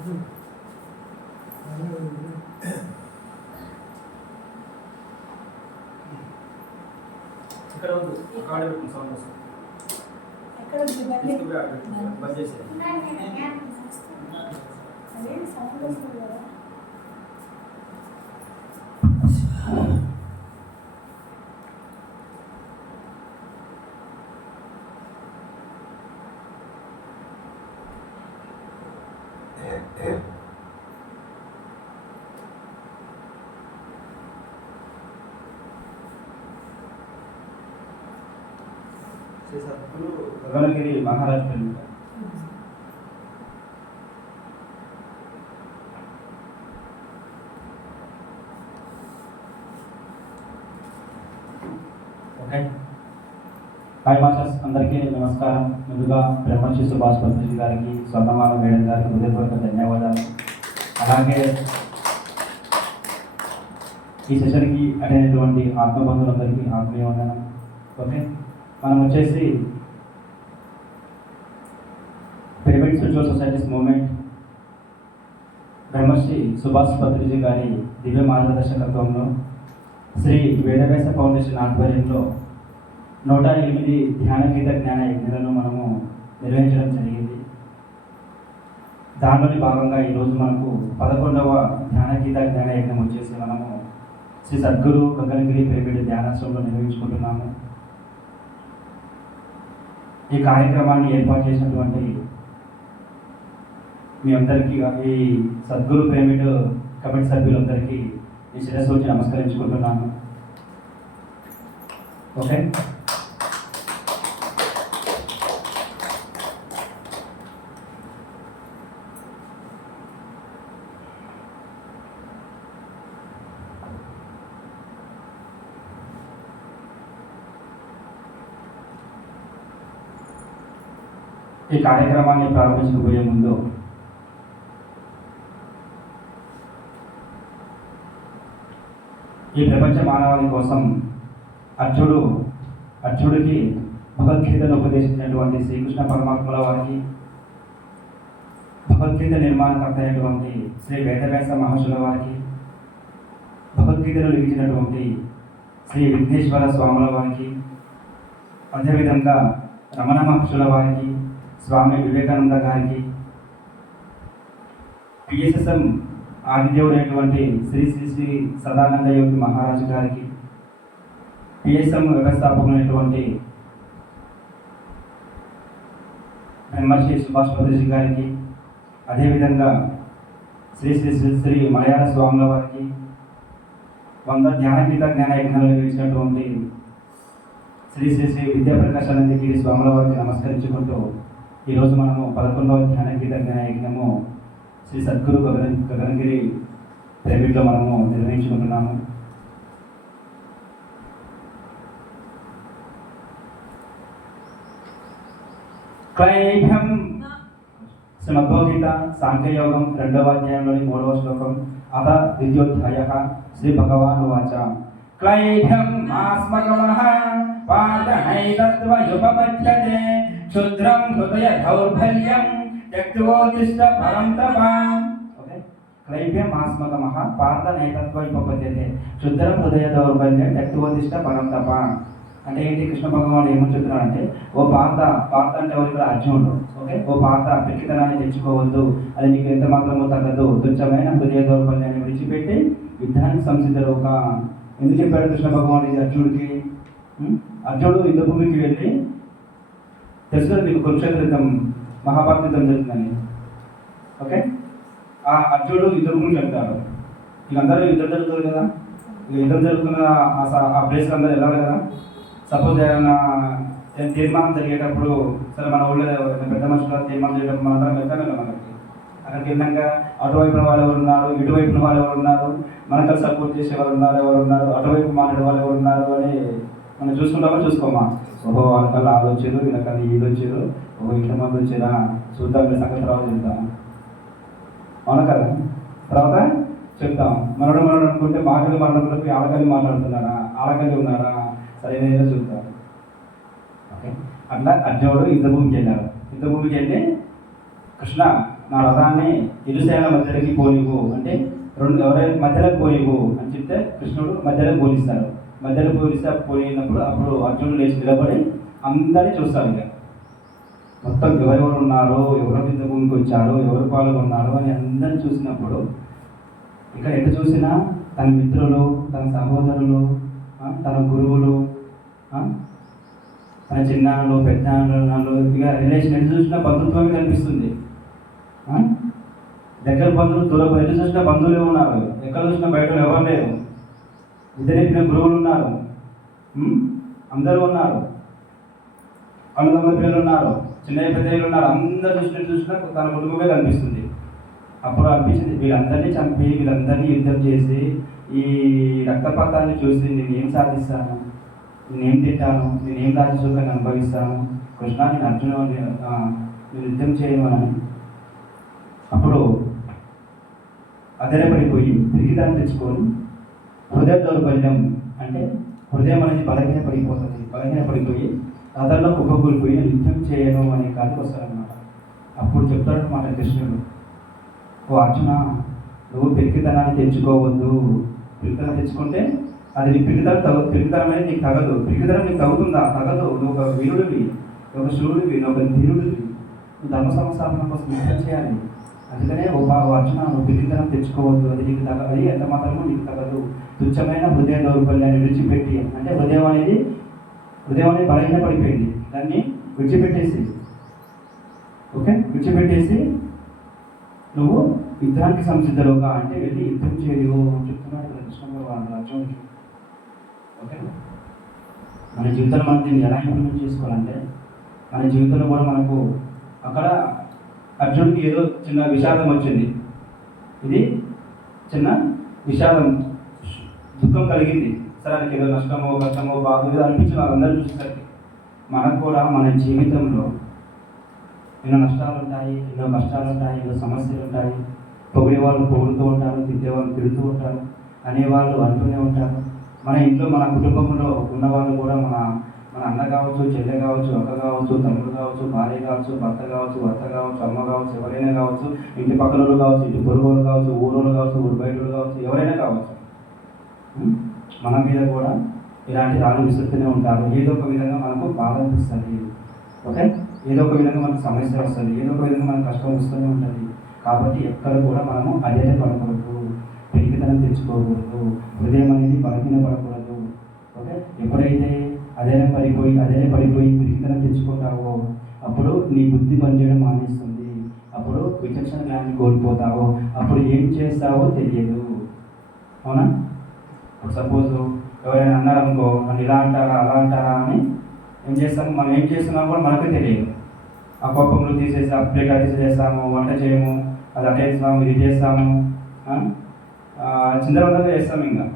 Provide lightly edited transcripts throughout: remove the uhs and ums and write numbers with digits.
ఇక్కడ వద్దు అక్కడ పెట్టు సౌండ్ వస్తుంది. ఎక్కడ బంద్ చేసి అదే సౌండ్ వస్తుంది కదా. గగనగిరి మహారాష్ట్ర. ఓకే, హాయ్ మాస్టర్స్, అందరికీ నమస్కారం. ముందుగా బ్రహ్మశ్రీ సుభాష్ పత్రిజీ గారికి, స్వర్ణమాల మేడం గారికి హృదయపూర్వక ధన్యవాదాలు. అలాగే ఈ సెషన్కి అటెండ్ అయినటువంటి ఆత్మబంధువులందరికీ ఆత్మీయ వందనం. ఓకే, మనం వచ్చేసి pyramid spiritual societies movement Brahmashri Subhash Patriji గారి దివ్య మార్గదర్శకత్వంలో శ్రీ వేదవ్యాస ఫౌండేషన్ ఆధ్వర్యంలో 108 ధ్యాన గీత జ్ఞాన యజ్ఞాలను మనము నిర్వహించడం జరిగింది. దానిలోని భాగంగా ఈరోజు మనకు 11వ ధ్యాన గీత జ్ఞాన యజ్ఞం వచ్చేసి మనము శ్రీ సద్గురు గగనగిరి పిరమిడ్ ధ్యానాశ్రమంలో నిర్వహించుకుంటున్నాము. ఈ కార్యక్రమాన్ని ఏర్పాటు చేసినటువంటి మీ అందరికీ, ఈ సద్గురు పిరమిడ్ కమిటీ సభ్యులందరికీ ఈ శిరస్సు వచ్చి నమస్కరించుకుంటున్నాను. ఓకే, ఈ కార్యక్రమాన్ని ప్రారంభించకపోయే ముందు ఈ ప్రపంచ మానవాళి కోసం అర్జునుడికి భగవద్గీతను ఉపదేశించినటువంటి శ్రీకృష్ణ పరమాత్మల వారికి, భగవద్గీత నిర్మాణకర్త అయినటువంటి శ్రీ వేదవ్యాస మహర్షుల వారికి, భగవద్గీతను లిఖించినటువంటి శ్రీ విఘ్నేశ్వర స్వాముల వారికి, అదేవిధంగా రమణ మహర్షుల వారికి, స్వామి వివేకానంద గారికి, పిఎస్ఎస్ఎం ఆదిదేవుడైనటువంటి శ్రీ శ్రీ శ్రీ సదానంద యోగి మహారాజు గారికి, పిఎస్ఎం వ్యవస్థాపకులైనటువంటి బ్రహ్మశ్రీ సుభాష్ పత్రిజీ గారికి, అదేవిధంగా శ్రీ శ్రీ శ్రీ శ్రీ మలయాళ స్వాముల వారికి, 100 ధ్యానగీత జ్ఞాన యజ్ఞాలు ఇచ్చినటువంటి శ్రీ శ్రీ శ్రీ విద్యాప్రకాశానందగిరి స్వాముల వారికి నమస్కరించుకుంటూ ఈరోజు మనము 11వ ధ్యానగీత జ్ఞాన యజ్ఞము శ్రీ సద్గురు గగనగిరి పిరమిడ్లో మనము నిర్వహించుకుంటున్నాము. క్లైభ్యం శ్రీమద్భగవద్గీత సాంఖ్యయోగం 2వ అధ్యాయంలోని 3వ శ్లోకం అథ ద్వితీయోధ్యాయః శ్రీ భగవాన్ వాచ క్లైభ్యం ఆస్మకమః పాదనైతత్వయుపపద్యతే క్షుద్రం హృదయ దౌర్బల్యం త్యక్తోతిష్ట పరం తప. ఓకే, క్లైభ్యం ఆస్మకమః పాదనైతత్వయుపపద్యతే క్షుద్రం హృదయ దౌర్బల్యం త్యక్తోతిష్ట పరం తప. అంటే ఏంటి? కృష్ణ భగవానుడు ఏమని చెప్తున్నాడు అంటే, ఓ పాత అంటే ఎవరు? ఇక్కడ అర్జునుడు. ఓకే, ఓ పాత పిచ్చితనాన్ని తెచ్చుకోవద్దు, అది నీకు ఎంత మాత్రమో తగ్గదు, తుచ్చమైన హృదయ దౌర్బల్యాన్ని విడిచిపెట్టి యుద్ధానికి సంసిద్ధుడు. ఒక ఎందుకు చెప్పాడు కృష్ణ భగవానుడు ఇది అర్జునుడికి? అర్జునుడు యుద్ధ భూమికి వెళ్ళి, తెలుసు నీకు కురుక్షేత్ర యుద్ధం, మహాభారత యుద్ధం జరుగుతుందని. ఓకే, ఆ అర్జునుడు యుద్ధ భూమికి వెళ్తాడు. వీళ్ళందరూ యుద్ధం జరుగుతుంది కదా, యుద్ధం జరుగుతున్న ఆ ప్లేస్కి అందరూ వెళ్ళాలి కదా. సపోజ్ ఏమైనా తీర్మానం జరిగేటప్పుడు, సరే మన ఊళ్ళో పెద్ద మనుషులు తీర్మానం జరిగేటప్పుడు మనం అందరం వెళ్తాం కదా. అక్కడికి వెళ్ళాక అటువైపున వాళ్ళు ఎవరు ఉన్నారు, ఇటువైపున వాళ్ళు ఎవరు ఉన్నారు, మనకు సపోర్ట్ చేసే వాళ్ళు ఉన్నారు, ఎవరు ఉన్నారు, అటువైపు మాట్లాడే వాళ్ళు ఎవరు ఉన్నారు అని మనం చూసుకుంటామా చూసుకోమా? ఓహో వాళ్ళకల్లా వాళ్ళు వచ్చారు, వీళ్ళకల్లా వీళ్ళు వచ్చారు, ఓహో ఇంతమంది వచ్చారా, చూద్దాం సంగతి తర్వాత చెప్తాం. అవును కదా, తర్వాత చెప్తాం. మనడు అనుకుంటే మాట్లాడుకున్నప్పుడు ఆడకల్లి మాట్లాడుతున్నారా, ఆడకల్లి ఉన్నారా, సరైన చూద్దాం. ఓకే, అట్లా అర్జునుడు యుద్ధభూమికి వెళ్ళారు. యుద్ధభూమికి వెళ్ళి కృష్ణ నా రథాన్ని ఇరుసేన మధ్యలోకి పోనివ్వు అంటే ఎవరైనా మధ్యలోకి పోనివ్వు అని చెప్తే కృష్ణుడు మధ్యలో పోలిస్తాడు. మధ్యలో పోలిస్తే పోయినప్పుడు అప్పుడు అర్జునుడు లేచి నిలబడి అందరినీ చూస్తాడు. ఇక మొత్తం ఎవరెవరు ఉన్నారో, ఎవరు యుద్ధ భూమికి వచ్చారో, ఎవరు పాల్గొన్నారో అని అందరిని చూసినప్పుడు ఇక్కడ ఎటు చూసినా తన మిత్రులు, తన సహోదరులు, తన గురువులు, తన చిన్నాన్నలు, పెద్దనాన్నలు, ఇక రిలేషన్ ఎటు చూసినా బంధుత్వమే కనిపిస్తుంది. దగ్గర బంధువులు, దూరం ఎటు చూసినా బంధువులే ఉన్నారు. ఎక్కడ చూసినా బయట ఎవరు లేరు. ఇద్దరు గురువులు ఉన్నారు, అందరూ ఉన్నారు, అన్నదమ్ముల పిల్లలు ఉన్నారు, చిన్నయ్య పెద్దయ్యలు ఉన్నారు. అందరు చూసినా తన కుటుంబమే కనిపిస్తుంది. అప్పుడు అనిపించింది వీళ్ళందరినీ చంపి వీళ్ళందరినీ యుద్ధం చేసి ఈ రక్తపాతాన్ని చూసి నేను ఏం సాధిస్తాను, నేనేం తింటాను, నేనేం రాజసుఖాన్ని అనుభవిస్తాను, కృష్ణ నేను అర్జును నేను యుద్ధం చేయను అని అప్పుడు అదరపడిపోయి పిరికిదాన్ని తెచ్చుకొని హృదయ దౌర్బల్యం అంటే హృదయం అనేది బలహీనపడిపోయి అదల్లో కుప్పకూలిపోయి యుద్ధం చేయను అనే కాడికి వస్తారనమాట. అప్పుడు చెప్తాడనమాట కృష్ణుడు, ఓ అర్జున నువ్వు పిరికితనాన్ని తెచ్చుకోవద్దు. పిరికితనం తెచ్చుకుంటే అది నీ పిరికితనం అనేది నీకు తగదు. పిరికితనం నీకు తగ్గుతుందా? తగదు. నువ్వు ఒక వీరుడివి, ఒక శూరుడివి, నువ్వు ఒక ధీరుడివి, నువ్వు ధర్మ సంస్థాపన కోసం యుద్ధం చేయాలి. అందుకనే ఓ అర్జున నువ్వు పిరికితనం తెచ్చుకోవద్దు, అది నీకు అది ఎంత మాత్రమూ నీకు తగదు. తుచ్చమైన హృదయ దౌర్బల్యాన్ని విడిచిపెట్టి అంటే హృదయం అనేది బలహీనపడిపోయింది, దాన్ని విడిచిపెట్టేసి విడిచిపెట్టేసి నువ్వు యుద్ధానికి సంసిద్ధులుగా అంటే వెళ్ళి యుద్ధం చేయవు అని చెప్తున్నాడు కృష్ణ అర్జునుడికి. ఓకే, మన జీవితంలో మనం దీన్ని ఎలా ఇంప్లిమెంట్ చేసుకోవాలంటే మన జీవితంలో కూడా మనకు అక్కడ అర్జునుడికి ఏదో చిన్న విషాదం వచ్చింది. ఇది చిన్న విషాదం, దుఃఖం కలిగింది. సరే ఆయనకి ఏదో నష్టమో కష్టమో బాధ ఏదో అనిపించిన వాళ్ళందరూ చూసేసరికి మనకు కూడా మన జీవితంలో ఎన్నో నష్టాలు ఉంటాయి, ఎన్నో కష్టాలు ఉంటాయి, ఎన్నో సమస్యలు ఉంటాయి. పొగిడేవాళ్ళు పొగుడుతూ ఉంటారు, తిట్టేవాళ్ళు తిడుతూ ఉంటారు, అనేవాళ్ళు అంటూనే ఉంటారు. మన ఇంట్లో మన కుటుంబంలో ఉన్నవాళ్ళు కూడా మన అన్న కావచ్చు, చెల్లె కావచ్చు, అక్క కావచ్చు, తమ్ముడు కావచ్చు, భార్య కావచ్చు, భర్త కావచ్చు, అమ్మ కావచ్చు, ఎవరైనా కావచ్చు, ఇంటి పక్కన కావచ్చు, ఇంటి పొరుగులు కావచ్చు, ఊరోళ్ళు కావచ్చు, ఊరు బయటలు కావచ్చు, ఎవరైనా కావచ్చు. మన మీద కూడా ఇలాంటి రాళ్ళు విసురుతూనే ఉంటారు. ఏదో ఒక విధంగా మనకు బాధ అనిపిస్తుంది. ఓకే, ఏదో ఒక విధంగా మనకు సమస్య వస్తుంది, ఏదో ఒక విధంగా మనకు కష్టం వస్తూనే ఉంటుంది. కాబట్టి ఎక్కడ కూడా మనము అదే పడకూడదు, పెరిగితనం తెచ్చుకోకూడదు, హృదయం అనేది బలహీనపడకూడదు. ఓకే, ఎప్పుడైతే అదే పడిపోయి పెరిగితనం తెచ్చుకుంటావో అప్పుడు నీ బుద్ధి పనిచేయడం మానేస్తుంది. అప్పుడు విచక్షణ జ్ఞానాన్ని కోల్పోతావో, అప్పుడు ఏం చేస్తావో తెలియదు. అవునా? సపోజ్ ఎవరైనా అన్నారనుకో, అని ఇలా అంటారా అలా అంటారా అని ఏం చేస్తాము, మనం ఏం చేస్తున్నామో కూడా మనకే తెలియదు. ఆ కోపంలో తీసేసి అప్డేట్ అటెస్ట్ చేస్తాము, వంట చేయము, అది అటేస్తాము, ఇది చేస్తాము, చిందరవందరగా చేస్తాము. ఇంకా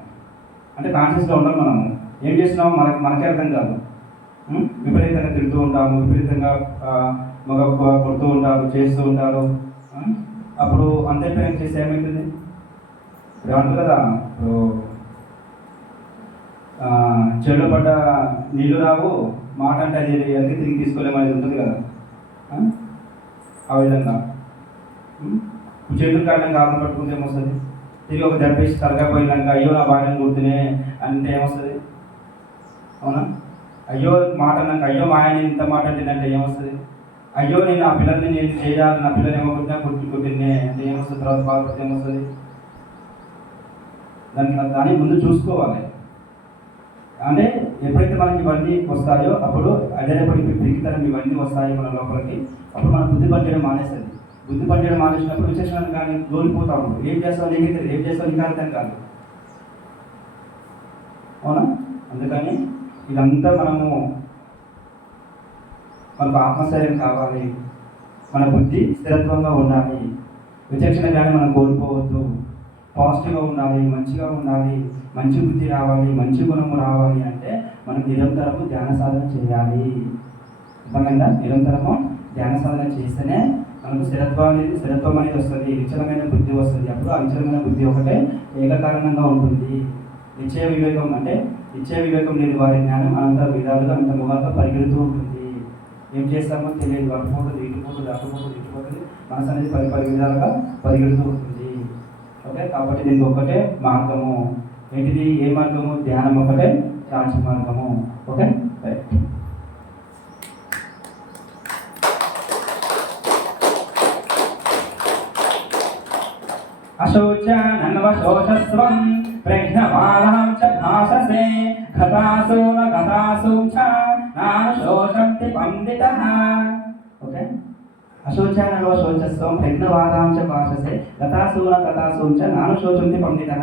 అంటే కాన్షియస్గా ఉండము. మనము ఏం చేస్తున్నామో మనకే అర్థం కాదు. విపరీతంగా తిడుతూ ఉంటాము, విపరీతంగా మగ కొడుతూ ఉంటారు, చేస్తూ ఉంటారు. అప్పుడు అంతే పని చేస్తే ఏమవుతుంది? ఏమంటారు కదా, చెడు పడ్డ నీళ్ళు రావు, మాట అంటే అది ఎందుకు తిరిగి తీసుకోలేము అనేది ఉంటుంది కదా. ఆ విధంగా చెడు కారణం కారణం పట్టుకుంటే ఏమొస్తుంది? తిరిగి ఒక దెబ్బేసి తలగా పోయినాక అయ్యో నా భార్యను గుర్తునే అంటే ఏమొస్తుంది? అవునా? అయ్యో మాట అన్నాక అయ్యో మా ఆయన ఇంత మాట అంటేనంటే ఏమొస్తుంది? అయ్యో నేను ఆ పిల్లల్ని నేను చేయాలి, నా పిల్లలు ఏమవుతుందా కొట్టినే అంటే ఏమొస్తుంది? తర్వాత బాధపడితే ఏమొస్తుంది? దాన్ని ముందు చూసుకోవాలి. అంటే ఎప్పుడైతే మనకి ఇవన్నీ వస్తాయో అప్పుడు అదేపడి పిరికితనం ఇవన్నీ వస్తాయి మన లోపలికి. అప్పుడు మన బుద్ధి పనిచేయడం మానేస్తుంది. బుద్ధి పనిచేయడం మానేసినప్పుడు విచక్షణ కానీ కోల్పోతాము. ఏం చేస్తావు నీకే తెలియదు, ఏం చేస్తావు నీకు అర్థం కాదు. అవునా? అందుకని ఇదంతా మనకు ఆత్మస్థైర్యం కావాలి, మన బుద్ధి స్థిరత్వంగా ఉండాలి, విచక్షణ కానీ మనం కోల్పోవద్దు, పాజిటివ్గా ఉండాలి, మంచిగా ఉండాలి, మంచి బుద్ధి రావాలి, మంచి గుణము రావాలి అంటే మనం నిరంతరము ధ్యాన సాధన చేయాలి. అర్థమైందా? నిరంతరము ధ్యాన సాధన చేస్తేనే మనకు స్థిరత్వం అనేది వస్తుంది, నిశ్చలమైన బుద్ధి వస్తుంది. అప్పుడు అనిచలమైన బుద్ధి ఒకటే ఏకకారణంగా ఉంటుంది. నిశ్చయ వివేకం అంటే నిశ్చయ వివేకం లేని వారి జ్ఞానం అనంత విధాలుగా అంత ముఖంగా పరిగెడుతూ ఉంటుంది. ఏం చేస్తామో తెలియదు, అటుపోతుంది ఇటుపోతుంది అటుపోతుంది ఇటుపోతుంది, మనసు అనేది పది విధాలుగా పరిగెడుతూ ఉంటుంది. ఓకే, కాబట్టి దీనికి ఒక్కటే మార్గము. ఏంటిది? ఏ మార్గము? ధ్యానం ఒకటే శాంతి మార్గము. Okay, right. అశోచనన్వశోచస్వం ప్రజ్ఞమాలాం చ భాససే గతాసో న గతాసో చ నానుశోచంతి పండితః. ఓకే, అశోచనన్వశోచస్వం ప్రజ్ఞమాలాం చ భాససే గతాసో న గతాసో చ నానుశోచంతి పండితః.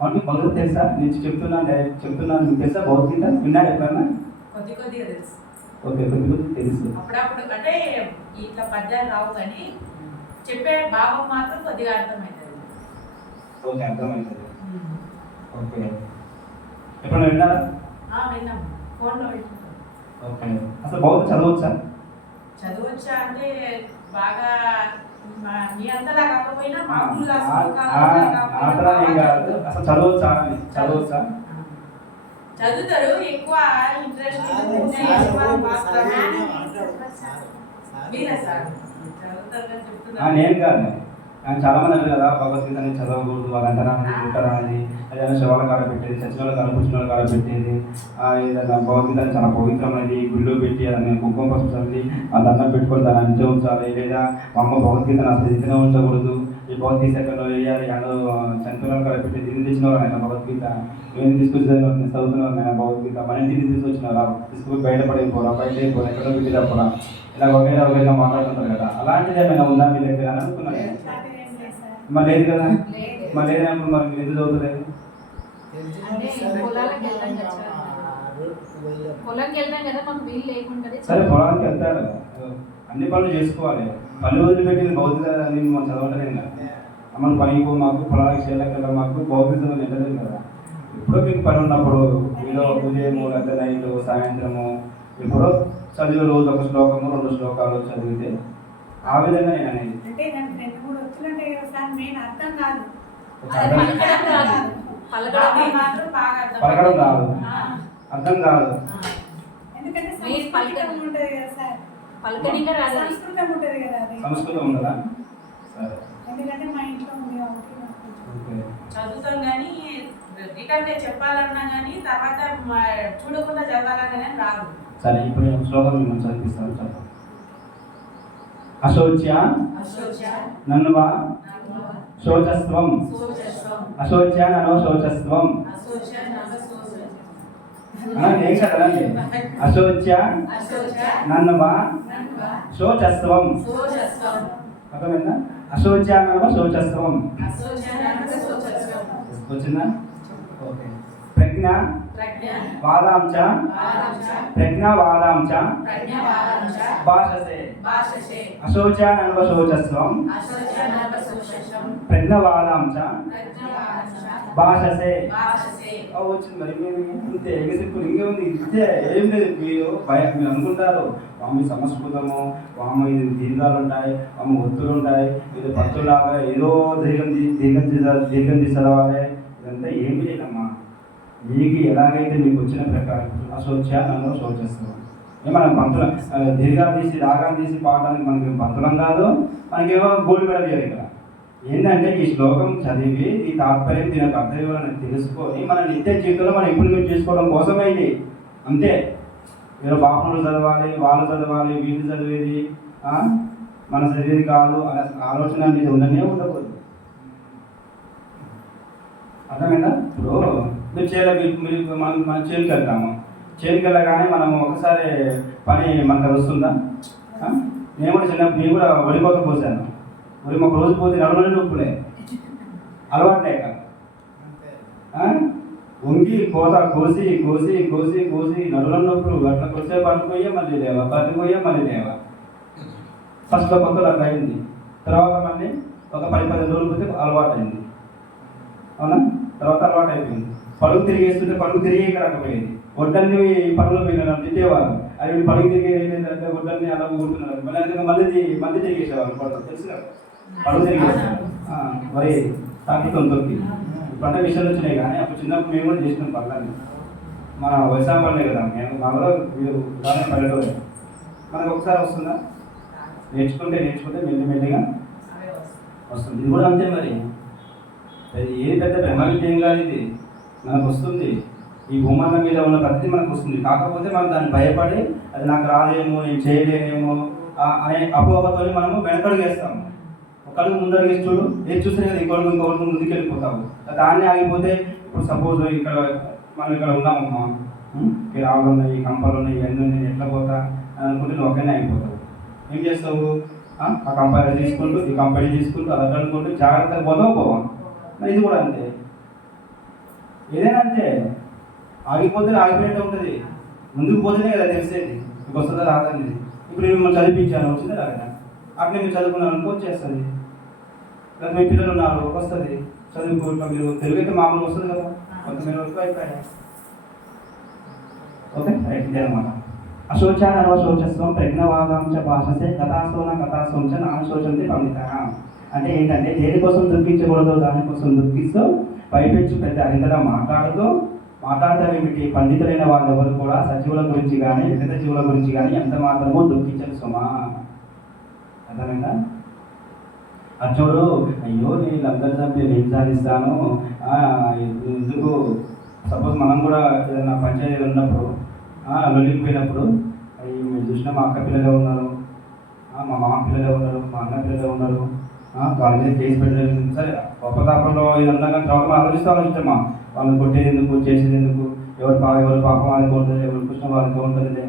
అవును, భగవద్గీత తెలుసా? నేను చెప్తున్నాను మీకు తెలుసా? భగవద్గీత విన్నాడు ఎప్పుడన్నా? కొద్దిగా తెలుసు. ఓకే, కొద్ది తెలుసు. అప్పుడప్పుడు అంటే ఇట్లా పద్యాలు రావు కానీ చెప్పే భావం మాత్రం కొద్దిగా అర్థమవుతుంది. ఓకే, అర్థమవుతుంది. ఓకే, ఎప్పుడన్నా విన్నారా? విన్నాం, ఫోన్లో పెట్టుకుంటాం. ఓకే, అసలు భగవద్గీత చదవచ్చా? చదవచ్చా అంటే బాగా మీ అంతలా కాకపోయినా మామూలుగా అసలు చదవచ్చా? చదవచ్చా? చదువుతారు, ఎక్కువ ఇంట్రెస్ట్ నేను కాదు, చాలా మంది అంటారు కదా భగవద్గీతని చదవకూడదు, వాళ్ళంతా ఉంటారా అనేది, ఏదైనా శవాల కాడ పెట్టేది, చచ్చిన వాళ్ళ కాడ కూర్చున్న వాళ్ళ కాడ పెట్టేది, ఏదైనా భగవద్గీత చాలా పవిత్రమైనది, గుళ్ళో పెట్టి అది కుంకుమ పసుపు చల్లి ఆ దండం పెట్టుకొని దాన్ని అంతే ఉంచాలి, లేదా మా అమ్మ భగవద్గీతను అసలు ఇంతనే ఉంచకూడదు, ఈ భగవద్గీత ఎక్కడ వేయాలి, అందులో చనిపోయిన వాళ్ళ కాడ పెట్టి దీన్ని తెచ్చిన వాళ్ళు ఆయన భగవద్గీత ఏం తీసుకొచ్చి చదువుతున్న వాళ్ళు ఆయన భగవద్గీత మన ఇంటిని తీసుకొచ్చినారా, తీసుకుని బయటపడైపోరా, బయటైపోరా, ఎక్కడో పెట్టి తప్పరా, ఇలా ఒకేలా మాట్లాడుతుంటారు కదా, అలాంటిది ఏమైనా ఉందా మీ దగ్గర అని అనుకున్నాను. మరి లేదు కదా, మరి లేనప్పుడు మరి మీరు ఎందుకు చదువుతలేదు? సరే, పొలానికి వెళ్తారు, అన్ని పనులు చేసుకోవాలి, పని వదిలిపెట్టింది భౌతిక మనం చదవట్లేదు కదా, మన పనికి మాకు పొలానికి చేయాలి కదా, మాకు భౌతిక వెళ్ళలేదు కదా. ఎప్పుడో మీకు పని ఉన్నప్పుడు ఏదో ఉదయము లేదా నైట్ సాయంత్రము ఎప్పుడో చదివే రోజు ఒక శ్లోకము 2 శ్లోకాలు చదివితే ఆ విధంగా నేను అనేది. అంటే నాకు 2-3 వచ్చులంటే సార్ మెయిన్ అర్థం కాదు, పలకడం రాదు, అర్థం కాదు. ఎందుకంటే సంస్కృతం ఉంటుంది కదా సార్, సంస్కృతం ఉంటుంది కదా, అది సంస్కృతం ఉండదా? సరే, ఎందుకంటే మా ఇంట్లో ఉంది కాబట్టి చదువుతాం కానీ రిటర్న్ చెప్పాలన్నా కానీ తర్వాత చూడకుండా చదవాలన్నా కానీ రాదు. సరే, ఇప్పుడు నేను శ్లోకం మిమ్మల్ని చదివిస్తాను. చదువు. అశోచ్య నన్వా శోచస్వం అశోచ్య నన్వ శోచస్వం ఏం చదవండి? అశోచ్య నన్వా శోచస్వం. అర్థమైందా? అశోచ్య నన్వ శోచస్వం వచ్చిందా? ఓకే. ప్రజ్ఞ వాదాంచ ప్రజ్ఞావాదాంచ భాషసే అశోచనన్వ శోచస్వం ప్రజ్ఞావాదాంచ భాషసే. వచ్చింది మరి, మేము ఇంతే ఎగసిప్పుడు ఇంకేముంది, ఇంతే ఏం లేదు. మీరు మీరు అనుకుంటారు వామి సంస్కృతము, వామ ఇది దీర్ఘాలు ఉంటాయి, వామ ఒత్తులు ఉంటాయి, ఇది పత్తులాగా ఏదో దీర్ఘం చదవాలి, ఇదంతా ఏమీ లేదమ్మా. మీకు ఎలాగైతే మీకు వచ్చిన ప్రకారం అశోచ్యానంలో శోచిస్తాం. మనం పంతుల దీర్ఘాలు తీసి రాగాలు తీసి పాడడానికి మనకి పంతులం కాదు, మనకేమో గోల్డ్ మెడల్ ఇవ్వాలి. ఇక్కడ ఏంటంటే ఈ శ్లోకం చదివి ఈ తాత్పర్యం దీని యొక్క అర్థం ఇవ్వాలని తెలుసుకొని మన నిత్య జీవితంలో మనం ఇంప్లిమెంట్ చేసుకోవడం కోసమే ఇది. అంతే. మీరు బాపనులు చదవాలి, వాళ్ళు చదవాలి, వీళ్ళు చదివేది మన చదివేది కాదు అనే ఆలోచన అనేది ఉండనే ఉండకూడదు. అర్థమైందా? ఇప్పుడు మీరు మనం చేనుకి వెళ్తాము, చేనుకి వెళ్ళగానే మనం ఒకసారి పని మనకు వస్తుందా? నేను కూడా నేను కూడా వరి కోత పోసాను. వరి ఒక రోజు పోతే నడుమని నొప్పులే అలవాటు లేక వంగి కోత కోసి కోసి కోసి కోసి నడుల నొప్పులు అట్లా కొద్దిసే పట్టుకోయే మళ్ళీ లేవా, పట్టుకోయే మళ్ళీ లేవా. ఫస్ట్ కొత్తలో అట్లా అయింది, తర్వాత మళ్ళీ ఒక 10-15 రోజులు పోతే అలవాటు అయింది. అవునా? తర్వాత అలవాటు అయిపోయింది. పలుగు తిరిగేస్తుంటే పలుగు తిరిగే రాకపోయింది. ఒడ్డన్ని పనులు పోయినారు తిట్టేవారు, అది పలుగు తిరిగి ఏంటంటే ఒడ్డన్ని అలా ఊరుతున్నారు, మళ్ళీ తిరిగేసేవారు. పడుతుంది తెలుసు కదా, పలుగు తిరిగేస్తారు మరి తాకితో తొక్కి. పంట విషయాలు వచ్చినాయి కానీ అప్పుడు చిన్నప్పుడు మేము కూడా చేసినాం పనులని. మన వైశాఖ పనులే కదా, మేము మామూలుగా ఉదాహరణ పల్లెటూరు మనకు ఒకసారి వస్తుందా? నేర్చుకుంటే మెల్లిమెల్లిగా అవే వస్తాయి. వస్తుంది. ఇది కూడా అంతే మరి. అది ఏది పెద్ద బ్రహ్మ విద్య ఏం కాదు, ఇది మనకు వస్తుంది. ఈ భూమండలం మీద ఉన్న ప్రతిదీ మనకు వస్తుంది. కాకపోతే మనం దాన్ని భయపడి అది నాకు రాదేమో, నేను చేయలేనేమో అనే అపోహతో మనము వెనకడుగు వేస్తాము. ఒకళ్ళు ముందడుగు వేసి చూడు, ఏది చూస్తే కదా ఇంకొకళ్ళు ముందుకు వెళ్ళిపోతాము. దాన్ని ఆగిపోతే ఇప్పుడు సపోజ్ మనం ఇక్కడ ఉన్నామమ్మా, ఈ రాళ్ళు ఉన్నాయి, ఈ కంపలు ఉన్నాయి, ఇవన్నీ ఉన్నాయి, ఎట్లా పోతా అనుకుంటే నువ్వు ఒక్కనే అయిపోతావు. ఏం చేస్తావు? ఆ కంపెనీ తీసుకుంటూ ఈ కంపెనీ తీసుకుంటూ అది అనుకుంటూ జాగ్రత్తగా పోవా. మరి ఇది కూడా అంతే, ఏదైనా అంతే. ఆగిపోతే ఆగిపోయినట్టు ఉంటుంది, ముందుకు పోతేనే కదా తెలిసేది మీకు వస్తుందా రాదని. ఇప్పుడు నేను మిమ్మల్ని చదివించాను, వచ్చిందా రాదా? అట్లే మీరు చదువుకున్నాను అనుకో వచ్చేస్తుంది. లేదా మీ పిల్లలు ఉన్నారు వస్తుంది, చదువుకుంటా మీరు తెలుగు అయితే మామూలుగా వస్తుంది కదా, కొంతమంది వరకు అయిపోయాయి. ఓకే రైట్, ఇదే అనమాట. అశోచానర్వశోచస్వం ప్రజ్ఞవాదాంశ భాషసే కథాసోన నాశోచంతి పండిత. అంటే ఏంటంటే దేనికోసం దుఃఖించకూడదు దానికోసం దుఃఖిస్తూ పైపెచ్చు పెద్ద అరితగా మాట్లాడతామేమిటి? పండితులైన వాళ్ళు ఎవరు కూడా సజీవుల గురించి కానీ వివిధ జీవుల గురించి కానీ ఎంత మాత్రమో దుఃఖించరు సుమా. అర్థమైందా? అర్జునుడు అయ్యో నేను వీళ్ళందరూ చంపి నేను సాధిస్తాను ఎందుకు? సపోజ్ మనం కూడా ఏదైనా పంచాయతీ ఉన్నప్పుడు లొల్లిపోయినప్పుడు అయ్యి మీరు చూసినా మా అక్క పిల్లలే ఉన్నారు, మా మామ పిల్లలే ఉన్నారు, మా అన్న పిల్లలే ఉన్నారు, వాళ్ళ మీద కేసు పెట్టలేదు. సరే గొప్పతాపంలో ఇది ఉన్నా కానీ తర్వాత ఆలోచిస్తామా వాళ్ళని కొట్టేది ఎందుకు, చేసేది ఎందుకు, ఎవరు పాపం వాళ్ళకి ఉంటుంది, ఎవరు కృష్ణ వాళ్ళకి ఉంటుంది,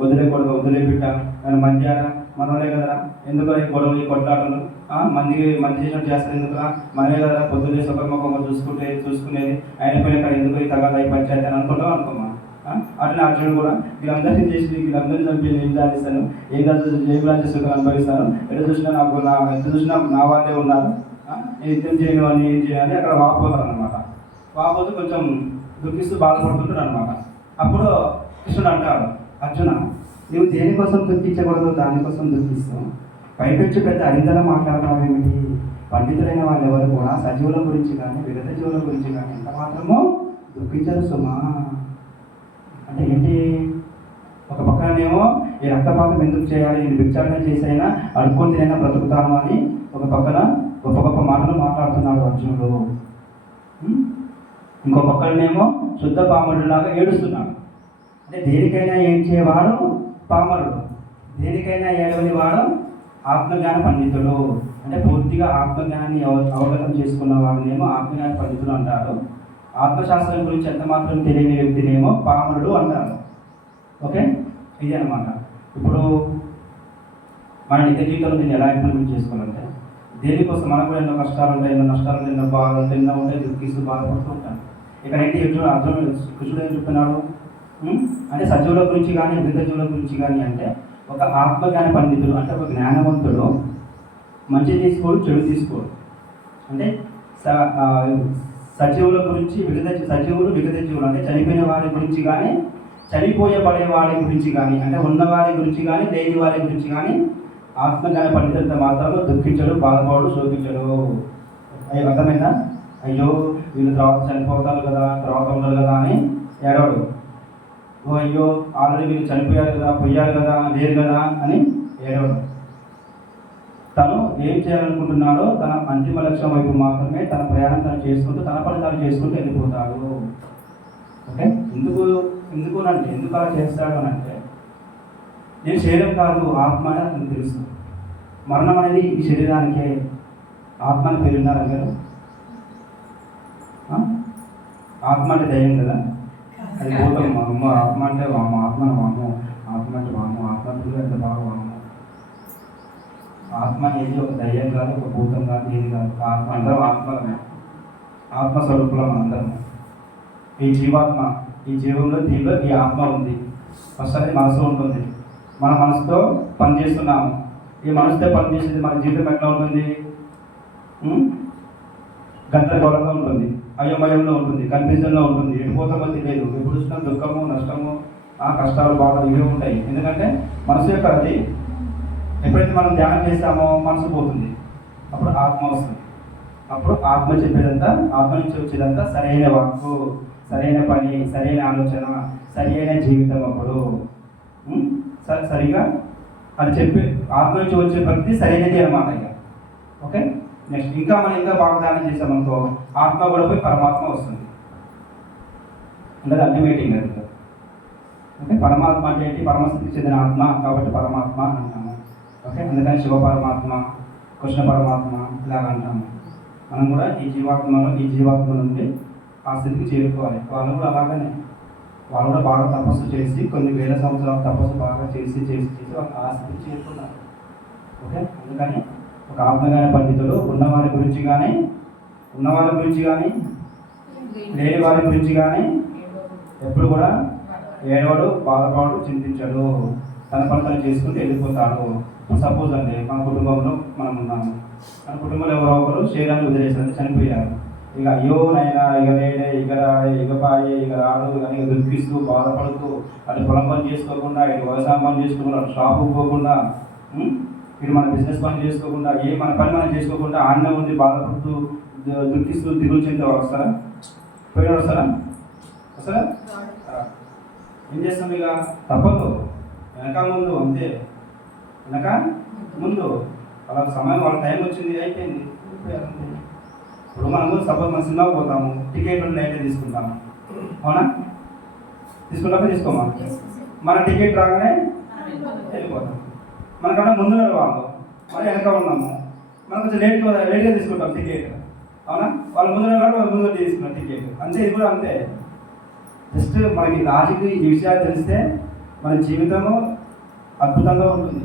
వదిలేకూడదు వదిలే బిడ్డ నేను మంచిగా మనలే కదరా, ఎందుకు గొడవలు కొట్లాటలు మంది చేసినట్టు చేస్తారు ఎందుకురా, మనమే కదరా పొద్దున్నే ఒకరిమొక్క చూసుకునేది అయిన పైన ఎందుకు ఈ తగాదా ఈ పంచాయతీ అని అనుకోమా. అట్లా అర్జునుడు కూడా వీళ్ళందరినీ చేసి వీళ్ళందరినీ చంపి నేను సాధిస్తాను, ఏం రాజ్య సుఖం అనుభవిస్తాను, ఎంత చూసినా నా వాళ్ళే ఉన్నారు, నేను యుద్ధం చేయను అని ఏం చేయాలి అక్కడ వాపోతారు అనమాట. వాపోతే కొంచెం దుఃఖిస్తూ బాధపడుతుంటాడు అనమాట. అప్పుడు కృష్ణుడు అంటాడు, అర్జున నువ్వు దేనికోసం దుఃఖించకూడదు దానికోసం దుఃఖిస్తావు, పైపెచ్చు పెద్ద అరిందల మాట్లాడటం ఏమిటి? పండితులైన వాళ్ళు ఎవరు కూడా సజీవుల గురించి కానీ విగత జీవుల గురించి కానీ ఎంత మాత్రమో దుఃఖించరు సుమా. అంటే ఏంటి? ఒక పక్కనేమో ఈ రక్తపాతం ఎందుకు చేయాలి, నేను భిక్షాటన చేసైనా అడుక్కొని తినైనా బ్రతుకుతాను అని ఒక పక్కన గొప్ప గొప్ప మాటలు మాట్లాడుతున్నాడు అర్జునుడు. ఇంకో పక్కనేమో శుద్ధ పామరుడిలాగా ఏడుస్తున్నాడు. అంటే దేనికైనా ఏడ్చేవాడు పామరుడు, దేనికైనా ఏడవని వాడు ఆత్మజ్ఞాన పండితుడు. అంటే పూర్తిగా ఆత్మజ్ఞానాన్ని అవగతం చేసుకున్న వాడినేమో ఆత్మజ్ఞాన పండితుడు అంటారు. ఆత్మశాస్త్రం గురించి ఎంత మాత్రం తెలియని వ్యక్తినేమో పామరుడు అంటారు. ఓకే, ఇది అనమాట. ఇప్పుడు మన నిత్య జీవితంలో దీన్ని ఎలా ఇంప్లిమెంట్ చేసుకోవాలంటే దేనికోసం మనకు కూడా ఎన్నో కష్టాలు ఉంటాయి, ఎన్నో నష్టాలు ఉంటాయి, ఎన్నో బాధలు ఉంటాయి, ఎన్నో ఉంటాయి, దుఃఖిస్తూ బాధపడుతూ ఉంటాను. ఇక్కడ ఏంటి కృష్ణుడు ఏం చెప్తున్నాడు అంటే సజీవుల గురించి కానీ వివిధ జీవుల గురించి కానీ అంటే ఒక ఆత్మజ్ఞాన పండితుడు అంటే ఒక జ్ఞానవంతుడు మంచి తీసుకోడు చెడు తీసుకోడు. అంటే సజీవుల గురించి సజీవులు వివిధ జీవులు అంటే చనిపోయిన వారి గురించి కానీ చనిపోయబడే వారి గురించి కానీ అంటే ఉన్నవారి గురించి కానీ లేని వారి గురించి కానీ ఆత్మజ్ఞాన పండితులతో మాత్రమే దుఃఖించడు, బాధపడు, శోకించడు. అర్థమైందా? అయ్యో వీళ్ళు తర్వాత చనిపోతారు కదా, తర్వాత ఉండరు కదా అని ఏడవడు. ఓ అయ్యో ఆల్రెడీ వీళ్ళు చనిపోయారు కదా, పోయారు కదా, లేరు కదా అని ఏడవడు. తను ఏం చేయాలనుకుంటున్నాడో తన అంతిమ లక్ష్యం వైపు మాత్రమే తన ప్రయాణం తను చేసుకుంటూ తన ఫలితాలు చేసుకుంటూ వెళ్ళిపోతాడు. ఓకే, ఎందుకు అలా చేస్తాడు అని అంటే నేను శరీరం కాదు ఆత్మ అని అతనికి తెలుసు. మరణం అనేది ఈ శరీరానికే. ఆత్మ అని పేరున్నారు అందరూ. ఆత్మ అంటే దయ్యం కదా, అది భూతం. ఆత్మ అంటే వాము, ఆత్మ అంటే వాము, ఆత్మ ఎంత బాగా వాము. ఆత్మ అనేది ఒక దయ్యం కాదు, ఒక భూతం కాదు, ఏది కాదు. ఆత్మ అందరం ఆత్మలమే, ఆత్మస్వరూపులం అందరం. ఈ జీవాత్మ, ఈ జీవంలో దీనిలో ఈ ఆత్మ ఉంది. ఫస్ట్ అనేది మనసు ఉంటుంది. మన మనసుతో పనిచేస్తున్నాము. ఈ మనసుతో పనిచేసేది మన జీవితం ఎట్లా ఉంటుంది? గందరగోళంగా ఉంటుంది, అయోమయంలో ఉంటుంది, కన్ఫ్యూజన్లో ఉంటుంది, ఎటుపోతామో తెలియదు. ఎప్పుడు చూసినా దుఃఖము, నష్టము, కష్టాలు, బాధలు ఇవే ఉంటాయి. ఎందుకంటే మనసు యొక్క అది ఎప్పుడైతే మనం ధ్యానం చేస్తామో మనసు పోతుంది, అప్పుడు ఆత్మ వస్తుంది. అప్పుడు ఆత్మ చెప్పేదంతా, ఆత్మ నుంచి వచ్చేదంతా సరైన వాక్కు, సరైన పని, సరైన ఆలోచన, సరైన జీవితం. అప్పుడు సరిగా అది చెప్పి ఆత్మ నుంచి వచ్చే భక్తి సరైనది అన్నమాట ఇక. ఓకే, నెక్స్ట్ ఇంకా మనం ఇంకా బాగా ధ్యానం చేసామనుకో ఆత్మ కూడా పోయి పరమాత్మ వస్తుంది. అంటే అల్టిమేటింగ్ అది. ఓకే, పరమాత్మ అంటే ఏంటి? పరమస్థితికి చెందిన ఆత్మ కాబట్టి పరమాత్మ అంటాము. ఓకే, అందుకని శివ పరమాత్మ, కృష్ణ పరమాత్మ ఇలాగ అంటాము. మనం కూడా ఈ జీవాత్మ నుండి ఆ స్థితికి చేరుకోవాలి. వాళ్ళు కూడా అలాగనే, వాళ్ళు కూడా బాగా తపస్సు చేసి కొన్ని వేల సంవత్సరాల తపస్సు బాగా చేసి ఆ స్థితికి చేరుకున్నారు. ఓకే, అందుకని ఒక ఆత్మజ్ఞాన పండితుడు ఉన్నవారి గురించి కానీ లేని వారి గురించి కానీ ఎప్పుడు కూడా ఏడవడు, బాధపడు, చింతించడు, తన పనులు చేసుకుంటూ వెళ్ళిపోతాడు. సపోజ్ అండి మన కుటుంబంలో మనం ఉన్నాము, మన కుటుంబంలో ఎవరో ఒకరు శరీరాన్ని వదిలేసారు, చనిపోయారు. ఇక అయ్యో నైనా ఇక లేడే, ఇక రాడే, ఇక పాయే, ఇక రాడు అని దుఃఖిస్తూ బాధపడుతూ అటు పొలం పని చేసుకోకుండా, ఇటు వ్యవసాయం పని చేసుకోకుండా, అటు షాపుకు పోకుండా, ఇటు మన బిజినెస్ పని చేసుకోకుండా, మన పని మనం చేసుకోకుండా ఆడనే ఉండి బాధపడుతూ దుఃఖిస్తూ దిగులు చెందే వస్తారా? పోయిన వస్తారా? ఏం చేస్తాం? ఇక తప్పదు, వెనక ముందు అంతే, వెనక ముందు వాళ్ళ సమయం, వాళ్ళ టైం వచ్చింది, అయిపోయింది. ఇప్పుడు మనము సపోజ్ మన సినిమాకి పోతాము, టికెట్ అయితే తీసుకుంటాము, అవునా? తీసుకోమా? మన టికెట్ రాగానే వెళ్ళిపోతాం. మనకన్నా ముందు వాళ్ళు, మరి వెనక ఉన్నాము, మనం కొంచెం లేట్గా తీసుకుంటాం టికెట్, అవునా? వాళ్ళు ముందు తీసుకున్నాం టికెట్, అంతే. ఇది కూడా అంతే. జస్ట్ మనకి లాజిక్ ఈ విషయాలు తెలిస్తే మన జీవితము అద్భుతంగా ఉంటుంది.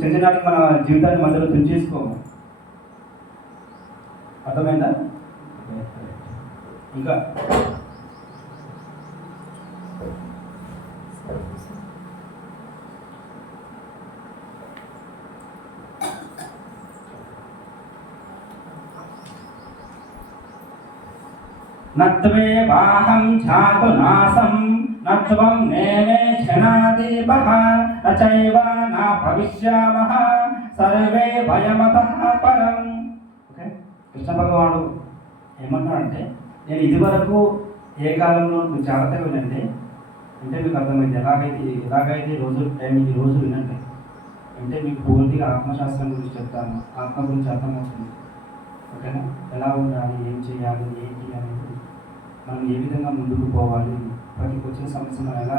చిన్న నాటికి మన జీవితాన్ని మధ్యలో తుంచేసుకోము. అర్థమైందా? ఇంకా నత్వే వాహం ఛాతు నాసం నత్వం నేనే క్షణాదీపః నచైవ నా భవిష్యామః సర్వే భయమతః పరం. ఓకే, కృష్ణ భగవానుడు ఏమన్నాడంటే, నేను ఇదివరకు ఏ కాలంలో జాగ్రత్తగా వినండి, అంటే మీకు అర్థమైంది. ఎలాగైతే ఈ రోజు వినండి అంటే మీకు పూర్తిగా ఆత్మశాస్త్రం గురించి చెప్తాను, ఆత్మ గురించి అర్థమవుతుంది. ఓకేనా? ఎలా ఉండాలి, ఏం చేయాలి, ఏంటి అనేది, మనం ఏ విధంగా ముందుకు పోవాలి, ప్రతి వచ్చిన సమస్యను ఎలా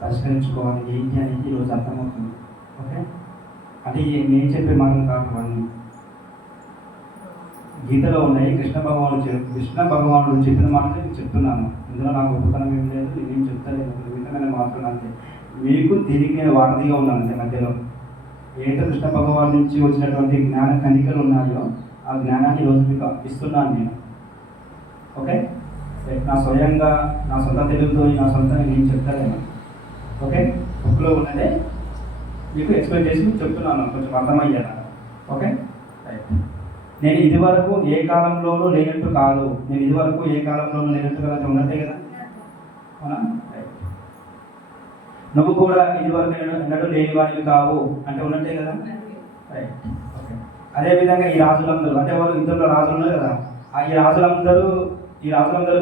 పరిష్కరించుకోవాలి, ఏంటి అనేది ఈరోజు అర్థమవుతుంది. ఓకే, అంటే నేను చెప్పే మాటలు కాదు, అన్నీ గీతలో ఉన్నాయి. కృష్ణ భగవానుడు చెప్పిన మాటలు నేను చెప్తున్నాను. ఇందులో నాకు గొప్పతనం ఏం లేదు, నేనేం చెప్తలేదు, మిగతామైన మాత్రం అంతే. మీకు తిరిగి నేను వారధిగా ఉన్నాను అంతే. మధ్యలో ఏదైతే కృష్ణ భగవాన్ నుంచి వచ్చినటువంటి జ్ఞాన కణికలు ఉన్నాయో ఆ జ్ఞానాన్ని ఈరోజు మీకు ఇస్తున్నాను నేను. ఓకే, నా స్వయంగా నా సొంత తెలుగుతో నా సొంతంగా నేను చెప్తాను. ఓకే, బుక్లో ఉన్నదే మీకు ఎక్స్ప్లెయిన్ చేసి చెప్తున్నాను, కొంచెం అర్థమయ్యాను. ఓకే, నేను ఇదివరకు ఏ కాలంలోనూ లేనట్టు కాదు, నేను ఇదివరకు ఏ కాలంలోనూ లేనట్టు కదా ఉన్నట్టే కదా, అవునా? నువ్వు కూడా ఇదివరకు ఎన్నడూ లేని వాడివి కావు అంటే ఉన్నట్టే కదా, రైట్. ఓకే, అదేవిధంగా ఈ రాజులందరూ అంటే వాళ్ళు ఇద్దరు రాజులు ఉన్నారు కదా, ఈ రాజులందరూ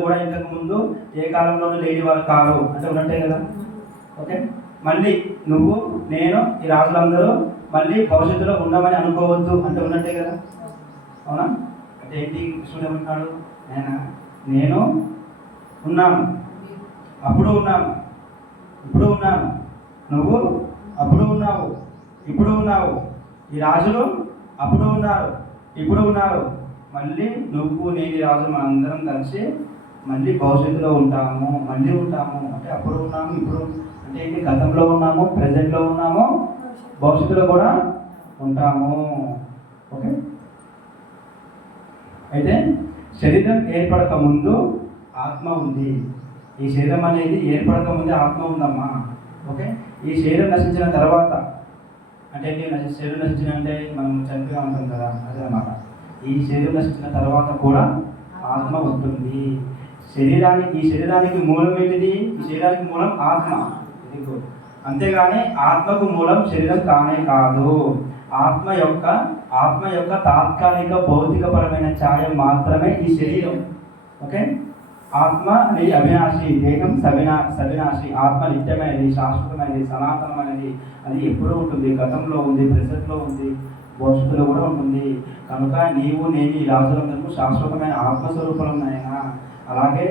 కూడా ఇంతకు ముందు ఏ కాలంలోనూ లేని వారు కారు అంటే ఉన్నట్టే కదా. ఓకే, మళ్ళీ నువ్వు నేను ఈ రాజులందరూ మళ్ళీ భవిష్యత్తులో ఉండమని అనుకోవద్దు అంటే ఉన్నట్టే కదా, అవునా? అంటే ఏంటి? కృష్ణుడు ఏమంటున్నాడు? నేను ఉన్నాను, అప్పుడు ఉన్నాను, ఇప్పుడు ఉన్నాను, నువ్వు అప్పుడు ఉన్నావు, ఇప్పుడు ఉన్నావు, ఈ రాజులు అప్పుడు ఉన్నారు, ఇప్పుడు ఉన్నారు, మళ్ళీ నువ్వు నేను రాజు మనందరం కలిసి మళ్ళీ భవిష్యత్తులో ఉంటాము, మళ్ళీ ఉంటాము అంటే అప్పుడు ఉన్నాము, ఇప్పుడు అంటే ఏంటి? గతంలో ఉన్నాము, ప్రెజెంట్లో ఉన్నాము, భవిష్యత్తులో కూడా ఉంటాము. ఓకే, అయితే శరీరం ఏర్పడక ముందు ఆత్మ ఉంది. ఈ శరీరం అనేది ఏర్పడక ముందే ఆత్మ ఉందమ్మా. ఓకే, ఈ శరీరం నశించిన తర్వాత అంటే శరీరం నశించిన అంటే మనం చనిపోయి ఉంటాం కదా, అదే అన్నమాట. ఈ శరీరం నశించిన తర్వాత కూడా ఆత్మ ఉంటుంది. ఈ శరీరానికి మూలం ఏంటిది? ఈ శరీరానికి మూలం ఆత్మ. అంతేగాని ఆత్మకు మూలం శరీరం కానే కాదు. ఆత్మ యొక్క తాత్కాలిక భౌతికపరమైన ఛాయ మాత్రమే ఈ శరీరం. ఓకే, ఆత్మ అనేది అవినాశి, దేహం సవినాశి. ఆత్మ నిత్యమైనది, శాశ్వతమైనది, సనాతనమైనది. అది ఎప్పుడూ ఉంటుంది, గతంలో ఉంది, ప్రెసెంట్లో ఉంది, భవిష్యత్తులో కూడా ఉంటుంది. కనుక నీవు నేను ఈ రాజులందరూ శాశ్వతమైన ఆత్మస్వరూపాలు ఉన్నాయన. అలాగే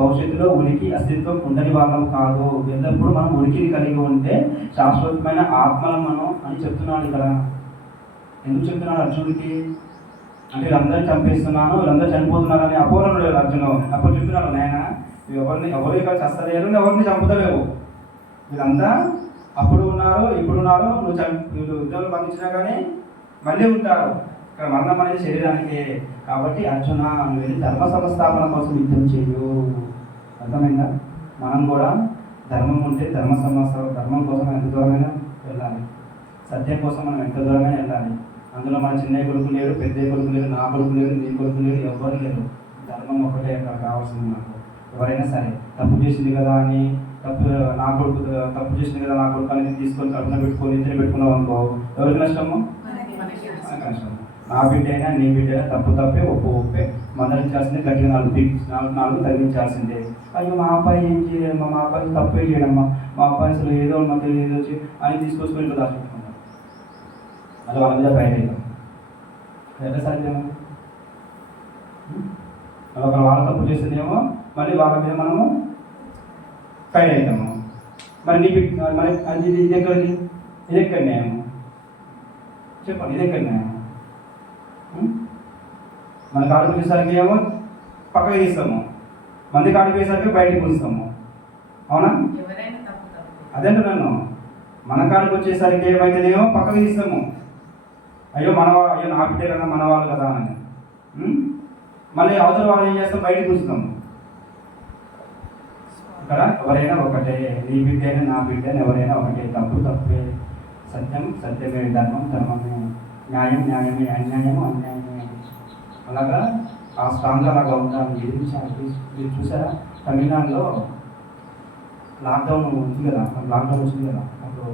భవిష్యత్తులో ఉనికి అస్తిత్వం ఉండని వాళ్ళం కాదు. ఎల్లప్పుడూ మనం ఉనికిని కలిగి ఉంటే శాశ్వతమైన ఆత్మలం మనం అని చెప్తున్నాడు ఇక్కడ. ఎందుకు చెప్తున్నాడు అర్జునుడికి అంటే వీళ్ళందరూ చంపేస్తున్నాను, వీళ్ళందరూ చనిపోతున్నారని అపోహలు లేదు అర్జును. అప్పుడు చెప్తున్నాడు నాయన ఎవరు ఇక్కడ చస్తలేరు, ఎవరిని చంపుతలేవు. వీళ్ళంతా అప్పుడు ఉన్నారు, ఇప్పుడు ఉన్నారు. వీళ్ళు యుద్ధంలో బంధించినా కానీ మళ్ళీ ఉంటారు. ఇక్కడ మరణం అనేది శరీరానికి. కాబట్టి అర్జున నువ్వు వెళ్ళి ధర్మ సంస్థాపన కోసం యుద్ధం చేయు. అర్థమైందా? మనం కూడా ధర్మం ఉంటే ధర్మం కోసం ఎంత దూరమైనా వెళ్ళాలి, సత్యం కోసం మనం ఎంత దూరమైనా వెళ్ళాలి. అందులో మన చిన్న కొడుకు లేడు, పెద్ద కొడుకు లేడు, నా కొడుకు లేడు, నీ కొడుకు లేడు, ఎవ్వరు లేరు. ధర్మం ఒకటే అక్కడ కావాల్సింది మనకు. ఎవరైనా సరే తప్పు చేసింది కదా అని నా కొడుకు తప్పు చేసింది కదా నా కొడుకు అనేది తీసుకొని కడుపున పెట్టుకొని ఇద్దరు పెట్టుకున్నాం అనుకో, ఎవరికి నష్టము? మనకి నష్టము. నా బిడ్డ అయినా నీ బిడ్డ అయినా తప్పే ఒప్పే మందలించాల్సిందే, గట్టిగా నాలుగు తగ్గించాల్సిందే. అయ్యో మా అబ్బాయి ఏం చేయలేమ్మా, మా అబ్బాయి తప్పే చేయడమ్మా, మా అబ్బాయి అసలు ఏదో మధ్య ఏదో వచ్చి అని తీసుకొచ్చుకొని ఇంట్లో దాచుకుంటున్నాం. అది వాళ్ళ మీద ఫైర్ అవుతాం. ఎట్లా సాధ్యమా? ఒకరు వాళ్ళ తప్పు చేస్తుందేమో మళ్ళీ వాళ్ళ మీద మనము ఫైర్ అవుతాము. మరి మరి అది ఇది ఎక్కడిది? ఇది ఎక్కడ న్యాయము చెప్పండి? ఇది ఎక్కడ న్యాయం? మన కాడికి వచ్చేసరికి ఏమో పక్కకి తీస్తాము, మంది కాడికి పోయేసరికి బయటకు ఉంచుతాము. అవునా? అదేంటో నన్ను మన కాడికి వచ్చేసరికి ఏమైతేనేమో పక్కకి తీస్తాము. అయ్యో నా బిడ్డే కదా, మన వాళ్ళు కదా అని. మళ్ళీ అవతల వాళ్ళు ఏం చేస్తాం? బయటకు ఉంచుతాము. ఇక్కడ ఎవరైనా ఒకటే, నీ బిడ్డ అయినా నా బిడ్డ అయినా ఎవరైనా ఒకటే. తప్పే, సత్యం సత్యమే, ధర్మం ధర్మమే, న్యాయం న్యాయమే, అన్యాయము అన్యాయమే. అలాగా ఆ స్ట్రాంగ్ అలాగా ఉండాలి. మీరు చూసారా తమిళనాడులో లాక్డౌన్ వచ్చింది కదా, అప్పుడు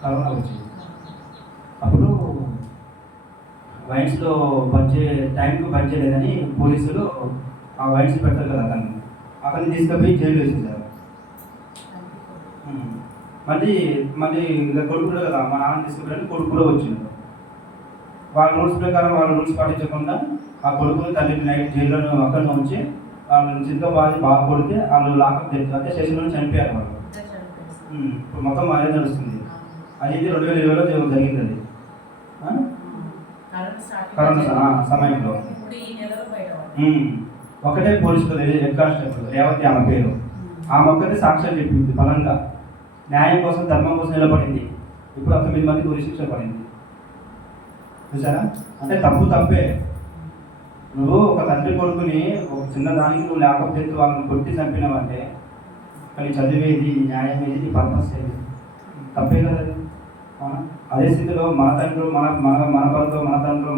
కరోనా వచ్చింది. అప్పుడు వైన్స్లో టైంకు బంద్ చేయలేదని పోలీసులు ఆ వైన్స్ పెడతారు కదా అతన్ని తీసుకుపోయి జైలు వేసేసారు. మళ్ళీ ఇంకా కొడుకు కదా, మా నాన్న తీసుకుపోయి కొడుకు కూడా వచ్చింది. వాళ్ళ రూల్స్ ప్రకారం వాళ్ళు రూల్స్ పాటించకుండా ఆ కొడుకుని తల్లిని నైట్ జైల్లో అక్కడ ఉంచి వాళ్ళని చింత బాగా కొడితే వాళ్ళు లాకప్ తెచ్చి స్టేషన్లో చనిపోయారు వాళ్ళు. ఇప్పుడు మొత్తం అదే నడుస్తుంది. అది 2020లో జరిగింది. అది కరోనా సమయంలో ఒకటే పోలీసులు హెడ్ కానిస్టేబుల్ రేవతి ఆమె పేరు. ఆమె ఒక్కటే సాక్ష్యం చెప్పింది, బలంగా న్యాయం కోసం ధర్మం కోసం నిలబడింది. ఇప్పుడు 9 మందికి ఉరి శిక్ష పడింది. చూసారా? అంటే తప్పే. నువ్వు ఒక తండ్రి కొడుకుని ఒక చిన్నదానికి నువ్వు లేకపోతే తెచ్చి వాళ్ళని కొట్టి చంపినావంటే కానీ చదివేది, న్యాయం ఏది, నీ పర్పస్ ఏది? తప్పే కదా అది. అదే స్థితిలో మన తండ్రులు మన బంధువులు మన తండ్రులు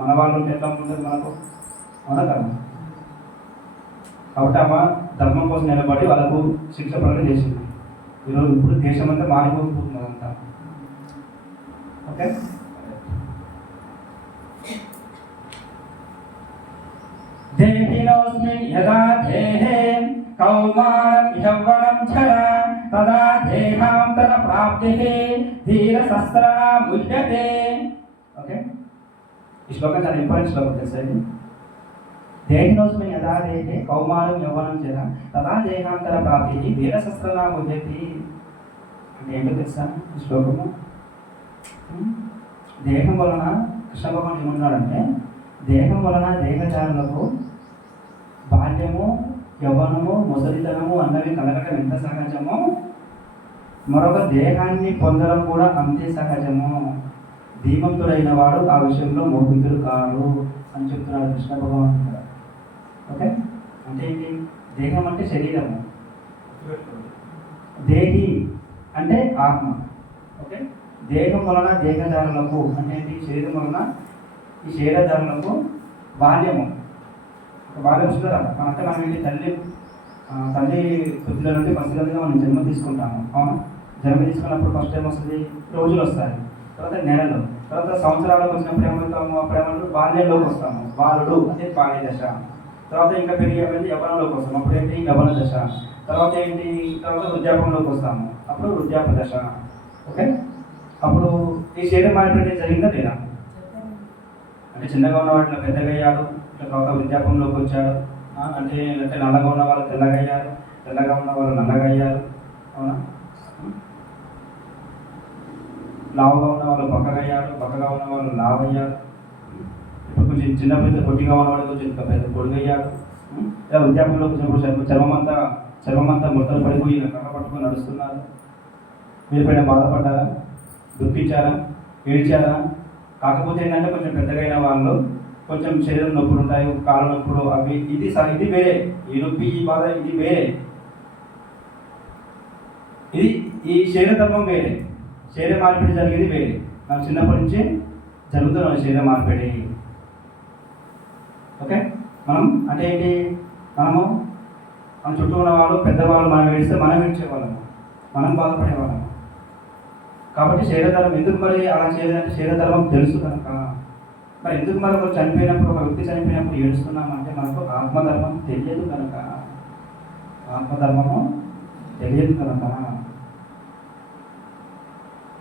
మన వాళ్ళు ఎట్లా ఉంటుంది మనకు? అవునా కదా? కాబట్టి ఆమె ధర్మం కోసం నిలబడి వాళ్ళకు శిక్ష పడడం చేసింది. ఈరోజు ఇప్పుడు దేశం అంతా మారిపోతుంది అదంతా. ఓకే, దేహినోస్మిన్ యదా దేహే కౌమారం యవ్వనం చరా తదా దేహాంతర ప్రాప్తిః ధీర శస్త్రా ముహ్యతే. ఓకే, ఈ శ్లోకం చాలా ఇంపార్టెంట్ శ్లోకం తెలుసా ఇది? దేహినోస్మిన్ యదా దేహే కౌమారం యవ్వనం చరా తదా దేహాంతర ప్రాప్తిః ధీర శస్త్రా ముహ్యతే. అంటే ఏంటో తెలుసా ఈ శ్లోకము? దేహం వలన కృష్ణ భగవాన్ ఏమన్నాడంటే, దేహం వలన దేహచారులకు బాల్యము, యవ్వనము, ముసలితనము అన్నవి కలగడం ఎంత సహజమో మరొక దేహాన్ని పొందడం కూడా అంతే సహజము. ధీమంతుడైన వాడు ఆ విషయంలో మోహితుడు కాదు అని చెప్తున్నాడు కృష్ణ భగవాన్. ఓకే, అంటే ఏంటి? దేహం అంటే శరీరము, దేహి అంటే ఆత్మ. ఓకే, దేహం వలన దేహదారులకు అంటే ఏంటి? శరీరం వలన ఈ శరీరధారులకు బాల్యము వస్తుందా? అంటే మనం ఏంటి? తల్లి కొద్దిగా నుండి పసిగలుగా మనం జన్మ తీసుకుంటాము. అవును, జన్మ తీసుకున్నప్పుడు ఫస్ట్ టైం వస్తుంది, రోజులు వస్తాయి, తర్వాత నెలలు, తర్వాత సంవత్సరాలకు వచ్చినప్పుడు ఏమవుతాము? అప్పుడు ఏమంటారు? బాల్యంలోకి వస్తాము. బాలుడు అంటే బాల్య దశ. తర్వాత ఇంకా పెరిగేది యవ్వనంలోకి వస్తాం, అప్పుడు ఏంటి యవ్వన దశ. తర్వాత ఏంటి, తర్వాత వృద్ధాపంలోకి వస్తాము, అప్పుడు వృద్ధాప దశ. ఓకే, అప్పుడు ఈ శరీరం మార్పిడి జరిగిందా లేదా? అంటే చిన్నగా ఉన్న వాటిలో పెద్దగా అయ్యాడు, తర్వాత వృద్ధాపంలోకి వచ్చాడు. అంటే నల్లగా ఉన్న వాళ్ళు తెల్లగా అయ్యారు, తెల్లగా ఉన్న వాళ్ళు నల్లగా అయ్యారు. అవునా? లావుగా ఉన్న వాళ్ళు బక్కగా అయ్యారు, బక్కగా ఉన్న వాళ్ళు లావు అయ్యారు. ఇప్పుడు కొంచెం చిన్న పెద్ద పొట్టిగా ఉన్నవాడు కొంచెం పెద్ద పొడుగయ్యాడు. ఇలా వృద్ధాపంలోకి వచ్చినప్పుడు చర్మమంతా ముడతలు పడిపోయి కర్ర పట్టుకొని నడుస్తున్నారు. మీరు పైన బాధపడ్డారా, దుఃఖించారా, ఏడ్చారా? కాకపోతే ఏంటంటే కొంచెం పెద్దగా అయిన వాళ్ళు కొంచెం శరీరం నొప్పులు ఉంటాయి, కాళ్ళ నొప్పులు, అవి ఇది వేరే. ఈ నొప్పి, ఈ బాధ ఇది వేరే. ఇది ఈ శరీర ధర్మం వేరే, శరీర మార్పిడి జరిగేది వేరే. నాకు చిన్నప్పటి నుంచి జరుగుతున్న శరీర మార్పిడి. ఓకే, మనం అంటే ఏంటి, మన చుట్టూ ఉన్న వాళ్ళు పెద్దవాళ్ళు మనం ఏడిస్తే మనం ఏడ్చేవాళ్ళము, మనం బాధపడేవాళ్ళము. కాబట్టి శరీరధర్మం ఎందుకు మరి అలా చేయాలంటే శరీరధర్మం తెలుసు కనుక. మరి ఎందుకు మరి ఒక చనిపోయినప్పుడు, ఒక వ్యక్తి చనిపోయినప్పుడు ఏడుస్తున్నామంటే మనకు ఆత్మధర్మం తెలియదు కనుక. ఆత్మధర్మము తెలియదు కనుక.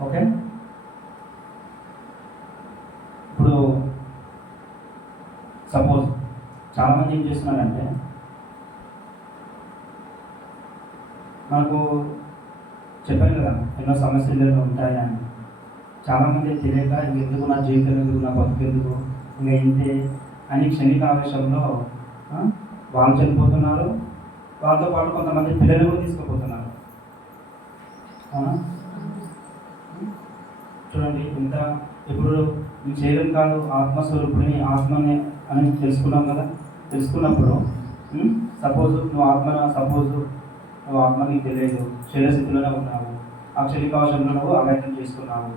ఓకే, ఇప్పుడు సపోజ్ చాలామంది ఏం చేస్తున్నారంటే, మనకు చెప్పాను కదా ఎన్నో సమస్యలు ఉంటాయని. చాలామంది తెలియక ఎందుకు నా జీవితం ఎందుకు, నా బతుకు ఎందుకు, ఇంకా ఇంతే అని క్షణిక ఆవేశంలో వాళ్ళు చనిపోతున్నారు. వాళ్ళతో పాటు కొంతమంది పిల్లలు కూడా తీసుకుపోతున్నారు. అవునా? చూడండి, ఇంత ఇప్పుడు శరీరం కాదు ఆత్మస్వరూపుడిని, ఆత్మని అని తెలుసుకున్నాం కదా. తెలుసుకున్నప్పుడు సపోజ్ నువ్వు ఆత్మకి తెలియదు, శరీరస్థితిలోనే ఉన్నావు, ఆ క్షణికావశంలో నువ్వు అవ్యక్తం చేసుకున్నావు.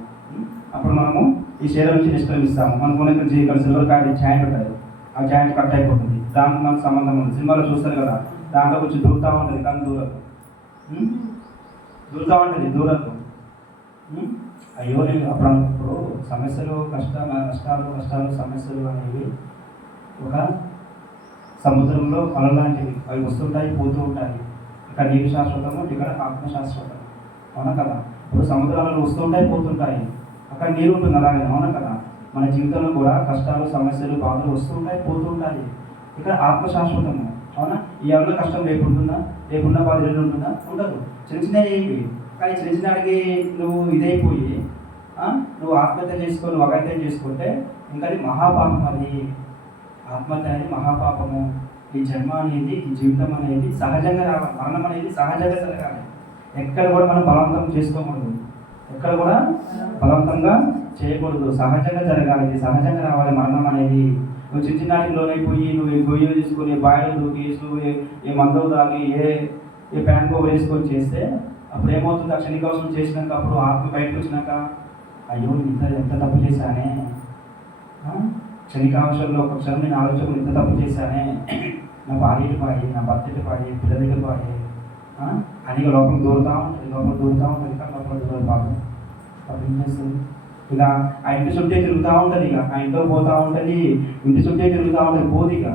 అప్పుడు మనము ఈ శరీరం నుంచి నిష్క్రమిస్తాము. మనకు ఇక్కడ సిల్వర్ కార్డ్ జాయింట్ ఉంటుంది, ఆ జాయింట్ కట్ అయిపోతుంది. దానికి మనకు సంబంధం ఉంది. సినిమాలో చూస్తారు కదా, దాంట్లో కొంచెం దూరుతూ ఉంటుంది, కానీ దూరుతూ ఉంటుంది దూరకు. అయ్యో నేను అప్పుడు సమస్యలు, కష్టాలు సమస్యలు అనేవి ఒక సముద్రంలో అలలు లాంటివి. అవి వస్తుంటాయి, పోతూ ఉంటాయి. ఇక్కడ నీరు శాశ్వతము, ఇక్కడ ఆత్మ శాశ్వతం. అవునా కదా? ఇప్పుడు సముద్రాలలో వస్తుంటాయి, పోతుంటాయి, అక్కడ నీరు ఉంటుంది అలాగే. అవునా కదా? మన జీవితంలో కూడా కష్టాలు, సమస్యలు, బాధలు వస్తుంటాయి, పోతుంటాయి. ఇక్కడ ఆత్మ శాశ్వతము. అవునా? ఈ ఎవరిలో కష్టం లేకుంటుందా, లేకుండా బాధ ఉంటుందా? ఉండదు. చిన్న చిన్నవి, కానీ చిన్న చిన్నకి నువ్వు ఇదైపోయి నువ్వు ఆత్మహత్య చేసుకొని, నువ్వు అగత్యం చేసుకుంటే ఇంకా అది మహాపాపం. అది ఆత్మహత్య అనేది మహాపాపము. ఈ జన్మ అనేది, ఈ జీవితం అనేది సహజంగా రావాలి. మరణం అనేది సహజంగా జరగాలి. ఎక్కడ కూడా మనం బలవంతం చేసుకోకూడదు, ఎక్కడ కూడా బలవంతంగా చేయకూడదు. సహజంగా జరగాలి, ఇది సహజంగా రావాలి మరణం అనేది. నువ్వు చిన్న చిన్నాటికి లోనైపోయి నువ్వు గొయ్యలు తీసుకొని, బాయిలు దూకేసు, ఏ మందవు తాగి, ఏ ప్యాన్ కోవర్ వేసుకొని చేస్తే అప్పుడు ఏమవుతుంది? ఆ క్షణికావసరం చేసినాక అప్పుడు ఆత్మ బయటకు వచ్చినాక అయ్యో ఎంత తప్పు చేశానే, క్షణికావసరంలో ఒక క్షణం నేను ఆలోచన ఎంత తప్పు చేశానే, నా భార్యకి పాయి, నా భర్తకి పాయి, పిల్లలకి పాయి అని లోపల దూరుతూ ఉంటుంది. కానీ లోపల దూరదు పాపం. అప్పుడు ఏం చేస్తుంది? ఇలా ఆ ఇంటి చుట్టే తిరుగుతూ ఉంటుంది, ఇక ఆ ఇంట్లో పోతూ ఉంటుంది, ఇంటి చుట్టే తిరుగుతూ ఉంటుంది, పోదు ఇక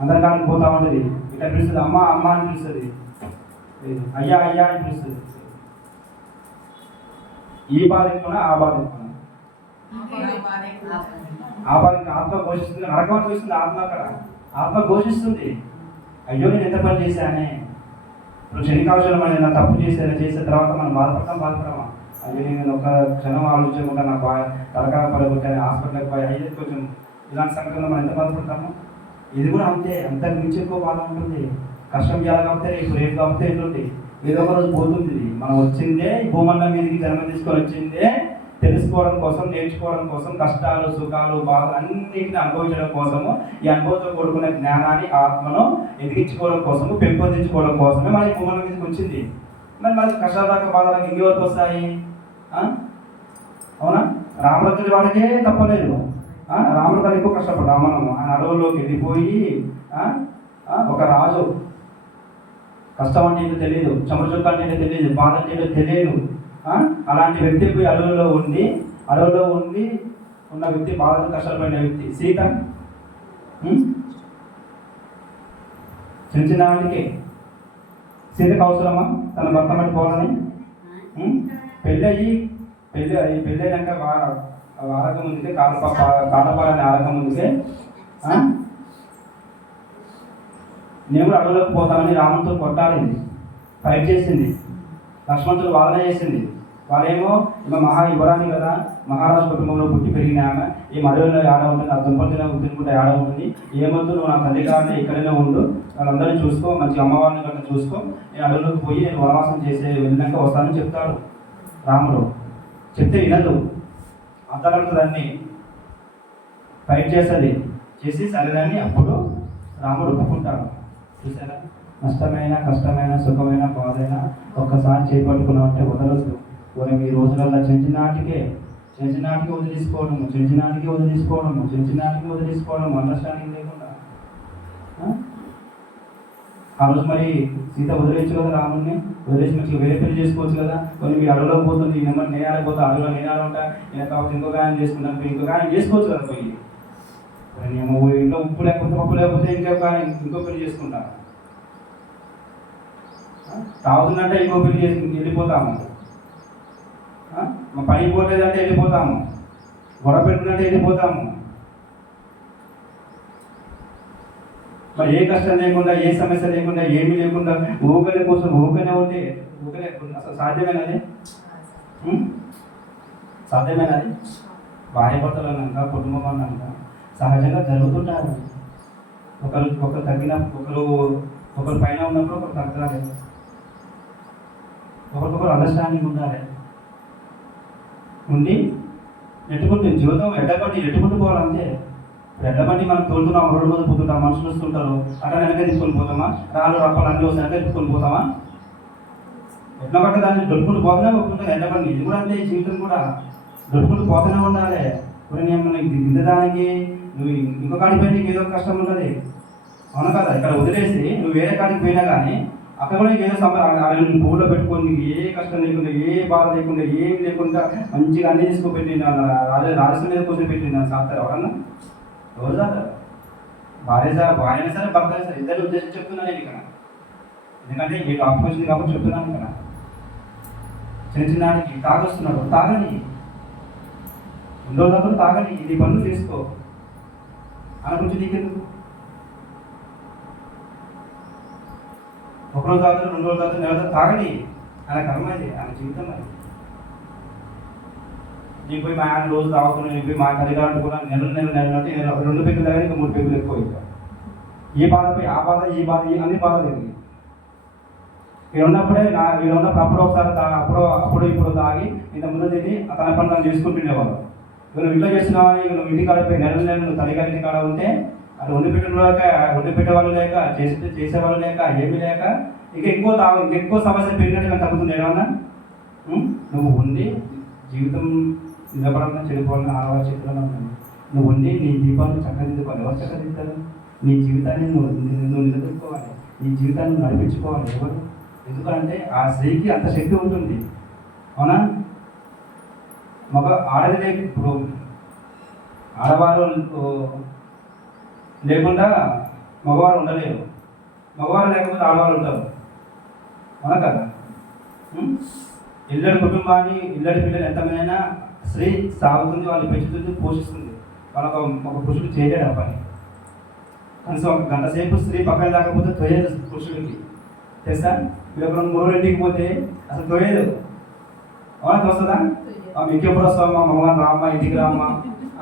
అందరికాడికి పోతూ ఉంటుంది. ఇట్లా పిలుస్తుంది, అమ్మ అమ్మ అని పిలుస్తుంది, అయ్యా అయ్యా అని పిలుస్తుంది. ఈ బాధ ఎక్కువ, ఆ బాధ ఎక్కువ. ఆ బాధ ఆత్మ ఘోషిస్తుంది, నరకం అనిపిస్తుంది. ఆత్మ ఘోషిస్తుంది, అయ్యో నేను ఎంత పని చేశానే. ఇప్పుడు క్షణికావసరం మనం ఏదైనా తప్పు చేసిన తర్వాత మనం బాధపడమా? అయ్యో నేను ఒక క్షణం ఆలోచించకుండా నా తలకాయ పడగొట్టాను, హాస్పిటల్కి పోయి అయ్యే కొంచెం ఇలాంటి సంఘటనలో మనం ఎంత బాధపడతాము? ఇది కూడా అంతే, అంతకు మించి ఎక్కువ బాధ ఉంటుంది. కష్టం చేయాలి కాబట్టి రేపు కాబట్టి ఎటువంటి ఏదో ఒక రోజు పోతుంది. మనం వచ్చిందే భూమండలం మీదకి జన్మ తీసుకొని వచ్చిందే తెలుసుకోవడం కోసం, నేర్చుకోవడం కోసం, కష్టాలు, సుఖాలు, బాధలు అన్నింటినీ అనుభవించడం కోసము. ఈ అనుభవంతో కూడుకున్న జ్ఞానాన్ని, ఆత్మను ఎదిగించుకోవడం కోసము, పెంపొందించుకోవడం కోసమే మన భూమండలం మీదకి వచ్చింది. మరి మనకి కష్టాల దాకా, బాధ దాకా ఇంకెవరికి వస్తాయి? అవునా? రామభద్రుడి వాళ్ళకే తప్పలేదు. రాముడు కానీ ఎక్కువ కష్టపడ్డాం మనము. ఆ అడవుల్లోకి వెళ్ళిపోయి ఒక రాజు కష్టం అంటే ఏంటో తెలియదు, చెమట చుక్క అంటే ఏంటో తెలియదు, బాధ అంటే ఏంటో తెలియదు. అలాంటి వ్యక్తి పోయి అడవుల్లో ఉండి ఉన్న వ్యక్తి, బాధలు కష్టాలు పడిన వ్యక్తి సీత. చిన్న చిన్న వాటికి సీతకు అవసరమా తన భర్త మట్టి పోవాలని? పెళ్ళైనాక ఆరక ముందుకే కాటపాలని ఆరక ముందుకే నేను కూడా అడవులకు పోతానని రాముడితో కొట్టాడింది, ఫైట్ చేసింది. లక్ష్మణుడు వాదన చేసింది. వాళ్ళేమో మహా యువరాణి కదా, మహారాజు కుటుంబంలో పుట్టి పెరిగిన ఆమె ఈ అడవుల్లో ఆడ ఉంటుంది, ఆ దుంపతిలో తినుకుంటే ఆడ ఉంటుంది, ఏమొద్దు నువ్వు నా తల్లి కావాలని ఇక్కడనే ఉండు, వాళ్ళందరినీ చూసుకో, మంచి అమ్మవారిని కనుక చూసుకో, నేను అడవులకు పోయి నేను వనవాసం వెళ్ళినాక వస్తానని చెప్తాడు రాముడు. చెప్తే వినదు, అర్థమవుతుందన్నీ ఫైట్ చేస్తుంది. చేసి సరేనని అప్పుడు రాముడు ఒప్పుకుంటాడు. చూసారా, నష్టమైన కష్టమైన సుఖమైన బాధైనా ఒక్కసారి చేపట్టుకున్నామంటే వదలదు. మనం ఈ రోజులలో చెంచినాటికి వదిలేసుకోవడం అండర్స్టాండింగ్ లేకుండా. ఆ రోజు మరి సీత వదిలేయచ్చు కదా, రాముడిని వదిలేసి మంచిగా వేరే పెళ్లి చేసుకోవచ్చు కదా. కొన్ని మీరు అడవిలో పోతుంది, ఈ నెంబర్ నేనాడే పోతా, అడవిలో నేనాడు ఉంటా, నేను కాబట్టి ఇంకో గాయం చేసుకుంటాను, ఇంకో గాయం చేసుకోవచ్చు కదా. పోయి ఇంట్లో ఉప్పు లేకపోతే పప్పు లేకపోతే ఇంకో పెళ్లి చేసుకుంటా, తాగుతుందంటే ఇంకో పెళ్లి చేసుకుని వెళ్ళిపోతాము, పని పోలేదంటే వెళ్ళిపోతాము, గొడవ పెట్టుకుంటే వెళ్ళిపోతాము. మరి ఏ కష్టం లేకుండా, ఏ సమస్య లేకుండా, ఏమీ లేకుండా ఊకనే కోసం ఊకనే ఉంటే అసలు సాధ్యమేనది? సాధ్యమేనది? భార్య భర్తలు అన్నాక, కుటుంబం అన్నాక సహజంగా జరుగుతుంటారు. ఒకరు తగ్గిన ఒకరు పైన ఉన్నప్పుడు ఒకరు తగ్గాలి, ఒకరికొకరు అండర్స్టాండింగ్ ఉండాలి. ఉండి నెట్టుకుంటుంది జీవితం. ఎట్టుకుంటూ పోవాలంటే ఎడ్లబండి మనం తోలుతున్నాం, రోడ్డు మీద పోతుంటాం, మనుషులు వస్తుంటారు, అట్లా వెనక తీసుకొని పోతామా? రాళ్ళు రప్పలు అన్ని వస్తే వెనక తీసుకొని పోతామా? ఎట్లా పట్టే దాన్ని దొరుకుంటూ పోతూనే పోతుంటాం ఎడ్లబండి. ఇది కూడా అంతే, జీవితం కూడా దొరుకుంటూ పోతూనే ఉండాలి. ఇప్పుడు నేను దిద్దడానికి నువ్వు ఇంకో కాడికి పోయి నీకు ఏదో కష్టం ఉంటుంది, అవును కదా. ఇక్కడ వదిలేసి నువ్వు వేరే కాడికి పోయినా కానీ అక్కడ కూడా ఏదో పూల్లో పెట్టుకొని నీకు ఏ కష్టం లేకుండా, ఏ బాధ లేకుండా, ఏం లేకుండా మంచిగా అన్ని తీసుకుపెట్టింది రాజస్వం మీద కోసం పెట్టింది సాగుతారు ఎవరన్నా? ఎవరు సాగుతారు? భార్యనే సరే భర్త సరే ఇద్దరు ఉద్దేశం చెప్తున్నాను నేను ఇక్కడ. ఎందుకంటే ఈ టాపిక్ వచ్చింది కాబట్టి చెప్తున్నాను ఇక్కడ. చిన్ననాటికి తాగొస్తున్నాడు, తాగని 2 రోజుల దాకా తాగని, ఇది పనులు చేసుకో అని గురించి నీకెందుకు? 1 రోజు తాగుతారు, 2 రోజులు తాగుతారు, 4 రోజులు తాగని, ఆయన కర్మ అది, ఆయన జీవితం అది. నీకు పోయి మా ఆయన రోజు తాగుతున్నాను, నీకు పోయి మా కలిగాలంటే కూడా నెలలు అంటే 2 పెగ్గులు తాగని ఇంకా 3 పెగ్గులు ఎక్కువ. ఈ బాధపై ఆ బాధ, ఈ బాధ, అన్ని బాధలు లేదు. ఇక్కడ ఉన్నప్పుడే అప్పుడు ఒకసారి అప్పుడు ఇప్పుడు తాగి ఇంత ముందు తిని తన పని తను చేసుకుంటుండేవాళ్ళు. నువ్వు ఇంట్లో చేస్తున్నావు, నువ్వు ఇంటి కాడ పోయి నెలలు నువ్వు తల్లిగారి ఇంటి కాడ ఉంటే అది వండి పెట్టేవాళ్ళు లేక చేసేవాళ్ళు లేక ఏమీ లేక ఇంకెక్కువ సమస్య పెరిగినట్టుగా తగ్గుతుంది ఏమన్నా? నువ్వు ఉండి జీవితం నిలబడాలని చెడిపోవాలని ఆడవాళ్ళ చేతుల్లో ఉంటుంది. నువ్వు ఉండి నీ దీపాలను చక్కదిద్దుకోవాలి. ఎవరు చక్కదిద్దారు? నీ జీవితాన్ని నువ్వు నిలదొక్కుకోవాలి, నీ జీవితాన్ని నడిపించుకోవాలి. ఎవరు? ఎందుకంటే ఆ స్త్రీకి అంత శక్తి ఉంటుంది, అవునా? ఆడది ఇప్పుడు ఆడవారు లేకుండా మగవారు ఉండలేరు, మగవారు లేకపోతే ఆడవారు ఉంటారు, అవునా కదా? ఇల్లడి కుటుంబాన్ని, ఇల్లడి పిల్లలు ఎంతమందైనా స్త్రీ సాగుతుంది, వాళ్ళు పెంచుతుంది, పోషిస్తుంది. వాళ్ళకు ఒక పురుషుడు చేయలేడు ఆ పని. కనీసం 1 గంట సేపు స్త్రీ పక్కన లేకపోతే తొయ్యదు పురుషుడికి, తెలుసా? మీరు ఒక 3 ఇంటికి పోతే అసలు తొయ్యదు, అవునా? వస్తుందా? ఇంకెప్పుడు వస్తావు మా మమ్మల్ని రామ్మా, ఇంటికి రామ్మా,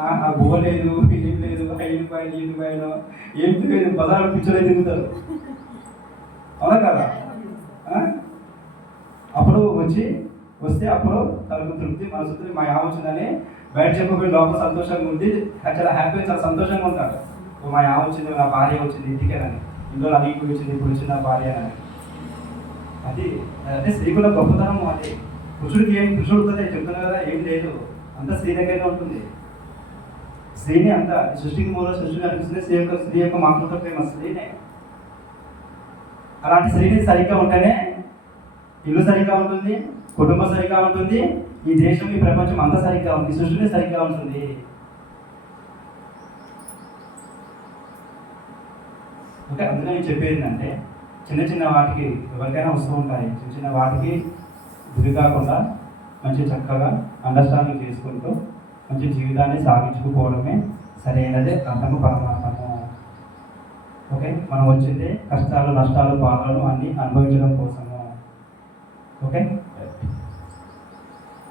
ఆ బువ్వ లేదు, ఏం లేదు, 5 రూపాయలు ఏం లేదు, బజారు పిచ్చలే తిరుగుతారు, అవునా కదా? అప్పుడు వస్తే అప్పుడు తనకు తృప్తి, మనసు మా యావ వచ్చిందని బయట చెప్పబోయి లోపల సంతోషంగా ఉంది, చాలా హ్యాపీగా చాలా సంతోషంగా ఉంటాడు. మా యావ వచ్చింది, నా భార్య వచ్చింది ఇంటికేనని, ఇంట్లో నా నీకు వచ్చింది, ఇప్పుడు వచ్చింది నా భార్య అని. అది అంటే స్త్రీకుల గొప్పతనం. అది పురుషుడికి ఏం పురుషుడు ఉంటుంది చెప్తున్నా కదా, ఏం లేదు, అంతా స్త్రీ దగ్గరనే ఉంటుంది. స్త్రీని అంతా సృష్టికి మూల సృష్టిని అనిపిస్తుంది స్త్రీ యొక్క మాతృత్వ ప్రేమ స్త్రీనే. అలాంటి స్త్రీని సరిగ్గా ఉంటేనే ఇల్లు సరిగ్గా ఉంటుంది, కుటుంబం సరిగ్గా ఉంటుంది, ఈ దేశం ఈ ప్రపంచం అంతా సరిగ్గా ఉంది, సృష్టిని సరిగ్గా ఉంటుంది. ఓకే, అందుకని నేను చెప్పేది ఏంటంటే చిన్న చిన్న వాటికి ఎవరికైనా వస్తూ ఉంటాయి. చిన్న చిన్న వాటికి గురి కాకుండా మంచి చక్కగా అండర్స్టాండింగ్ చేసుకుంటూ మంచి జీవితాన్ని సాగించుకుపోవడమే సరైనదే అర్థము పరమార్థము. ఓకే, మనం వచ్చింది కష్టాలు నష్టాలు బాధలు అన్నీ అనుభవించడం కోసము. ఓకే,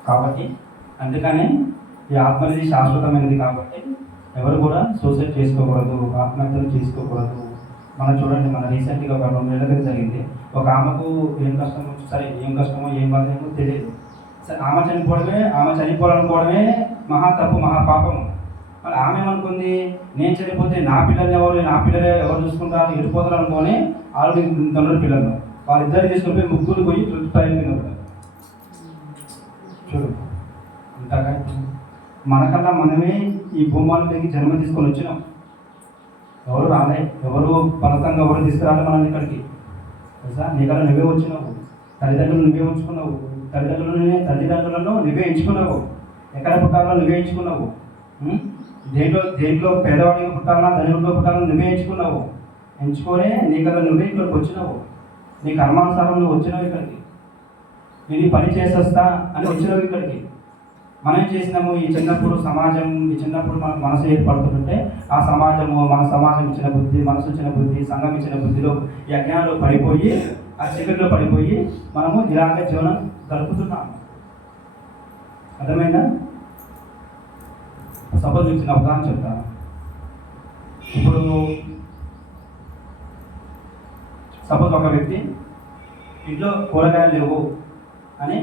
కాబట్టి అందుకని ఈ ఆత్మ అనేది శాశ్వతమైనది కాబట్టి ఎవరు కూడా సూసైడ్ చేసుకోకూడదు, ఆత్మహత్యలు చేసుకోకూడదు. మనం చూడండి, మన రీసెంట్గా ఒక 2 నెలల క్రితం జరిగింది. ఒక ఆమెకు ఏం కష్టమో, సరే ఏం కష్టమో ఏం బాధ ఏమో తెలియదు. సరే ఆమె చనిపోవాలనుకోవడమే మహా తప్పు, మహా పాపము. మరి ఆమె ఏమనుకుంది, నేను చనిపోతే నా పిల్లలు ఎవరు చూసుకుంటారు, వెళ్ళిపోతారు అనుకొని ఆల్రెడీ 9 పిల్లలు వాళ్ళిద్దరు తీసుకుని ముగ్గురు పోయి ట్రైన్ కింద ఉంటారు. చూడు అంతగా మనకన్నా మనమే ఈ భూమాలకి జన్మ తీసుకొని వచ్చినాం. ఎవరు రాలే, ఎవరు బలతంగా ఎవరు తీసుకురాలే మనల్ని ఇక్కడికి. తెలుసా, నీకన్నా నువ్వే వచ్చినావు, తల్లిదండ్రులు నువ్వే ఉంచుకున్నావు, తల్లిదండ్రులను నువ్వే ఎంచుకున్నావు, ఎక్కడ పుట్టాలో నువ్వే ఎంచుకున్నావు. దేంట్లో పేదవాడిగా పుట్టాలా ధనికుడిగా పుట్టాలని నువ్వే ఎంచుకున్నావు. ఎంచుకొనే నీకన్నా నువ్వే ఇక్కడికి వచ్చినావు. నీ కర్మానుసారం నువ్వు వచ్చినావు ఇక్కడికి. నేను పని చేసేస్తా అని వచ్చినావు ఇక్కడికి. మనం ఏం చేసినాము, ఈ చిన్నప్పుడు మన మనసు ఏర్పడుతుంటే ఆ మన సమాజం ఇచ్చిన బుద్ధి, మనసు ఇచ్చిన బుద్ధి, సంఘం ఇచ్చిన బుద్ధిలో ఈ అజ్ఞానంలో పడిపోయి, ఆ చీకటిలో పడిపోయి మనము ఇలాగే జీవనం గడుపుతున్నాము. అర్థమైందా? సపోజ్ ఇచ్చిన ఉదాహరణ చెప్తాను. ఇప్పుడు సపోజ్ ఒక వ్యక్తి ఇంట్లో కూరగాయలు లేవు అని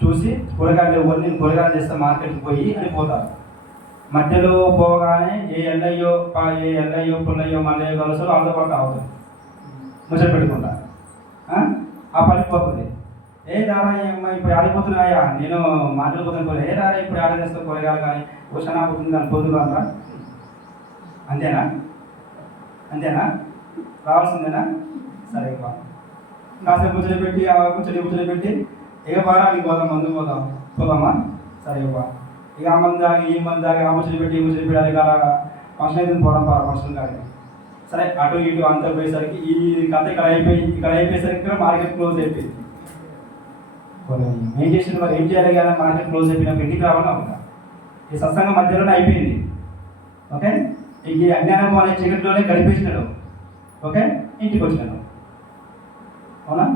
చూసి, కూరగాయలు లేవు నేను కూరగాయలు చేస్తే మార్కెట్కి పోయి అని పోతారు. మధ్యలో పోగానే ఏ ఎల్లయ్యో పుల్లయ్యో మల్లయ్యో కలుసలు వాళ్ళతో పాటు అవుతుంది, ముచ్చట పెట్టుకుంటా. ఆ పని పోతుంది. ఏ దారా అమ్మ ఇప్పుడు ఆడిపోతున్నాయా, నేను మాట్లాడిపోతాను, ఏ దారా ఇప్పుడు ఆడేస్తావు కూరగాయలు కానీ ఓషన్ ఆడుతుంది అని పోతుందా? అంతేనా? రావాల్సిందేనా? సరే కాసేపు ముచ్చట పెట్టి ఇక బాగా నీకు పోదామా? సరే ఇక ఆ మంది దాగి ఈ మంది దాగి ఆ ముచ్చట పెట్టి అది కాగా ఫంక్షన్ అయితే పోవడం ఫంక్షన్ కానీ సరే అటు ఇటు అంతా పోయేసరికి ఈ కథ ఇక్కడ అయిపోయేసరికి మార్కెట్ క్లోజ్ అయిపోయింది. ఏం చేసింది మరి, ఏం చేయాలి కదా, మార్కెట్ క్లోజ్ అయిపోయినప్పుడు ఇంటికి రావాలని అవుతా. ఈ సత్సంగం మధ్యలోనే అయిపోయింది. ఓకే, ఈ అజ్ఞానం అనే చీకటిలోనే గడిపేసినాడు. ఓకే, ఇంటికి వచ్చినాడు. అవునా?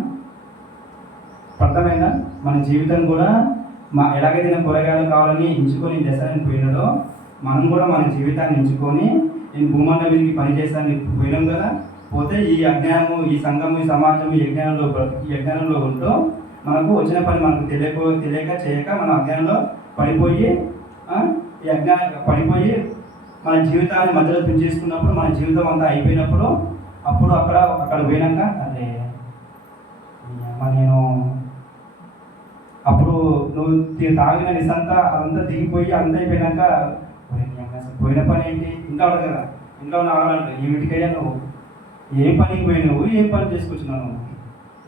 అర్థమైందా? మన జీవితం కూడా ఎలాగైతే కూరగాయలు కావాలని ఎంచుకొని దశని పోయినాడో మనం కూడా మన జీవితాన్ని ఎంచుకొని నేను భూమండ మీదకి పని చేస్తానని పోయినాం కదా. పోతే ఈ అజ్ఞానము, ఈ సంఘము, ఈ సమాజము, ఈ అజ్ఞానంలో ఉంటూ మనకు వచ్చిన పని మనకు తెలియక చేయక మన అజ్ఞానంలో పడిపోయి ఈ పడిపోయి మన జీవితాన్ని మధ్యలో పెంచేసుకున్నప్పుడు మన జీవితం అంతా అయిపోయినప్పుడు అప్పుడు అక్కడ పోయినాక అదే నేను అప్పుడు నువ్వు తాగిన నిసంతా అదంతా దిగిపోయి అంతా అయిపోయినాక పోయిన పని ఏంటి, ఇంకా ఉండదు కదా, ఇంట్లో ఉన్న ఆడాలంటే ఏమిటికయ్యా నువ్వు ఏం పనికి పోయినావు, ఏం పని చేసుకొచ్చినావు,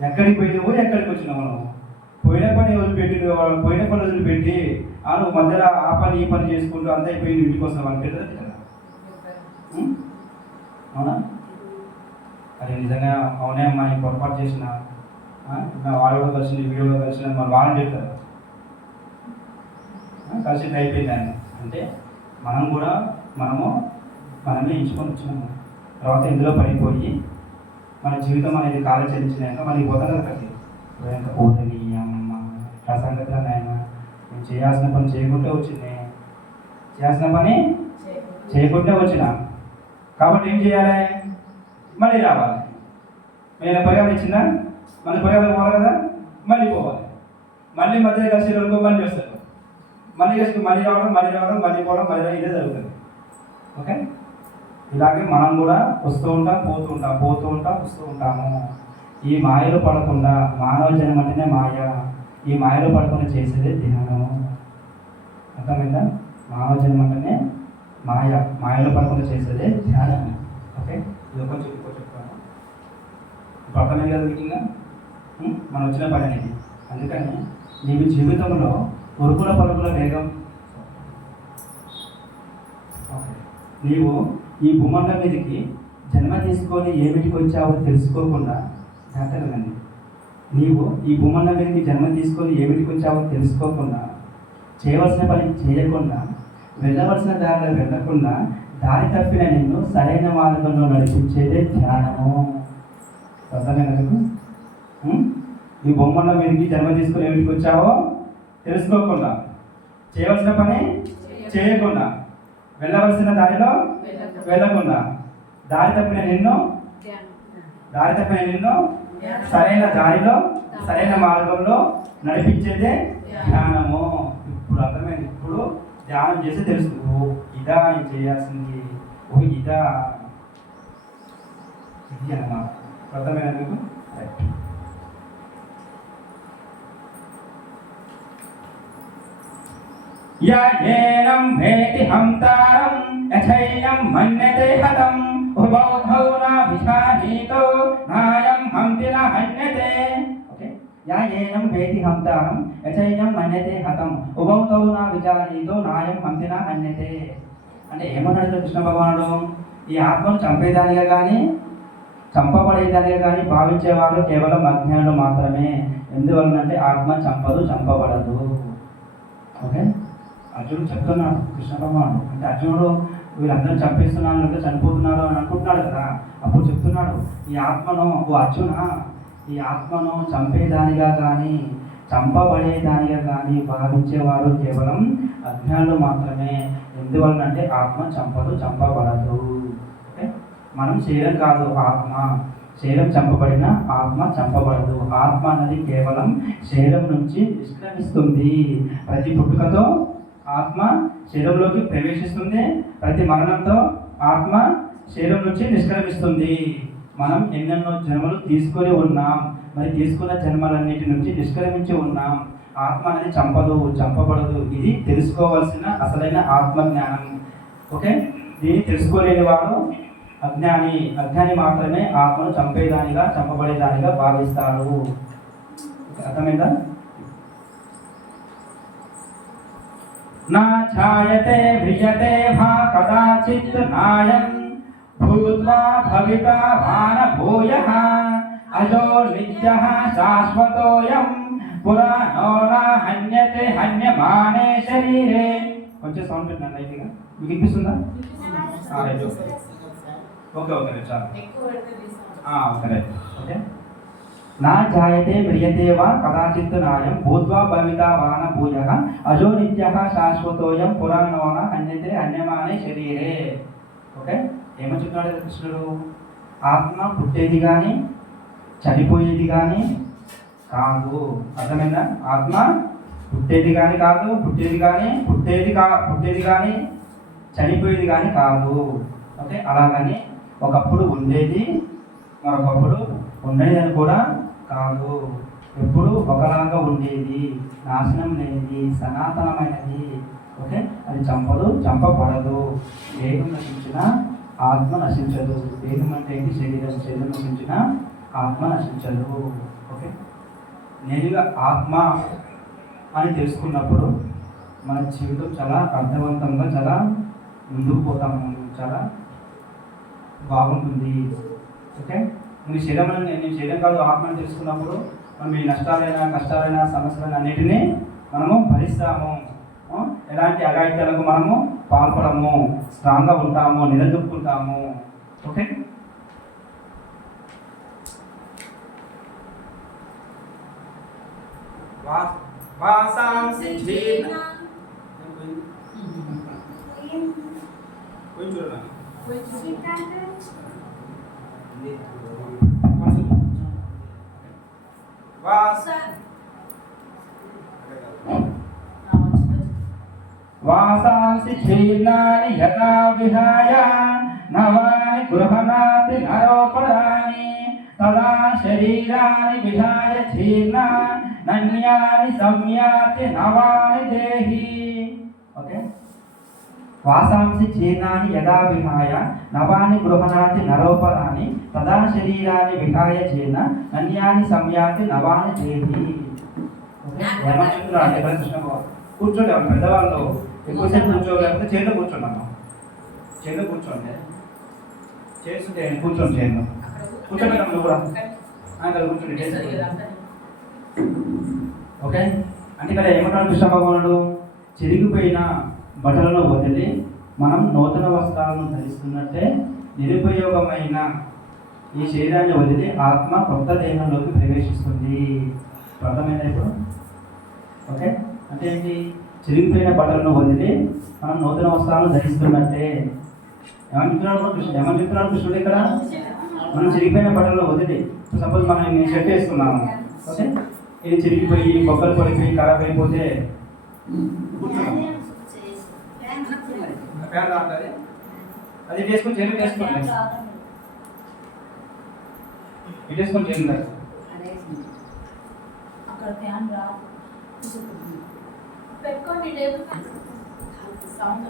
ఎక్కడికి పోయినావు, ఎక్కడికి వచ్చినావు, నువ్వు పోయిన పని వదిలిపెట్టి నువ్వు మధ్యలో ఆ పని ఈ పని చేసుకుంటూ అంతా అయిపోయి ఇంటికి వస్తున్నావు అని పెట్టదు కదా. అవునా? అరే నిజంగా అవునే అమ్మా, నేను పొరపాటు చేసిన వాడిలో కలిసి వీడియోలో కలిసిన మన వాళ్ళని చెప్తారు కలిసి అయిపోయిందని. అంటే మనమే ఎంచుకొని వచ్చినాము. తర్వాత ఇందులో పడిపోయి మన జీవితం అనేది కాలం చెల్లించినాక మనకి పోతాం కదా కట్టి పోతుంది. అమ్మ ప్రసంగత నాయన నేను చేయాల్సిన పని చేయకుంటే వచ్చింది, వచ్చిన కాబట్టి ఏం చేయాలి, మళ్ళీ రావాలి. నేను పరిహారం ఇచ్చిందా, మళ్ళీ పరిహారం పోవాలి కదా, మళ్ళీ పోవాలి. మళ్ళీ మధ్య కలిసి అనుకో మళ్ళీ వస్తారు, మళ్ళీ రావడం మళ్ళీ పోవడం మళ్ళీ ఇదే జరుగుతుంది. ఓకే, ఇలాగే మనం కూడా వస్తూ ఉంటాము. ఈ మాయలో పడకుండా, మానవ జన్మ అంటేనే మాయ, ఈ మాయలో పడకుండా చేసేదే ధ్యానము. అర్థమైందా? మానవ జన్మ అంటేనే మాయలో పడకుండా చేసేదే ధ్యానం. ఓకే, ఇది కొంచెం చెప్తాను. పక్కనే కదా ముఖ్యంగా మనం వచ్చిన పని అనేది. అందుకని నీవు జీవితంలో పరుగుల వేగం, నీవు ఈ భూమండలం మీదకి జన్మ తీసుకొని ఏమిటికి వచ్చావో తెలుసుకోకుండా జాతరలండి, నీవు ఈ భూమన్న మీదకి జన్మ తీసుకొని ఏమిటికి వచ్చావో తెలుసుకోకుండా, చేయవలసిన పని చేయకుండా, వెళ్ళవలసిన దారిలో వెళ్ళకుండా దారి తప్పిన నిన్ను సరైన మార్గంలో నడిపించేదే ధ్యానము. అర్థమైనది? ఈ బొమ్మల మీదకి జన్మ తీసుకుని ఏమిటికి వచ్చావో తెలుసుకోకుండా, చేయవలసిన పని చేయకుండా, వెళ్ళవలసిన దారిలో వెళ్ళకుండా, దారి తప్పిన నిన్ను సరైన దారిలో సరైన మార్గంలో నడిపించేదే ధ్యానము. ఇప్పుడు అర్థమైంది. ఇప్పుడు ధ్యానం చేసి తెలుసు, ఓ ఇదా నేను చేయాల్సింది, ఓ ఇదా ఇది అన్నమాట. అర్థమైనా మీకు? రైట్. యాయేనం వేతి హంతారం యథైనం మన్యతే హతం ఉభౌధౌ నా విచారీతో నాయం హంతి న హన్యతే. ఓకే, యాయేనం వేతి హంతారం యథైనం మన్యతే హతం ఉభౌధౌ నా విచారీతో నాయం హంతి న హన్యతే. అంటే ఏమన్నాడు కృష్ణ భగవానుడు? ఈ ఆత్మను చంపేదానిగా కానీ చంపబడేదానిగా కానీ భావించేవాడు కేవలం అజ్ఞానులు మాత్రమే. ఎందువలనంటే ఆత్మ చంపదు, చంపబడదు. ఓకే, అర్జునుడు చెప్తున్నాడు కృష్ణ భగవానుడు. అంటే అర్జునుడు వీళ్ళందరూ చంపేస్తున్నారు, ఇంకా చనిపోతున్నారు అని అనుకుంటున్నాడు కదా. అప్పుడు చెప్తున్నాడు, ఈ ఆత్మను, ఓ అర్జున, ఈ ఆత్మను చంపేదానిగా కానీ చంపబడేదానిగా కానీ భావించేవాడు కేవలం అజ్ఞానులు మాత్రమే. ఎందువలనంటే ఆత్మ చంపదు, చంపబడదు. ఓకే, మనం శరీరం కాదు ఆత్మ. శరీరం చంపబడిన ఆత్మ చంపబడదు. ఆత్మ అనేది కేవలం శరీరం నుంచి నిష్క్రమిస్తుంది. ప్రతి పుట్టుకతో ఆత్మ శరీరంలోకి ప్రవేశిస్తుంది, ప్రతి మరణంతో ఆత్మ శరీరం నుంచి నిష్క్రమిస్తుంది. మనం ఎన్నెన్నో జన్మలు తీసుకొని ఉన్నాం, మరి తీసుకున్న జన్మలన్నిటి నుంచి నిష్క్రమించి ఉన్నాం. ఆత్మ అనేది చంపదు, చంపబడదు. ఇది తెలుసుకోవాల్సిన అసలైన ఆత్మజ్ఞానం. ఓకే, దీన్ని తెలుసుకోలేని వాడు అజ్ఞాని. అజ్ఞాని మాత్రమే ఆత్మను చంపేదానిగా చంపబడేదానిగా భావిస్తాడు. అర్థమైందా? నా ఛాయతే మ్రియతే భా కదాచిత్ నాయం భూత్వా భవితా వాన భూయః అజో నిత్యః శాశ్వతోయం పురాణో న హన్యతే హన్యమానే శరీరే. కొంచెం సౌండ్ పెట్టండి లైట్గా. మీకు వినిపిస్తుందా? రైట్. ఓకే ఓకే రైట్, చాలు. Okay right. ఓకే, నా జాయతే మ్రియతే వా కదాచిత్ నాయం భూత్వా భవితా వాన భూయః అజో నిత్యః శాశ్వతోయం పురాణో న హన్యతే హన్యమానే శరీరే. ఓకే, ఏమని చెప్తున్నాడు కృష్ణుడు? ఆత్మ పుట్టేది కానీ చనిపోయేది కానీ కాదు. అర్థమైందా? ఆత్మ పుట్టేది కానీ కాదు, పుట్టేది కానీ చనిపోయేది కానీ కాదు. ఓకే, అలాగని ఒకప్పుడు ఉండేది మరొకప్పుడు ఉండేదని కూడా కాదు. ఎప్పుడు ఒకలాగా ఉండేది, నాశనం లేనిది, సనాతనమైనది. ఓకే, అది చంపదు, చంపబడదు. దేహం నశించిన ఆత్మ నశించదు. దేహం అంటే ఏంటి? శరీరం. శరీరం నశించిన ఆత్మ నశించదు. ఓకే, నేరుగా ఆత్మ అని తెలుసుకున్నప్పుడు మన జీవితం చాలా అర్థవంతంగా, చాలా ముందుకు పోతాము, చాలా బాగుంటుంది. ఓకే, మీ శరీరం కాదు ఆత్మని తెలుసుకున్నప్పుడు మనం ఈ నష్టాలైనా కష్టాలైనా సమస్యలైనా అన్నిటినీ మనము భరిస్తాము. ఎలాంటి అఘాయిత్యాలకు మనము పాల్పడము, స్ట్రాంగ్గా ఉంటాము, నిలదొక్కుంటాము. ఓకే, వాసాంసి వాసాంసి క్షీర్ణాని యథా విహాయ నవాని గృహణాతి నరోపరాని తదా శరీరాని విహాయ క్షీర్ణ నన్యాని సంయాతి నవాని దేహి. ఓకే, వాసాంసి క్షీర్ణాని యథా విహాయ నవాని గృహణాతి నరోపరాని తదా శరీరాన్ని విహాయ చేన అన్యాని సంయాతి నవాని దేహి. ఏమంటున్నాడు కృష్ణ భగవాన్? కూర్చోండి, పెద్దవాళ్ళు ఎక్కువసేపు కూర్చోలేకపోతే చేతిలో కూర్చోండి. అమ్మ చేతిలో కూర్చోండి. చేస్తుంటే కూర్చొని చేయను కూర్చోబెట్టం నువ్వు కూడా అక్కడ కూర్చోండి ఓకే. అంటే ఇక్కడ ఏమంటాడు కృష్ణ భగవానుడు, చిరిగిపోయిన బట్టలను వదిలి మనం నూతన వస్త్రాలను ధరిస్తున్నట్టే నిరుపయోగమైన ఈ శరీరాన్ని వదిలి ఆత్మ కొత్త దేహంలోకి ప్రవేశిస్తుంది. అర్థమైందా ఇప్పుడు? ఓకే. అంటే ఏంటి? చిరిగిపోయిన బట్టలను వదిలి మనం నూతన వస్త్రాలను ధరిస్తున్నట్టే. ఏమని చెప్తున్నాడు కృష్ణుడు ఇక్కడ? మనం చిరిగిపోయిన బట్టలను వదిలి, సపోజ్ మనం నేను షర్ట్ వేసుకున్నాము, ఓకే, ఇది చిరిగిపోయి బొక్కలు పడిపోయి ఖరాబ్ అయిపోతే ఫ్యాన్ రావాలి, అది వేసుకొని చెల్లి వేసుకోండి, ఇది వేసుకొని చెల్లి అక్కడ ఫ్యాన్ రా పెట్టుకోండి టేబుల్ సౌండ్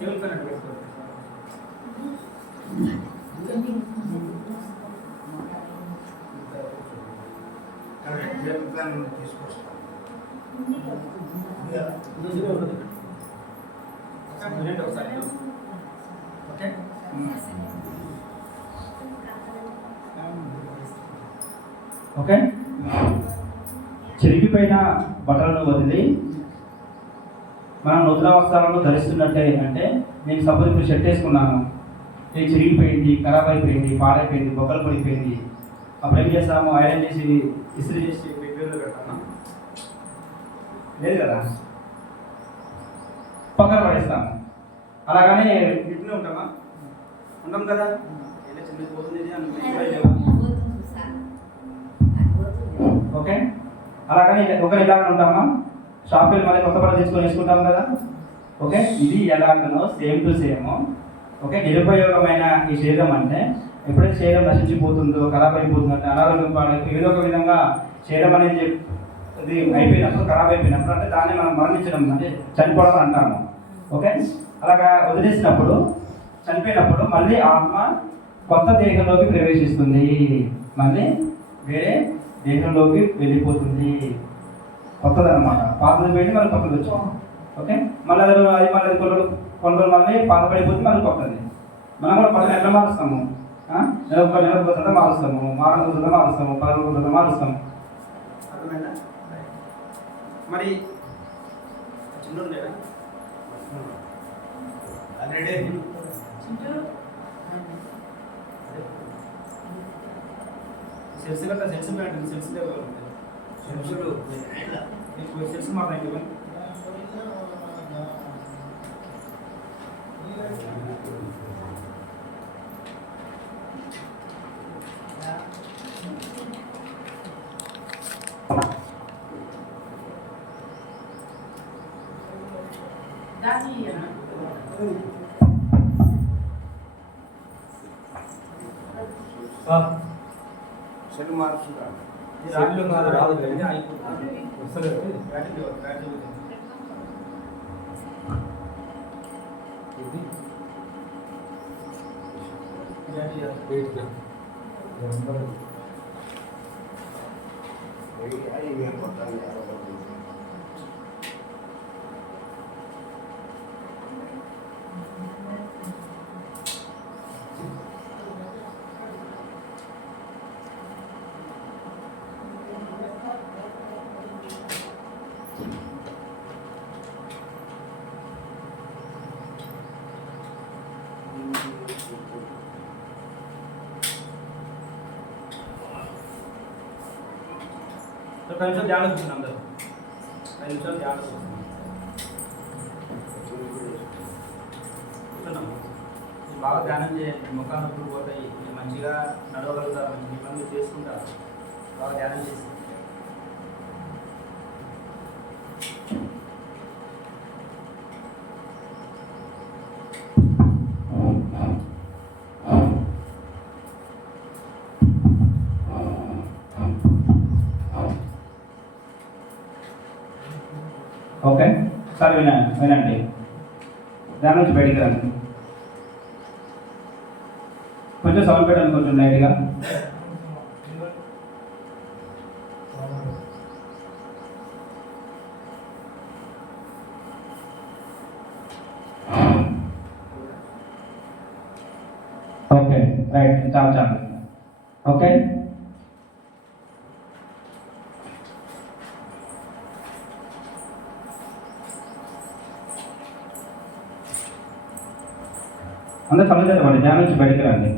టేబుల్ ఫ్యాన్ అంటే వేసుకోండి. ఓకే. ఓకే. చిరిగిపోయిన బట్టలను వదిలి మనం నూతన వస్త్రాలను ధరిస్తున్నట్టే. అంటే నేను సపోజ్ ఇప్పుడు షర్ట్ వేసుకున్నాను, ఇది చిరిగిపోయింది, ఖరాబ్ అయిపోయింది, పాడైపోయింది, బొక్కలు పడిపోయింది, అప్పుడు ఏం చేస్తాము? ఐరన్ చేసి ఇస్త్రీ చేసి బెడ్రూమ్లో పెడతాను. లేదు కదా, పక్కన పడేస్తాము. అలాగనే ఇంట్లో ఉంటామా? ఉంటాం కదా. ఏదో చిన్నది పోతుంది అని ఓకే. అలాగని ఒకరు ఇలాగ ఉంటామా? షాప్కి వెళ్ళి మళ్ళీ కొత్త బట్టలు తెచ్చుకొని వేసుకుంటాం కదా. ఓకే. ఇది ఎలాగనో సేమ్ టు సేమ్. ఓకే. నిరుపయోగమైన ఈ శరీరం అంటే ఎప్పుడైతే శరీరం నశించిపోతుందో, ఖరాబ్ అయిపోతుందంటే, అనారోగ్యం పాడైపోయి ఏదో ఒక విధంగా శరీరం అనేది ఇది అయిపోయినప్పుడు, ఖరాబ్ అయిపోయినప్పుడు, అంటే దాన్ని మనం మరణించడం అంటే చనిపోవడం అంటాము. ఓకే. అలాగా వదిలేసినప్పుడు, చనిపోయినప్పుడు మళ్ళీ ఆత్మ కొత్త దేహంలోకి ప్రవేశిస్తుంది, మళ్ళీ వేరే దేహంలోకి వెళ్ళిపోతుంది. కొత్తదన్నమాట. పాతది పోయింది, మళ్ళీ కొత్తది వచ్చాం. ఓకే. మళ్ళీ అది మళ్ళీ కొన్ని రోజులు మళ్ళీ పాత పడిపోతుంది, మళ్ళీ కొత్తది. మనం కూడా కొత్త ఎట్లా మారుస్తాము? నెలకు కొత్త మారుస్తాము, వారం కొత్త మారుస్తాము, 10 రోజులు కొత్త మారుస్తాము. అర్థమైందా? మరి చిన్నోడు లేదా? అది రెడీ అయిపోయింది. సెల్స్ కదా, సెల్స్ బ్యాండ్, సెల్స్ సెల్సుడు నీకు సెల్స్ మాట్లాడి దాని సెల్ మార్చుగా సెల్ కాదు రాదు కానీ అయిపోతుంది. వస్తలేదు బ్యాటరీ బ్యాటరీ ఇది బ్యాటరీ तो 5 నిమిషాలు ధ్యానం కూర్చున్నాం అందరూ. 5 నిమిషాలు ధ్యానం కూర్చున్నాం. బాగా ధ్యానం చేయండి. ముఖాలు నొప్పులు పోతాయి, మీరు మంచిగా నడవగలుగుతారు, మంచి పనులు చేసుకుంటారు. బాగా ధ్యానం చేసి ఓకే. సార్ వినండి, దాని నుంచి బయటికి రండి. కొంచెం సౌండ్ పెట్టండి, కొంచెం లైట్గా. ఓకే రైట్, చాలు చాలు. ఓకే అందరూ కళ్ళు తెరవండి, ధ్యానం నుంచి బయటికి రండి.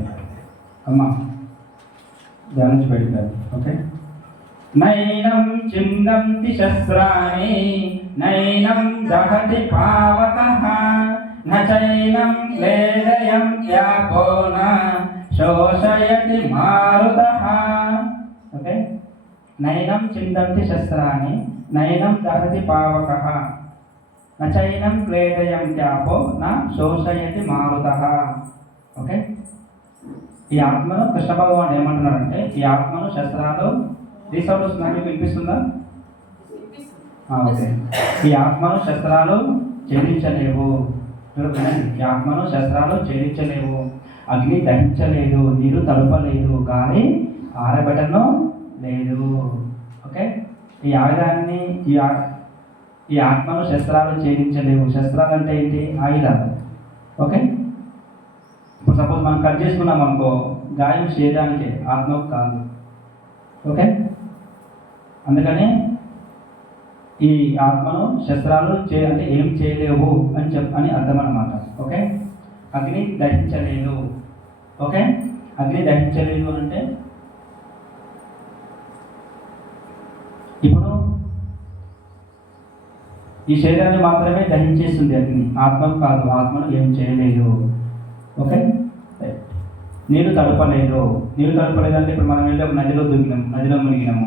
అమ్మా ధ్యానం నుంచి బయటికి రండి. ఓకే. నైనం చిందంతి శస్త్రాణి నైనం దహతి పావకః నచైనం క్లేదయం యాపో న శోషయతి మారుతః. ఓకే. నైనం చిందంతి శస్త్రాణి నైనం దహతి పావకః నచైనం క్లేదయం యాపో న శోషయతి మారుతః. ఓకే. ఈ ఆత్మను కృష్ణ భగవాన్ ఏమంటున్నాడంటే, ఈ ఆత్మను శస్త్రాలు రీసౌండ్ వస్తుందా, మీకు వినిపిస్తుందా? ఓకే. ఈ ఆత్మను శస్త్రాలు ఛేదించలేవు. ఈ ఆత్మను శస్త్రాలు ఛేదించలేవు, అగ్ని దహించలేదు, నీరు తడుపలేదు, గాలి ఆరబెట్టను లేదు. ఓకే. ఈ ఆయుధాన్ని ఈ ఆత్మను శస్త్రాలు ఛేదించలేవు. శస్త్రాలు అంటే ఏంటి? ఆయుధాలు. ఓకే. ఇప్పుడు సపోజ్ మనం కట్ చేసుకున్నాం అనుకో, గాయం చేయడానికే, ఆత్మకు కాదు. ఓకే. అందుకని ఈ ఆత్మను శస్త్రాలు అంటే ఏం చేయలేవు అని అర్థం అన్నమాట. ఓకే. అగ్ని దహించలేదు. ఓకే. అగ్ని దహించలేదు అంటే ఇప్పుడు ఈ శరీరాన్ని మాత్రమే దహించేస్తుంది అగ్ని, ఆత్మకు కాదు. ఆత్మను ఏం చేయలేదు. ఓకే. నీరు తడపలేదు. నీరు తడపలేదు అంటే ఇప్పుడు మనం వెళ్ళి ఒక నదిలో దూకినాం, నదిలో మునిగినాము.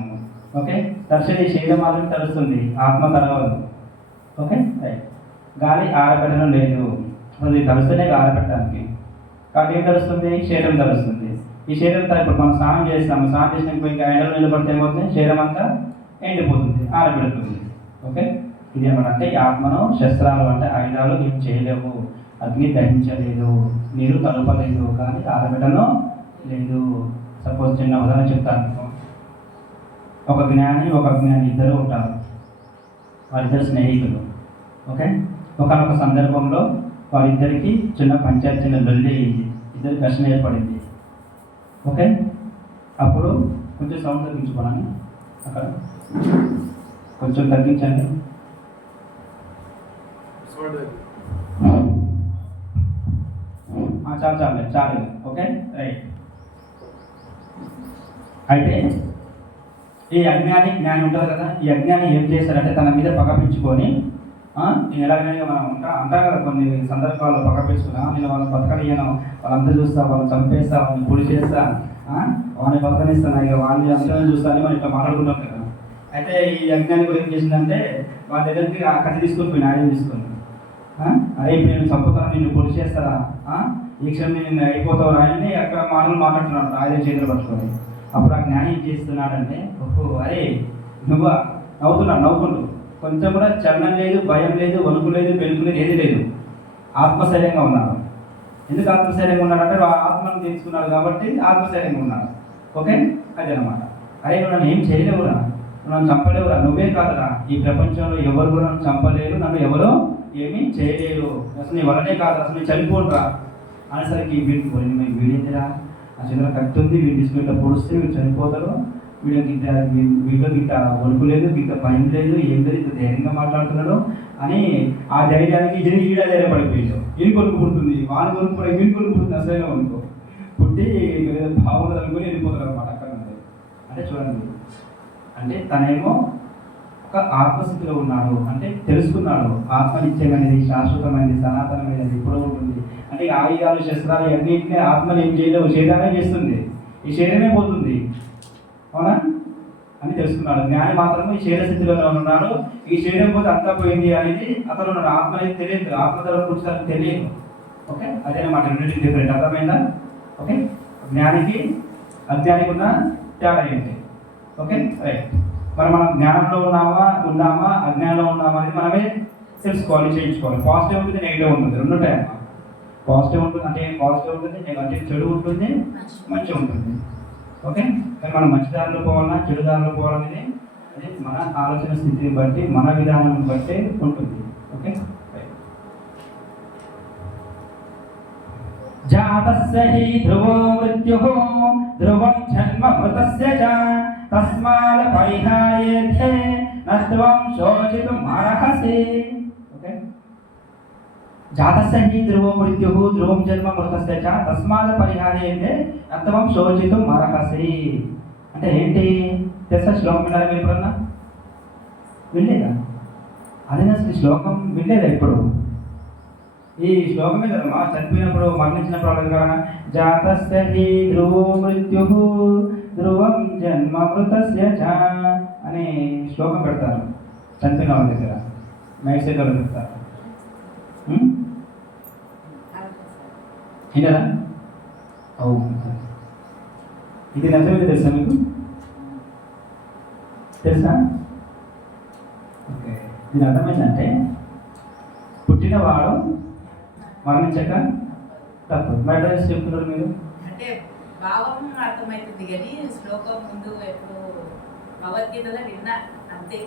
ఓకే. తడిసేది శరీరం మాత్రం తడుస్తుంది, ఆత్మ తడవదు. ఓకే. రైట్. గాలి ఆరబెట్టడం లేదు. అది తడుస్తూనే ఆరబెట్టడానికి. కాబట్టి ఏం తడుస్తుంది? శరీరం తడుస్తుంది. ఈ శరీరం ఇప్పుడు మనం స్నానం చేస్తాము, స్నానం చేసినప్పుడు ఇంకా ఎండలో నిలబడితే ఏమవుతుంది? శరీరం అంతా ఎండిపోతుంది, ఆరబెడుతుంది. ఓకే. ఇది ఏమన్నా అంటే, ఈ ఆత్మను శస్త్రాలు అంటే ఆయుధాలు ఏం చేయలేవు. అగ్ని దహించలేదు, నీరు తడపలేదు, కానీ ఆరబెట్టను లేదు. సపోజ్ చిన్న ఉదాహరణ చెప్తాను. ఒక జ్ఞాని ఒక అజ్ఞాని ఇద్దరు ఉంటారు, వారిద్దరు స్నేహితులు. ఓకే. ఒకనొక సందర్భంలో వారిద్దరికి చిన్న పంచాయతీ, చిన్న లొల్లి అయింది, ఇద్దరు ఘర్షణ ఏర్పడింది. ఓకే. అప్పుడు కొంచెం సౌండ్ తగ్గించుకోవడానికి, అక్కడ కొంచెం తగ్గించండి. చాలు చాలు చాలు. ఓకే. రైట్. అయితే ఈ అజ్ఞాని జ్ఞాని ఉంటారు కదా, ఈ అజ్ఞాని ఏం చేశారంటే తన మీద పగ పెంచుకొని, నేను ఎలాగైనా మనం అంటాం కదా కొన్ని సందర్భాల్లో, పగ పెంచుకున్నా, నేను వాళ్ళని బతకనియను, వాళ్ళంతా చూస్తా, వాళ్ళని చంపేస్తా, వాళ్ళని పొడి చేస్తా, వాళ్ళని బతకనిస్తాను, ఇక వాళ్ళని అంతనే చూస్తాను, మనం ఇట్లా మాట్లాడుకుంటాం కదా. అయితే ఈ అజ్ఞాని కూడా ఏం చేసిందంటే, వాళ్ళ దగ్గరికి ఆ కథ తీసుకొని పోయి ఆయుధం తీసుకొని, అరే ఇప్పుడు నేను చంపుతాను, నిన్ను పొడి చేస్తారా, ఈ క్షణం నేను అయిపోతావు ఆయన్ని అక్కడ మాట్లాడుతున్నాడు ఆయుధం చేతులు పట్టుకొని. అప్పుడు ఆ జ్ఞాని ఏం చేస్తున్నాడంటే, ఓహో అరే నువ్వు నవ్వుకుంటూ, కొంచెం కూడా చలనం లేదు, భయం లేదు, వణుకు లేదు, వెలుగు లేదు, ఏది లేదు, ఆత్మశైర్యంగా ఉన్నాడు. ఎందుకు ఆత్మశైర్యంగా ఉన్నాడంటే ఆత్మను తెలుసుకున్నాడు కాబట్టి ఆత్మశైర్యంగా ఉన్నాడు. ఓకే. అదేనమాట. అరే నువ్వు నన్ను ఏం చేయలేవురా, నువ్వు నన్ను చంపలేవురా, నువ్వే కాదురా, ఈ ప్రపంచంలో ఎవరు కూడా నన్ను చంపలేరు, నన్ను ఎవరో ఏమీ చేయలేరు, అసలు నీ వల్లనే కాదు, అసలు నేను చనిపోనురా అనేసరికి వీడికి వీడేంటిరా, ఆ చిన్న కత్తి ఉంది, వీడి తీసుకుంటే పొడిస్తే వీడు చనిపోతాడు, వీడిలో ఇంత వణుకు లేదు, ఇంత భయం లేదు, ఏం లేదు, ఇంత ధైర్యంగా మాట్లాడుతున్నాడు అని ఆ ధైర్యానికి ఈడ ధైర్యం పడిపోయింది. ఈయన కొనుక్కు పుడుతుంది, వాని కొనుక్కు కూడా వీని కొనుక్కు పుడుతుంది, అసలైన వణుకు పుట్టి బాగుండదు అనుకుని వెళ్ళిపోతాడు అనమాట అక్కడ. అంటే చూడండి, అంటే తనేమో ఒక ఆత్మస్థితిలో ఉన్నాడు, అంటే తెలుసుకున్నాడు ఆత్మ నిత్యమైనది, శాశ్వతమైనది, సనాతనమైనది, ఎప్పుడూ ఉంటుంది. అంటే ఆయుధాలు శస్త్రాలు అన్నింటినీ ఆత్మని ఏం చేయలేవు, శరీరమే చేస్తుంది, ఈ శరీరమే పోతుంది. అవునా అని తెలుసుకున్నాడు. జ్ఞాని మాత్రమే ఈ శరీర స్థితిలో ఉన్నాడు, ఈ శరీరం పోతే అంతా పోయింది అనేది అతను ఉన్నాడు. ఆత్మ అనేది తెలియదు, ఆత్మ ధర కూర్చోడానికి తెలియదు. ఓకే. అదేనమాట, రెండింటికి డిఫరెంట్. అర్థమైందా? ఓకే. జ్ఞానికి అజ్ఞానికి ఉన్న తేడా ఏంటి? ఓకే. రైట్. మరి మనం జ్ఞానంలో ఉన్నామా అజ్ఞానంలో ఉన్నామా అనేది మనమే తెలుసుకోవాలి, చేయించుకోవాలి. పాజిటివ్ ఉంటుంది, నెగిటివ్ ఉంటుంది, రెండు ఉంటాయి. పాజిటివ్ ఉంటుంది అంటే పాజిటివ్ ఉంటుంది, నెగిటివ్ చెడు ఉంటుంది, మంచి ఉంటుంది. ఓకే. కానీ మనం మంచి దారిలో పోవాలన్నా చెడు దారిలో పోవాలనేది అది మన ఆలోచన స్థితిని బట్టి, మన విధానం బట్టి ఉంటుంది. ఓకే. జాతస్య హి ధ్రువో మృత్యుః ధ్రువం జన్మ మృతస్య చ తస్మాత్ పరిహార్యేథే నత్వం శోచితుం అర్హసి. ఓకే, జాతస్య హి ధ్రువో మృత్యుః ధ్రువం జన్మ మృతస్య చ తస్మాత్ పరిహార్యేథే నత్వం శోచితుం అర్హసి. అంటే ఏంటి తెలుసా? శ్లోకం విన్నారా మీరు ఎప్పుడన్నా? వినలేదా? అదే అసలు శ్లోకం వినలేదా ఇప్పుడు? ఈ శ్లోకమే కదమ్మా చనిపోయినప్పుడు మరణించినప్పుడు వాళ్ళకి కదా జాతస్య హి ధ్రువో మృత్యుః ధ్రువం జన్మ మృతస్య చ అని శ్లోకం పెడతారు చనిపోయిన వాళ్ళ దగ్గర, మైక్ సెట్ వాళ్ళు పెడతారు. విన్నారా? అవును, ఇది నిజమే. తెలుసా మీకు? తెలుసా? ఓకే, దీని అర్థమైందంటే పుట్టినవాడు మరణించక తప్పదు. బయట చెప్తున్నారు మీరు. అంటే భావం అర్థమవుతుంది కానీ శ్లోకం ముందు ఎప్పుడు భగవద్గీతలో విన్నా అంతే.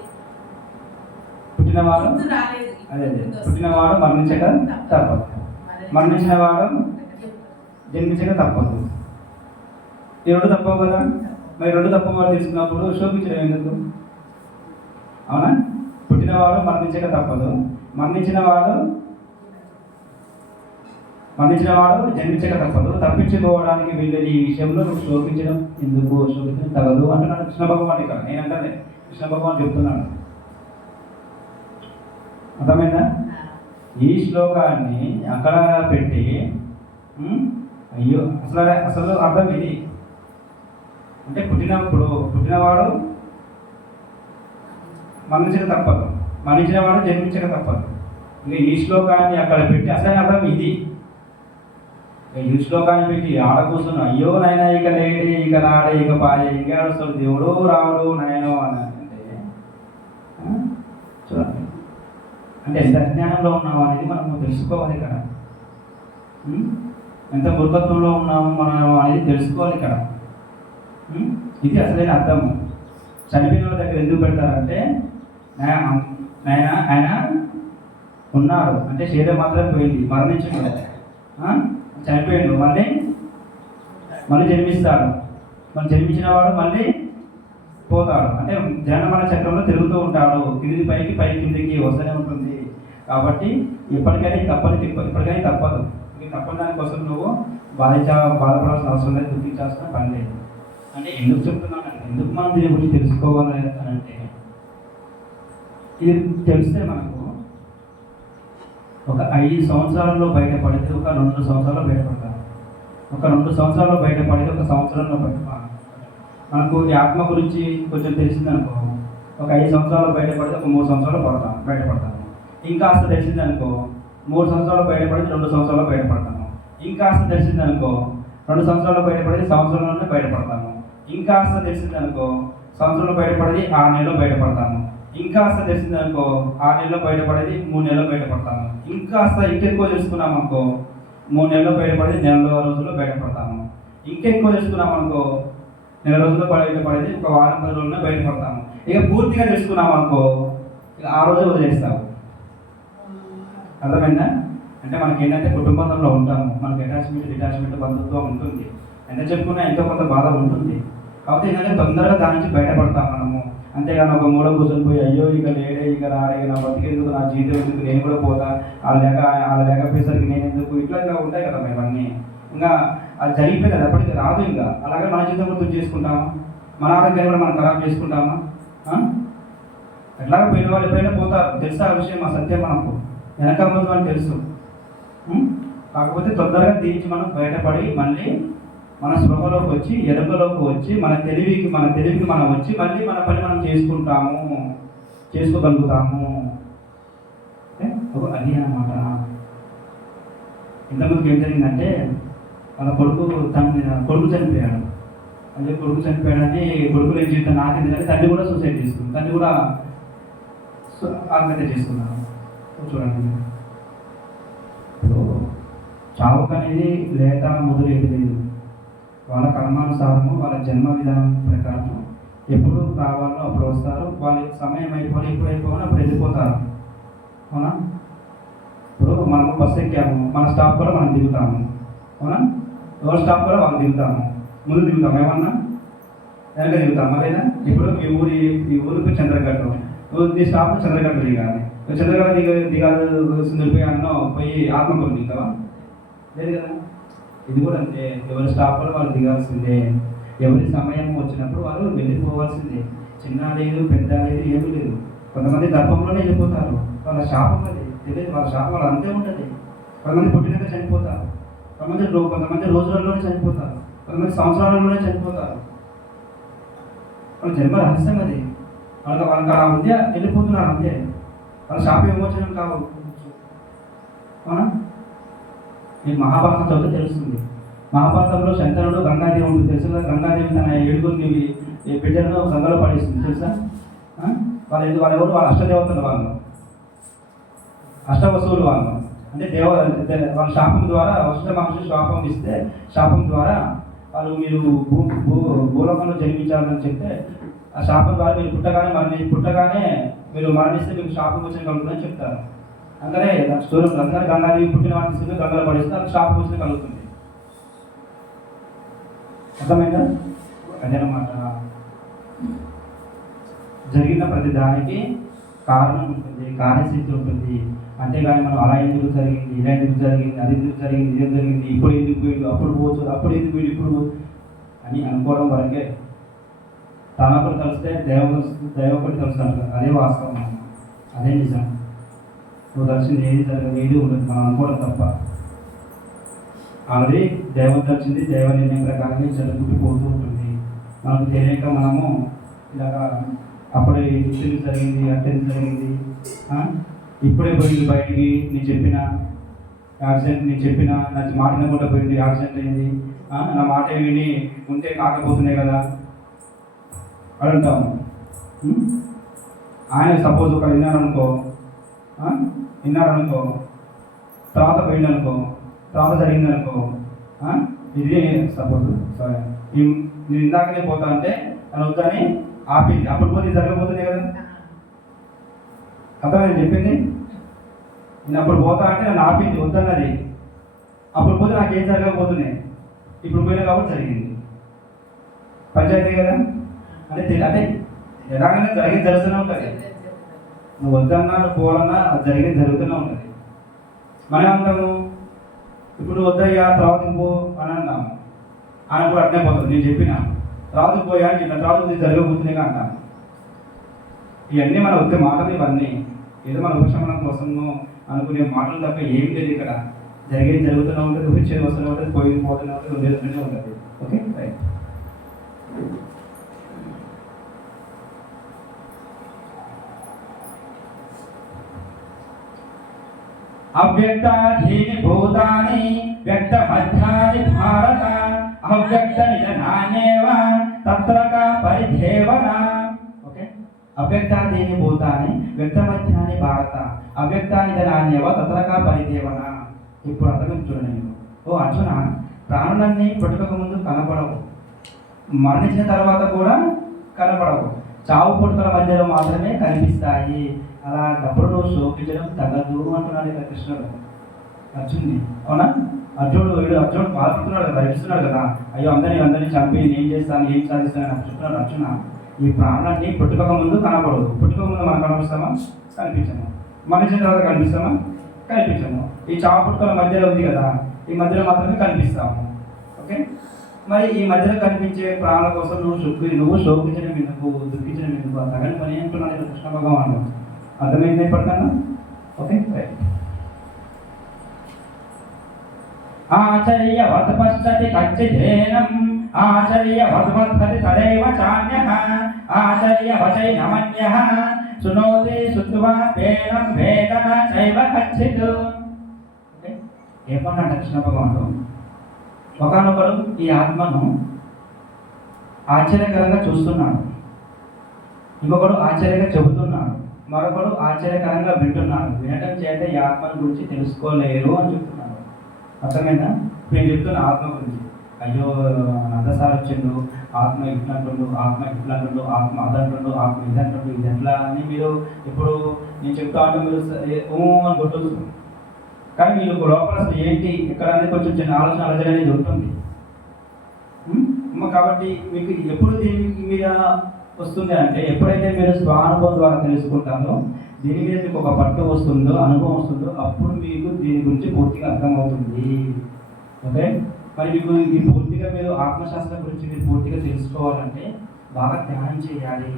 పుట్టినవాడు ముందు రాలేదు. అదే పుట్టినవాడు మరణించక తప్పదు, మరణించిన వాడు జన్మించక తప్పదు. ఈ రెండు తప్పవు కదా. మరి రెండు తప్పవాడు తీసుకున్నప్పుడు శోభించడం ఎందుకు? అవునా? పుట్టినవాడు మరణించక తప్పదు, మరణించిన వాడు జన్మించక తప్పదు. తప్పించుకోవడానికి వీళ్ళని ఈ విషయంలో నువ్వు శోభించడం ఎందుకు? శోభించడం తగదు అంటున్నాడు కృష్ణ భగవాన్. ఇక్కడ నేనంటే కృష్ణ భగవాన్ చెప్తున్నాడు. అర్థమైందా? ఈ శ్లోకాన్ని అక్కడ పెట్టి అయ్యో అసలు అర్థం ఇది. అంటే పుట్టినవాడు మరణించక తప్పదు, మరణించిన వాడు జన్మించక తప్పదు. ఇంకా ఈ శ్లోకాన్ని అక్కడ పెట్టి అసలు అర్థం ఇది. ఈ శ్లోకాన్ని పెట్టి ఆడ కూర్చున్నా అయ్యో నాయన ఇక లేడి ఇక రాడే ఇక పాడే ఇంకా వస్తాడు దేవుడు రావుడు నాయనో అని అంటే చూడండి, అంటే ఎంత అజ్ఞానంలో ఉన్నాము అనేది మనము తెలుసుకోవాలి ఇక్కడ. ఎంత మూర్ఖత్వంలో ఉన్నాము మనం అనేది తెలుసుకోవాలి ఇక్కడ. ఇది అసలైన అర్థము. చనిపోయిన వాళ్ళ దగ్గర ఎందుకు పెడతారంటే ఆయన ఉన్నాడు అంటే శరీరం మాత్రం పోయింది, మరణించిండు, చనిపోయిండు, మళ్ళీ జన్మిస్తాడు. మళ్ళీ జన్మించిన వాడు మళ్ళీ పోతాడు. అంటే జనన చక్రంలో తిరుగుతూ ఉంటాడు, కింది పైకి పై కిందికి వస్తూనే ఉంటుంది. కాబట్టి ఇప్పటికైనా తప్పదు. తప్పని దానికోసం నువ్వు బాధపడాల్సిన అవసరం లేదు, దుఃఖించాల్సిన పని లేదు. అంటే ఎందుకు చెప్తున్నానంటే ఎందుకు మనం దీని గురించి తెలుసుకోవాలి అని అంటే ఇది తెలిస్తే మనకు ఒక 5 సంవత్సరాల్లో బయటపడితే ఒక 2 సంవత్సరాల్లో బయటపడతారు. ఒక 2 సంవత్సరాల్లో బయటపడితే ఒక సంవత్సరంలో మనకు ఈ ఆత్మ గురించి కొంచెం తెలిసిందనుకో ఒక 5 సంవత్సరాల్లో బయటపడితే ఒక 3 సంవత్సరాలు బయటపడతాము. ఇంకాస్త తెలిసిందనుకో 3 సంవత్సరాలు బయటపడితే 2 సంవత్సరాల్లో బయటపడతాము. ఇంకాస్త తెలిసిందనుకో 2 సంవత్సరాలు బయటపడితే సంవత్సరంలోనే బయటపడతాము. ఇంకాస్త తెలిసిందనుకో సంవత్సరంలో బయటపడేది 6 నెలల్లో బయటపడతాము. ఇంకాస్త తెలిసిందనుకో 6 నెలల్లో బయటపడేది 3 నెలల్లో బయటపడతాము. ఇంకాస్త ఇంకెక్కువ తెలుసుకున్నాం అనుకో 3 నెలల్లో బయటపడేది నెల రోజుల్లో బయటపడతాము. ఇంకెక్కువ తెలుసుకున్నాం అనుకో నెల రోజుల్లో బయటపడేది ఒక వారం 10 రోజుల్లో బయటపడతాము. ఇక పూర్తిగా తెలుసుకున్నాం అనుకో ఇక ఆ రోజే వదిలేస్తాము. అర్థమైందా? అంటే మనకి ఏంటంటే కుటుంబంలో ఉంటాము, మనకి డిటాచ్మెంట్ బంధుత్వం ఉంటుంది. ఎంత చెప్పుకున్నా ఎంతో కొంత బాధ ఉంటుంది. కాబట్టి ఏంటంటే తొందరగా దాని నుంచి బయటపడతాం మనము. అంతేగాని ఒక మూల కూర్చొని పోయి అయ్యో ఇక లేడే ఇక రాడే నా బతికేందుకు, నా జీవితం ఎందుకు, నేను కూడా పోతా, వాళ్ళ లేకపోయేసరికి నేను ఎందుకు, ఇట్లా ఉంటాయి కదా ఇవన్నీ. ఇంకా అది జరిగిపోయి కదా ఎప్పటికీ రాదు. ఇంకా అలాగే మన జీవితం కూడా తుది చేసుకుంటామా, మన ఆరోగ్యాన్ని కూడా మనం ఖరాబ్ చేసుకుంటామా? ఎట్లాగ పోయిన వాళ్ళు ఎప్పుడైనా పోతారు, తెలుసా ఆ విషయం, ఆ సత్యం మనకు వెనక ముందు అని తెలుసు. కాకపోతే తొందరగా తీర్చి మనం బయటపడి మళ్ళీ మన స్పృహలోకి వచ్చి ఎరుకలోకి వచ్చి మన తెలివికి మనం వచ్చి మళ్ళీ మన పని మనం చేసుకోగలుగుతాము. అది అన్నమాట. ఇంతకుముందుకు ఏం జరిగిందంటే వాళ్ళ కొడుకు చనిపోయాడు. అదే కొడుకు చనిపోయాడని కొడుకు లేని జీవితం నాకెందుకంటే తండ్రి కూడా సూసైడ్ చేసుకుంది, తండ్రి కూడా ఆత్మహత్య చేసుకున్నాను. చూడండి, చావుకు అనేది లేక మొదలైతే లేదు. వాళ్ళ కర్మానుసారము వాళ్ళ జన్మ విధానం ప్రకారం ఎప్పుడు రావాలో అప్పుడు వస్తారు. వాళ్ళ సమయం అయిపోయి ఎప్పుడు అయిపోయినా అప్పుడు వెళ్ళిపోతారు. అవునా? ఇప్పుడు మనము బస్సు ఎక్కాము, మన స్టాప్ కూడా మనం దిగుతాము. అవునా? ఎవరు స్టాప్ కూడా వాళ్ళు దిగుతాము, ముందు దిగుతాము, ఏమన్నా వెనక దిగుతాం. మరేనా ఇప్పుడు ఈ ఊరికి చంద్రగడ్డ, నీ స్టాప్ చంద్రగడ్డ దిగాలి. చంద్రగడ్డ దిగాల్సింది పోయి అన్నం పోయి ఆత్మకూరు దిగుతావా? లేదు కదా. ఇది కూడా అంతే, ఎవరి స్టాప్లో వాళ్ళు దిగాల్సిందే, ఎవరి సమయం వచ్చినప్పుడు వాళ్ళు వెళ్ళిపోవాల్సిందే. చిన్న లేదు పెద్ద లేదు ఏమీ లేదు. కొంతమంది గర్భంలోనే వెళ్ళిపోతారు, వాళ్ళ శాపం అది తెలియదు, వాళ్ళ శాపం వాళ్ళు అంతే ఉంటుంది. కొంతమంది పుట్టినాక చనిపోతారు, కొంతమంది రోజులలోనే చనిపోతారు, కొంతమంది సంవత్సరాలలోనే చనిపోతారు. వాళ్ళ జన్మ రహస్యం అది. వాళ్ళకి అలా ఉంది, వెళ్ళిపోతున్నారు అంతే. వాళ్ళ శాప విమోచనం కావచ్చు. అవునా? మీకు మహాభారతం చదివితే తెలుస్తుంది. మహాభారతంలో శంకరుడు గంగాదేవుడు తెలుసు కదా. గంగాదేవి తన 7 బిడ్డలను గంగలో పడేస్తుంది తెలుసా. వాళ్ళు ఎవరు? వాళ్ళ అష్టదేవతలు, వాళ్ళు అష్టవసువులు. వాళ్ళు అంటే వాళ్ళ శాపం ద్వారా వశిష్ఠ మహర్షి శాపం ఇస్తే, శాపం ద్వారా వాళ్ళు మీరు భూలోకంలో జన్మించాలని చెప్తే, ఆ శాపం ద్వారా మీరు పుట్టగానే మీరు మరణిస్తే మీకు శాపం వచ్చిన కలుగుతుందని చెప్తారు. అందుకనే స్టోరీ అందుకని గంగాదేవి పుట్టిన వాటిని తీసుకుని గంగలో పడేస్తే అది శాపం వచ్చిన కలుగుతుంది. అర్థమైందా? అదేనమాట. జరిగిన ప్రతి దానికి కారణం ఉంటుంది, కార్యసిద్ధి ఉంటుంది. అంతేగాని మనం అలా ఎందుకు జరిగింది, ఇలా ఎందుకు జరిగింది, అది ఎందుకు జరిగింది, ఇది ఎందుకు జరిగింది, ఇప్పుడు ఎందుకు పోయింది, అప్పుడు పోవచ్చు, అప్పుడు ఎందుకు పోయింది, ఇప్పుడు అని అనుకోవడం వరకే. తనొకరు కలిస్తే దైవొకటి కలుస్తాను, అదే వాస్తవం, అదే నిజం. నువ్వు కలిసింది ఏది జరగదు, ఏది ఉండదు, మనం అనుకోవడం తప్ప. ఆల్రెడీ దైవం కలిసింది, దైవ నిర్ణయం ప్రకారంగా జరుగుతూ పోతూ ఉంటుంది. మనకు తెలియక మనము ఇలాగా అప్పుడే ఇది జరిగింది, అటెండ్ జరిగింది, ఇప్పుడే పోయింది బయటికి, నేను చెప్పిన యాక్సిడెంట్, నేను చెప్పిన నా మాట వినకుండా పోయింది, యాక్సిడెంట్ అయింది, నా మాట విని ఉంటే కాకపోతున్నాయి కదా అడుగుతాము. ఆయన సపోజ్ ఒక విన్నాడనుకో, తర్వాత పోయిందనుకో, తర్వాత జరిగిందనుకో, ఇది సపోజ్ నేను ఇందాకనే పోతా అంటే అని వద్దని ఆపింది, అప్పుడు పోతే జరగబోతున్నాయి కదా. కదా నేను చెప్పింది, నేను అప్పుడు పోతా అంటే నన్ను ఆపింది, వద్దన్నది, అప్పుడు పోతే నాకేం జరగకపోతున్నాయి, ఇప్పుడు పోయినా కాబట్టి జరిగింది. పంచాయతీ కదా. అంటే ఎలాగైనా జరిగేది జరుగుతూనే ఉంటుంది. నువ్వు వద్దన్నా నువ్వు పోవాలన్నా జరిగేది జరుగుతూనే ఉంటుంది. మనం అంటాము ఇప్పుడు వద్దయ్యా తర్వాత పో అని అంటాము, ఆయన కూడా అట్నే పోతుంది. నేను చెప్పిన తర్వాత పోయా ఇట్లా తర్వాత జరగబోతున్నాయి అంటాను. ఇవన్నీ మన వద్ద మాటలు, ఇవన్నీ ఏదో మన ఉపశమనం కోసము అనుకునే మాటలు తప్ప ఏం లేదు. ఇక్కడ జరిగేది జరుగుతూనే ఉంటుంది, వచ్చేది వస్తూనే ఉంటుంది, పోయేది పోతూనే ఉంటుంది, ఉండేది ఉంటుంది. Okay right. అవ్యక్తాధీని భూతాని వ్యక్త మధ్యాని భారత అవ్యక్త నిజనాన్యేవ తత్రక పరిధేవన. ఓకే, అవ్యక్తాధీని భూతాని వ్యక్త మధ్యాని భారత అవ్యక్తాని నిజనాన్యేవ తత్రక పరిధేవన. ఇప్పుడు అర్థం చూడండి. ఓ అర్జున, ప్రాణులన్నీ పుట్టుక ముందు కనపడవు, మరణించిన తర్వాత కూడా కనపడవు, చావు పుట్టుకల మధ్యలో మాత్రమే కనిపిస్తాయి. అలాంటప్పుడు నువ్వు శోకించడం తగదు అంటున్నాడు ఇక్కడ కృష్ణుడు అర్జున్ని. అవునా? అర్జునుడు బాధపడుతున్నాడు కదా, ఇస్తున్నాడు కదా, అయ్యో అందరినీ చంపి నేను చేస్తాను, ఏం సాధిస్తాను అని చెప్తున్నాడు. అర్జున, ఈ ప్రాణాన్ని పుట్టుక ముందు కనపడదు. పుట్టుక ముందు మనం కనిపిస్తామా? కనిపించము. మనిషి తర్వాత కనిపిస్తామా? కనిపించము. ఈ చావు పుట్టుకల మధ్యలో ఉంది కదా, ఈ మధ్యలో మాత్రమే కనిపిస్తాము. ఓకే, మరి ఈ మధ్యలో కనిపించే ప్రాణాల కోసం నువ్వు శోకించడం ఎందుకు, దుఃఖించడం ఎందుకు? అంతగాని పని అంటున్నాడు కృష్ణ భగవాను. అర్థమైంది పడతాను? Okay right. ఆచర్యవత్ పశ్యతి కచ్చిదేనం ఆచర్యవత్ వర్ధతి తదైవ చాన్యః ఆచర్యవచైనమన్యః శృణోతి శృత్వా వేదం వేదన చైవ కచ్చిత్. ఏమన్నాడు కృష్ణ భగవానుడు? ఒకనొకడు ఈ ఆత్మను ఆశ్చర్యకరంగా చూస్తున్నాడు, ఇంకొకడు ఆశ్చర్యంగా చెబుతున్నాడు, మరొకడు ఆశ్చర్యకరంగా వింటున్నాడు. వినటం చేత ఈ ఆత్మను గురించి తెలుసుకోలేరు అని చెప్తున్నాడు. అర్థమైందా? నేను చెప్తున్న ఆత్మ గురించి. అయ్యో నందసారి వచ్చిండు, ఆత్మ ఇట్లంటుండు, ఆత్మ ఇట్లంటుండు, ఆత్మ అదంటుండు, ఆత్మ ఇదంటుండు, ఇది ఎట్లా అని మీరు ఇప్పుడు నేను చెప్తా ఉంటే మీరు అని కొట్టుకుంటారు. కానీ మీకు లోపల అసలు ఏంటి ఇక్కడ అనేది కొంచెం చిన్న ఆలోచన అలజడి అనేది ఉంటుంది. కాబట్టి మీకు ఎప్పుడు దీని మీద వస్తుంది అంటే ఎప్పుడైతే మీరు స్వానుభవం ద్వారా తెలుసుకుంటారో దీని మీద మీకు ఒక పట్టు వస్తుందో అనుభవం వస్తుందో అప్పుడు మీకు దీని గురించి పూర్తిగా అర్థమవుతుంది. ఓకే, మరి మీకు ఈ పూర్తిగా మీరు ఆత్మశాస్త్రం గురించి మీరు పూర్తిగా తెలుసుకోవాలంటే బాగా ధ్యానం చేయాలి.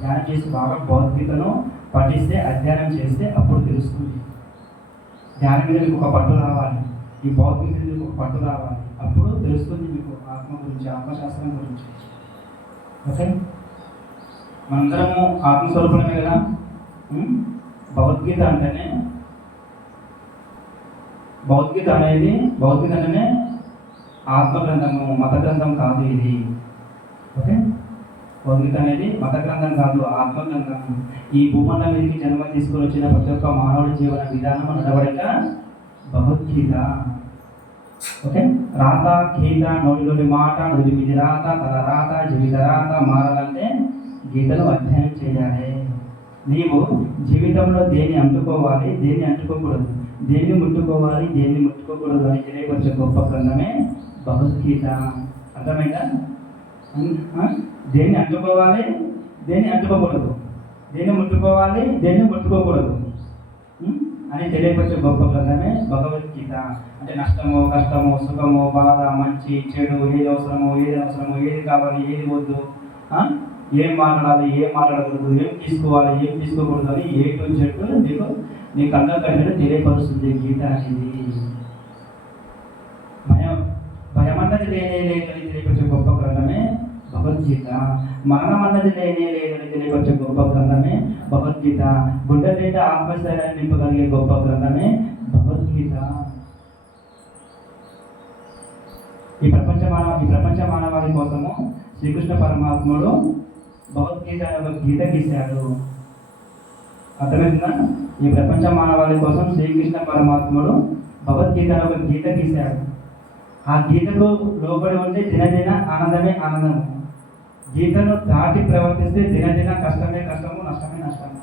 ధ్యానం చేసి బాగా భగవద్గీతను పఠిస్తే అధ్యయనం చేస్తే అప్పుడు తెలుస్తుంది. ధ్యానం మీద మీకు ఒక పట్టు రావాలి, ఈ భగవద్గీత మీద మీకు ఒక పట్టు రావాలి, అప్పుడు తెలుస్తుంది మీకు ఆత్మ గురించి, ఆత్మశాస్త్రం గురించి. ఓకే, మనందరము ఆత్మస్వరూపమే కదా. భగవద్గీత అంటేనే భగవద్గీత అంటేనే ఆత్మ గ్రంథము, మత గ్రంథం కాదు ఇది. ఓకే, భగవద్గీత అనేది మత గ్రంథం కాదు, ఆత్మ గ్రంథం. ఈ భూమండలం మీదకి జన్మ తీసుకొని వచ్చిన ప్రతి ఒక్క మానవుడి జీవన విధానం నడవడిక భగవద్గీత. ఓకే, రాత గీత, నోటిలోని మాట, నుడి మీద రాత, తల రాత, జీవిత రాత మారాలంటే గీతను అధ్యయనం చేయాలి. నీవు జీవితంలో దేన్ని అంటుకోవాలి, దేన్ని అంటుకోకూడదు, దేన్ని ముట్టుకోవాలి, దేన్ని ముట్టుకోకూడదు అని తెలియవచ్చే గొప్ప గ్రంథమే భగవద్గీత. అర్థమైందా? దేన్ని అంటుకోవాలి, దేన్ని అంటుకోకూడదు, దేన్ని ముట్టుకోవాలి, దేన్ని ముట్టుకోకూడదు అని తెలియపరిచే గొప్ప గ్రంథమే భగవద్గీత. అంటే నష్టము, కష్టము, సుఖము, బాధ, మంచి, చెడు, ఏది అవసరమో, ఏది కావాలి, ఏది వద్దు, ఏం మాట్లాడాలి, ఏం మాట్లాడకూడదు, ఏం తీసుకోవాలి, ఏం తీసుకోకూడదు అని ఏ టు జెడ్ మీకు నీ కళ్ళ కళ్ళలో తెలియపరుస్తుంది గీత అనేది. భయమన్నది లేనే లేదని తెలియపరిచే గొప్ప గ్రంథమే భగవద్గీత. మరణం అన్నది లేనే లేదని తెలియపరిచే గొప్ప గ్రంథమే భగవద్గీత. గుండె నిండా ఆత్మస్థైర్యాన్ని నింపగలిగే గొప్ప గ్రంథమే భగవద్గీత. ఈ ప్రపంచ మానవాళి కోసము శ్రీకృష్ణ పరమాత్ముడు భగవద్గీత అనే ఒక గీత గీశాడు. అర్థమైందా? ఈ ప్రపంచ మానవాళి కోసం శ్రీకృష్ణ పరమాత్ముడు భగవద్గీత అనే ఒక గీత గీశాడు. ఆ గీతకు లోబడి ఉంటే దినదిన ఆనందమే ఆనందము. గీతను దాటి ప్రవర్తిస్తే దినదిన కష్టమే కష్టము, నష్టమే నష్టము.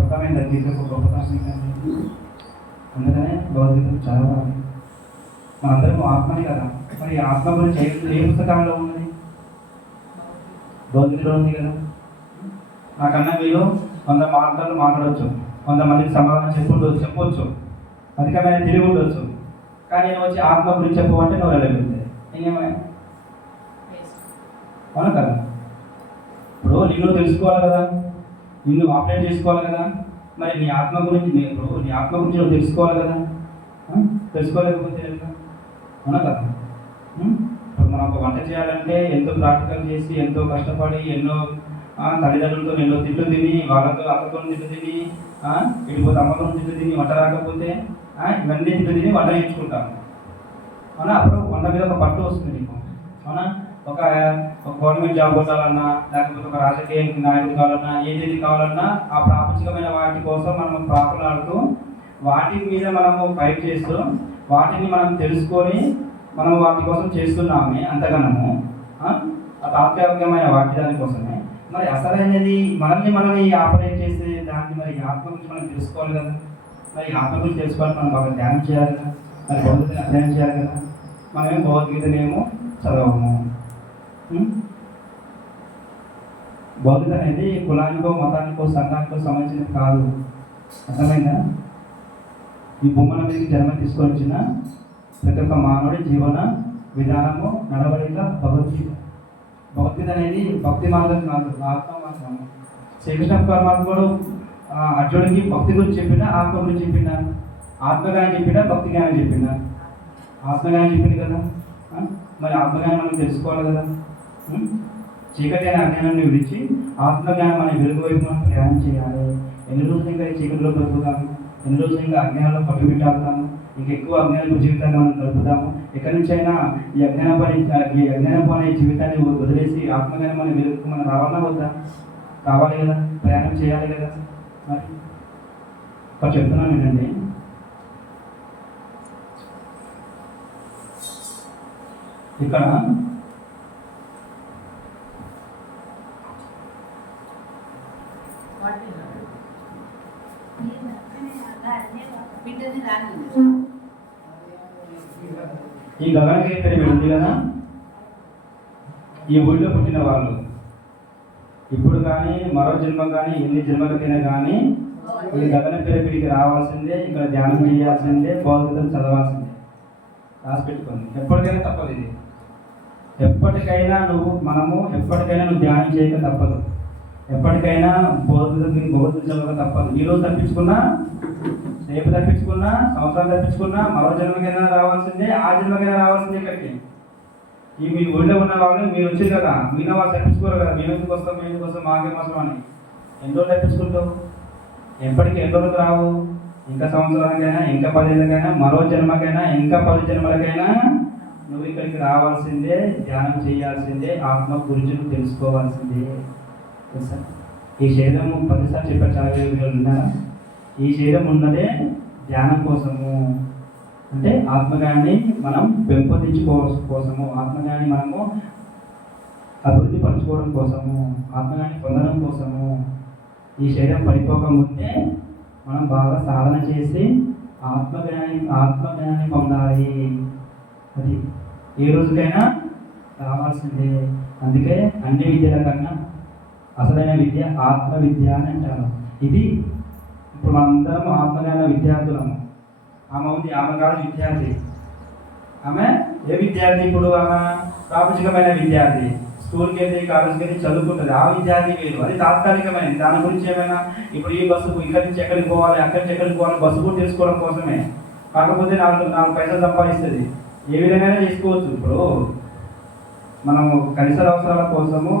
అర్థమైందా గీతకు గొప్పతనం? అందుకనే భగవద్గీత చదవాలి. మనందరం ఆత్మని కదా. మరి ఆత్మ గురించి ఏ పుస్తకాలలో ఉన్నది? భగవద్గీతలో ఉంది కదా. నాకన్నా మీరు 100 మాటలు మాట్లాడవచ్చు, 100 మందికి సమాధానం చెప్పవచ్చు, అధికమైన తెలివి ఉండొచ్చు. కానీ నేను వచ్చి ఆత్మ గురించి చెప్పమంటే నువ్వు వెళ్ళగలిగితే ఇంకేమైనా అవును కదా. ఇప్పుడు నిన్ను తెలుసుకోవాలి కదా, నిన్ను ఆపరేట్ చేసుకోవాలి కదా. మరి నీ ఆత్మ గురించి నువ్వు తెలుసుకోవాలి కదా. తెలుసుకోలేకపోతే అవునా కదా. ఇప్పుడు మనం ఒక వంట చేయాలంటే ఎంతో ప్రాక్టికల్ చేసి, ఎంతో కష్టపడి, ఎన్నో తల్లిదండ్రులతో ఎన్నో తిట్లు తిని, వాళ్ళతో అక్కతో తిట్లు తిని, ఇటుపోతే అమ్మతో తిట్లు తిని వంట రాకపోతే ఇవన్నీ తిట్లు తిని వంట నేర్చుకుంటాము. అవునా? అప్పుడు వంట మీద ఒక పట్టు వస్తుంది నీకు. అవునా? ఒక గవర్నమెంట్ జాబ్ కొట్టాలన్నా, లేకపోతే ఒక రాజకీయ నాయకుడు కావాలన్నా, ఏది కావాలన్నా ఆ ప్రాపంచికమైన వాటి కోసం మనం ప్రాకులాడుతూ, వాటి మీద మనము ఫైట్ చేస్తూ, వాటిని మనం తెలుసుకొని మనం వాటి కోసం చేస్తున్నామే అంతగానము ఆ తాత్కాలికమైన వాటి దానికోసమే. మరి అసలైనది మనల్ని ఆపరేట్ చేసే దాన్ని మరి ఆత్మ గురించి మనం తెలుసుకోవాలి కదా. మరి ఆత్మ గురించి తెలుసుకోవాలి, మనం బాగా ధ్యానం చేయాలి కదా, మరి భగవద్గీతని అధ్యయనం చేయాలి కదా. మనమేం భగవద్గీతనేమో చదవము. భగవద్గీత అనేది కులానికో, మతానికో, సంఘానికో సంబంధించినది కాదు. అర్థమైందా? ఈ బొమ్మల మీదకి జన్మ తీసుకొని వచ్చిన ప్రతి ఒక్క మానవుడి జీవన విధానము, నడవడిక భగవద్గీత. భగవద్గీత అనేది భక్తి మార్గం కాదు, ఆత్మ మార్గం. శ్రీకృష్ణ పరమాత్ముడు అర్జునుడికి భక్తి గురించి చెప్పినా, ఆత్మ గురించి చెప్పినా, ఆత్మజ్ఞానం చెప్పినా, భక్తి జ్ఞానం చెప్పినా. ఆత్మజ్ఞానం చెప్పింది కదా. మరి ఆత్మజ్ఞానం మనం తెలుసుకోవాలి కదా. చీకటి అనే అజ్ఞానాన్ని విడిచి ఆత్మజ్ఞానం అనే వెలుగు వైపు మనం ప్రయాణం చేయాలి. ఎన్ని రోజులు ఇంకా ఈ చీకటిలో బ్రతుకుతాము, ఎన్ని రోజులు ఇంకా అజ్ఞానంలో పట్టుబిట్టాడుతాము, ఇంకెక్కువ అజ్ఞానపు జీవితాన్ని మనం గడుపుతాము. ఎక్కడి నుంచి అయినా ఈ అజ్ఞానపు అనే జీవితాన్ని వదిలేసి ఆత్మజ్ఞానం అనే వెలుగుకు మనం రావాలన్నా వద్దా? రావాలి కదా, ప్రయాణం చేయాలి కదా. మరి ఇక్కడ చెప్తున్నాను ఏంటండి, ఇక్కడ బిడ్డని రాని ఈ గగనగిరి పిరమిడ్ ఉంది కదా, ఈ ఊళ్ళో పుట్టిన వాళ్ళు ఇప్పుడు కానీ మరో జన్మ కానీ ఎన్ని జన్మలకైనా కానీ ఈ గగన పిరమిడ్కి రావాల్సిందే, ఇక్కడ ధ్యానం చేయాల్సిందే, భౌతికం చదవాల్సిందే. రాసి పెట్టుకోండి, ఎప్పటికైనా తప్పదు ఇది. ఎప్పటికైనా మనము ధ్యానం చేయక తప్పదు, ఎప్పటికైనా భౌతికం చదవక తప్పదు. ఈరోజు తప్పించుకున్నా, రేపు తప్పించుకున్నా, సంవత్సరాలు తప్పించుకున్నా, మరో జన్మకైనా రావాల్సిందే, ఆ జన్మకైనా రావాల్సిందే ఇక్కడికి. ఈ మీ ఊళ్ళో ఉన్న వాళ్ళు మీరు వచ్చారు కదా, మిగతా వాళ్ళు తప్పించుకోరు కదా, మేము ఎందుకు వస్తాం మాకేం అవసరం అని. ఎన్ని రోజులు తప్పించుకుంటావు? ఎప్పటికీ ఎన్ని రోజులకు రావు. ఇంకా సంవత్సరానికైనా, ఇంకా 10 ఏళ్ళకైనా, మరో జన్మకైనా, ఇంకా 10 జన్మలకైనా నువ్వు ఇక్కడికి రావాల్సిందే, ధ్యానం చేయాల్సిందే, ఆత్మ గురించి నువ్వు తెలుసుకోవాల్సిందే. తెలుసా? ఈ శరీరం 10 సార్లు చెప్పారు, చాలా వీడియోలు ఉన్నారా? ఈ శరీరం ఉన్నదే ధ్యానం కోసము, అంటే ఆత్మజ్ఞానాన్ని మనం పెంపొందించుకోవడం కోసము, ఆత్మజ్ఞానాన్ని మనము అభివృద్ధి పరచుకోవడం కోసము, ఆత్మజ్ఞానాన్ని పొందడం కోసము. ఈ శరీరం పడిపోకముందే మనం బాగా సాధన చేసి ఆత్మజ్ఞానాన్ని పొందాలి. అది ఏ రోజుకైనా రావాల్సిందే. అందుకే అన్ని విద్యల కన్నా అసలైన విద్య ఆత్మ విద్య అని అంటారు. ఇది ఇప్పుడు మనందరం ఆత్మజ్ఞాన విద్యార్థులము. ఆమె కాదు విద్యార్థి. ఆమె ఏ విద్యార్థి? ఇప్పుడు ఆమె ప్రాపంచికమైన విద్యార్థి, స్కూల్కి వెళ్ళి కాలేజ్కి వెళ్ళి చదువుకుంటుంది. ఆ విద్యార్థి వేరు, అది తాత్కాలికమైనది. దాని గురించి ఏమైనా ఇప్పుడు ఈ బస్సు ఇక్కడి నుంచి ఎక్కడికి పోవాలి, అక్కడి నుంచి ఎక్కడికి పోవాలి, బస్సు కూడా తెలుసుకోవడం కోసమే. కాకపోతే 4 పైసలు సంపాదిస్తుంది, ఏ విధంగా చేసుకోవచ్చు. ఇప్పుడు మనము కనీస అవసరాల కోసము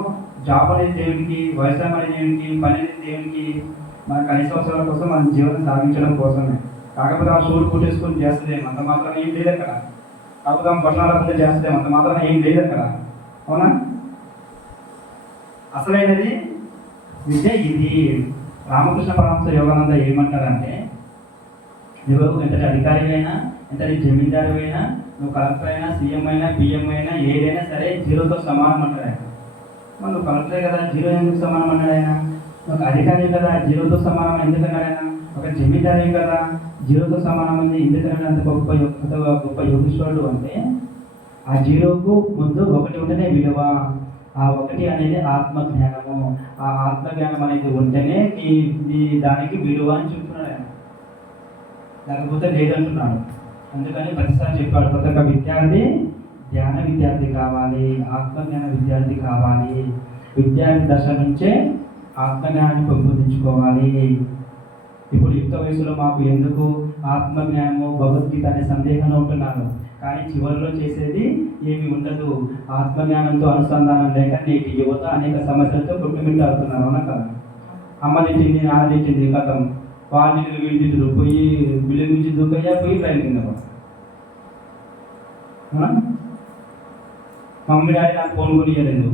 జాబ్ అనేది దేవునికి, వ్యవసాయం అనేది దేవునికి, పని అనేది దేవునికి, మన కనీస అవసరాల కోసం మన జీవనం సాగించడం కోసమే. కాకపోతే ఆ షూలు పుట్టేసుకొని చేస్తుందేమో అంత మాత్రం ఏం లేదు అక్కడ. కాకపోతే ఆమె పట్టణాల చేస్తుందేమో అంత మాత్రం ఏం లేదు అక్కడ. అవునా? అసలైనది విద్య ఇది. రామకృష్ణ పరమహంస యోగానంద ఏమంటారంటే, ఎవరు ఎంతటి అధికారి అయినా, ఎంతటి జమీందారు అయినా, నువ్వు కలెక్టర్ అయినా, సీఎం అయినా, పిఎం అయినా, ఏదైనా సరే జీరోతో సమానం అంటాడు ఆయన. మరి నువ్వు కలెక్టరే కదా, జీరో ఎందుకు సమానం అన్నాడు ఆయన? ఒక అధికారి కదా, జీరోతో సమానం ఎందుకన్నాడు ఆయన? ఒక జమీందారి కదా, జీరోతో సమానం ఉంది ఎందుకన్నాడు? అంత గొప్ప యోగేశ్వరుడు అంటే ఆ జీరోకు ముందు 1 ఉంటేనే విలువ. ఆ 1 అనేది ఆత్మజ్ఞానము. ఆ ఆత్మజ్ఞానం అనేది ఉంటేనే దానికి విలువ అని చెప్తున్నాడు ఆయన, లేకపోతే లేదంటున్నాడు. అందుకని ప్రతిసారి చెప్పాడు, ప్రతి ఒక్క విద్యార్థి ధ్యాన విద్యార్థి కావాలి, ఆత్మజ్ఞాన విద్యార్థి కావాలి. విద్యార్థి దశ నుంచే ఆత్మజ్ఞానాన్ని పెంపొందించుకోవాలి. ఇప్పుడు యుక్త వయసులో మాకు ఎందుకు ఆత్మజ్ఞానము, భగవద్గీత అనే సందేహంలో ఉంటున్నారు. కానీ చివరిలో చేసేది ఏమి ఉండదు. ఆత్మజ్ఞానంతో అనుసంధానం లేక నేటి యువత అనేక సమస్యలతో కొట్టుమిట్టాడుతున్నారు. అవునా కదా? అమ్మ తిట్టింది, నాన్న తిట్టింది, కథం వాళ్ళు వీళ్ళు పోయి బిల్డింగ్ నుంచి దూకయ్యా, పోయి రైలు కింద మమ్మీ డాడీ నాకు ఫోన్ కొనియలేదు,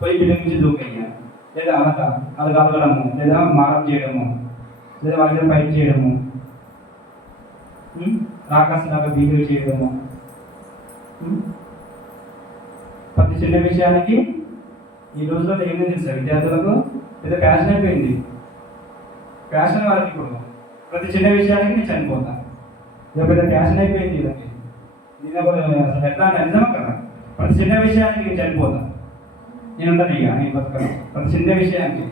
పోయి బిల్డింగ్ నుంచి దూకయ్యా, లేదా అలగడము, లేదా మారం చేయడము, లేదా వాళ్ళ దగ్గర ఫైట్ చేయడము, రాకాసులాగా బిహేవ్ చేయడము. ప్రతి చిన్న విషయానికి ఈ రోజుల్లో ఏమీ తెలుసా విద్యార్థులకు? ఏదో ఫ్యాషన్ అయిపోయింది. ఫ్యాషన్ వాళ్ళకి ఇప్పుడు ప్రతి చిన్న విషయానికి నేను చనిపోతా, ఇక పెద్ద ఫ్యాషన్ అయిపోయింది వీళ్ళకి. నేను అసలు ఎట్లా అంటే నిజమా కదా? ప్రతి చిన్న విషయానికి నేను చనిపోతా, నేను ఉంటాను ఇక నేను బతకను ప్రతి చిన్న విషయానికి.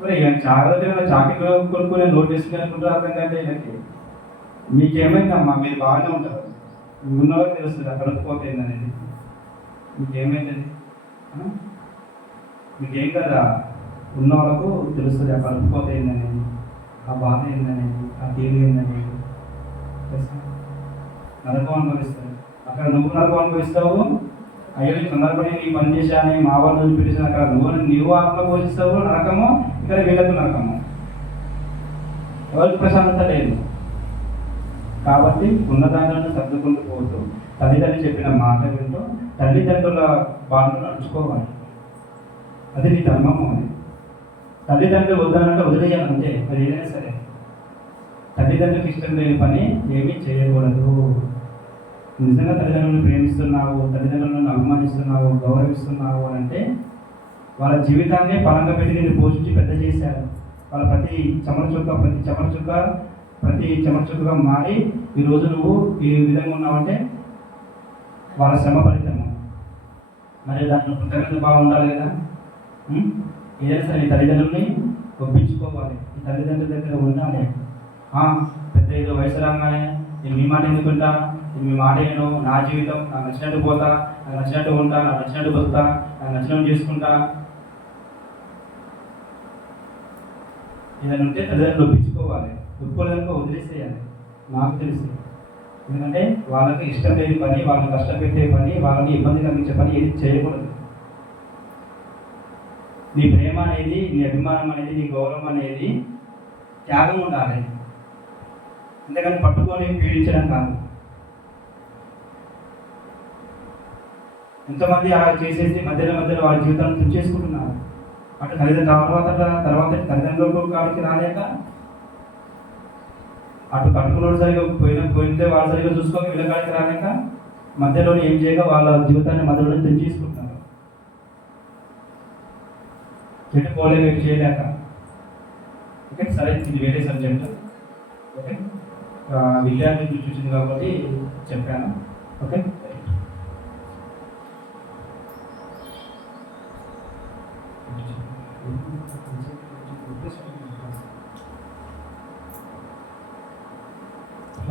మరి ఇక చాలా చాకరీ కొనుక్కునే నోట్ వేసుకుని అర్థం కాదు వీళ్ళకి. మీకేమైందమ్మా? మీరు బాగానే ఉంటారు, ఉన్నవారికి తెలుస్తుంది అక్కడ పోతుంది అనేది. మీకేమైంది? మీకేం కదా, ఉన్న వాళ్ళకు తెలుస్తుంది ఆ కలుపుకోత ఏందనేది, ఆ బాధ ఏందనేది, ఆ తీరు ఏందనేది. నరకం అనుభవిస్తారు. అక్కడ నువ్వు నరకం అనుభవిస్తావు. అయ్యో నీ తొందరపడి నీ పని చేశాను, మా వాళ్ళు వదిలిపెట్టేసాను. అక్కడ నువ్వు ఆత్మ పోషిస్తావు నరకము, ఇక్కడ వీళ్ళకు నరకము. ఎవరికి ప్రశాంతత లేదు. కాబట్టి ఉన్నదాన్ని సర్దుకుంటూ పోతూ తల్లిదండ్రులు చెప్పిన మాట వింటూ తల్లిదండ్రుల బాటలో నడుచుకోవాలి. అది నీ ధర్మము. అది తల్లిదండ్రులు వద్దనంటే వదిలేయాలి అంతే. అది ఏదైనా సరే తల్లిదండ్రులకు ఇష్టం లేని పని ఏమీ చేయకూడదు. నిజంగా తల్లిదండ్రులను ప్రేమిస్తున్నావు, తల్లిదండ్రులను అభిమానిస్తున్నావు, గౌరవిస్తున్నావు అని అంటే వాళ్ళ జీవితాన్ని పరంగా పెట్టి నేను పోషించి పెద్ద చేశారు. వాళ్ళ ప్రతి చెమర చుక్క ప్రతి చెమచుగా మారి ఈరోజు నువ్వు ఈ విధంగా ఉన్నావంటే వాళ్ళ శ్రమ ఫలితము. మరి దాంట్లో కృతజ్ఞత బాగుండాలి కదా. ఏదైనా సరే ఈ తల్లిదండ్రుల్ని ఒప్పించుకోవాలి, ఈ తల్లిదండ్రుల దగ్గర ఉండాలి. పెద్ద ఏదో వయసు రాగానే నేను మీ మాట ఎందుకుంటా, నేను మీ మాట ఏను, నా జీవితం నాకు నచ్చినట్టు పోతా, నాకు నచ్చినట్టు ఉంటా, నాకు నచ్చినట్టు బతుకుతా, నాకు నచ్చినట్టు చేసుకుంటా, ఏదైనా ఉంటే తల్లిదండ్రులు ఒప్పించుకోవాలి. ఒప్పుకోలేదనుకో వదిలేసేయాలి. నాకు తెలుసు, ఎందుకంటే వాళ్ళకి ఇష్టం లేని పని, వాళ్ళని కష్టపెట్టే పని, వాళ్ళని ఇబ్బంది కలిగించే పని ఏది చేయకూడదు. నీ ప్రేమ అనేది, నీ అభిమానం అనేది, నీ గౌరవం అనేది త్యాగం ఉండాలి. అంతేగాని పట్టుకొని పీడించడం కాదు. ఎంతోమంది అలా చేసేసి మధ్యలో వాళ్ళ జీవితాన్ని తుంచేసుకుంటున్నారు. అటు తర్వాత తల్లిదండ్రుల కాడికి రాలేక, అటు కట్టుకున్నాడు సరిగా పోయితే వాళ్ళు సరిగా చూసుకోక వీళ్ళ కాడికి రాలేక, మధ్యలో ఏం చేయక వాళ్ళ జీవితాన్ని మధ్యలో తుంచేసుకుంటున్నారు. చెట్టుకోలేక చేయలేక. ఓకే, సరే, ఇది వేరే సబ్జెక్ట్. ఓకే, విద్యార్థి చూసింది కాబట్టి చెప్పాను. Okay,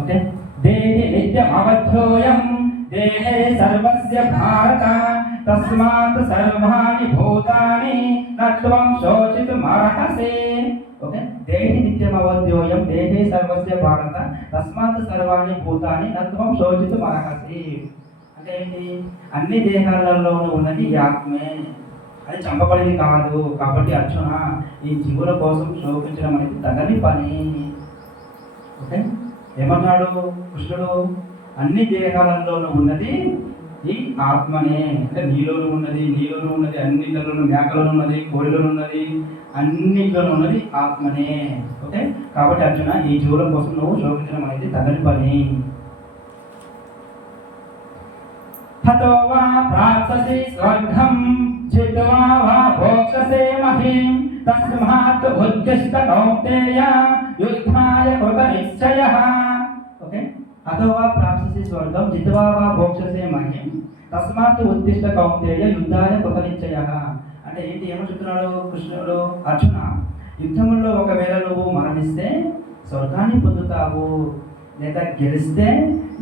okay. దేహి నిత్యమవధ్యోయం దేహే సర్వస్య భారత తస్మాత్ సర్వాణి భూతాని నత్వం శోచితుమర్హసి. ఓకే, దేహి నిత్యమవధ్యోయం దేహే సర్వస్య భారత తస్మాత్ సర్వాణి భూతాని నత్వం శోచితుమర్హసి. అంటే ఏంటి? అన్ని దేహాలలో ఉన్నది ఈ ఆత్మే, అది చంపబడింది కాదు. కాబట్టి అర్జున, ఈ జీవుల కోసం శోకించడం అనేది తగని పని. ఓకే, ఏమన్నాడు కృష్ణుడు? అన్ని దేహాలలో ఉన్నది ఈ ఆత్మనే. అంటే నీలోనూ ఉన్నది, అన్నింటిలోనూ, మేకలోనూ ఉన్నది, కోడిలోనూ ఉన్నది, అన్నింటిలోనూ ఉన్నది ఆత్మనే. ఓకే, కాబట్టి అర్జున, ఈ జీవుల కోసం నువ్వు శోకించడం అనేది తగని పని. హతో వా ప్రాప్స్యసి స్వర్గం జిత్వా వా భోక్ష్యసే మహీం తస్మాత్ ఉద్దిష్ట కౌంతేయ యుద్ధాయ కృత నిశ్చయః. ఓకే, హతో వా ప్రాప్స్యసి స్వర్గం జిత్వా వా భోక్ష్యసే మహీం తస్మాత్ ఉద్దిష్ట కౌంతేయ యుద్ధాయ కృత నిశ్చయః. అంటే ఏంటి? ఏమో చెప్తున్నాడు కృష్ణుడు? అర్జున, యుద్ధంలో ఒకవేళ నువ్వు మరణిస్తే స్వర్గాన్ని పొందుతావు, లేదా గెలిస్తే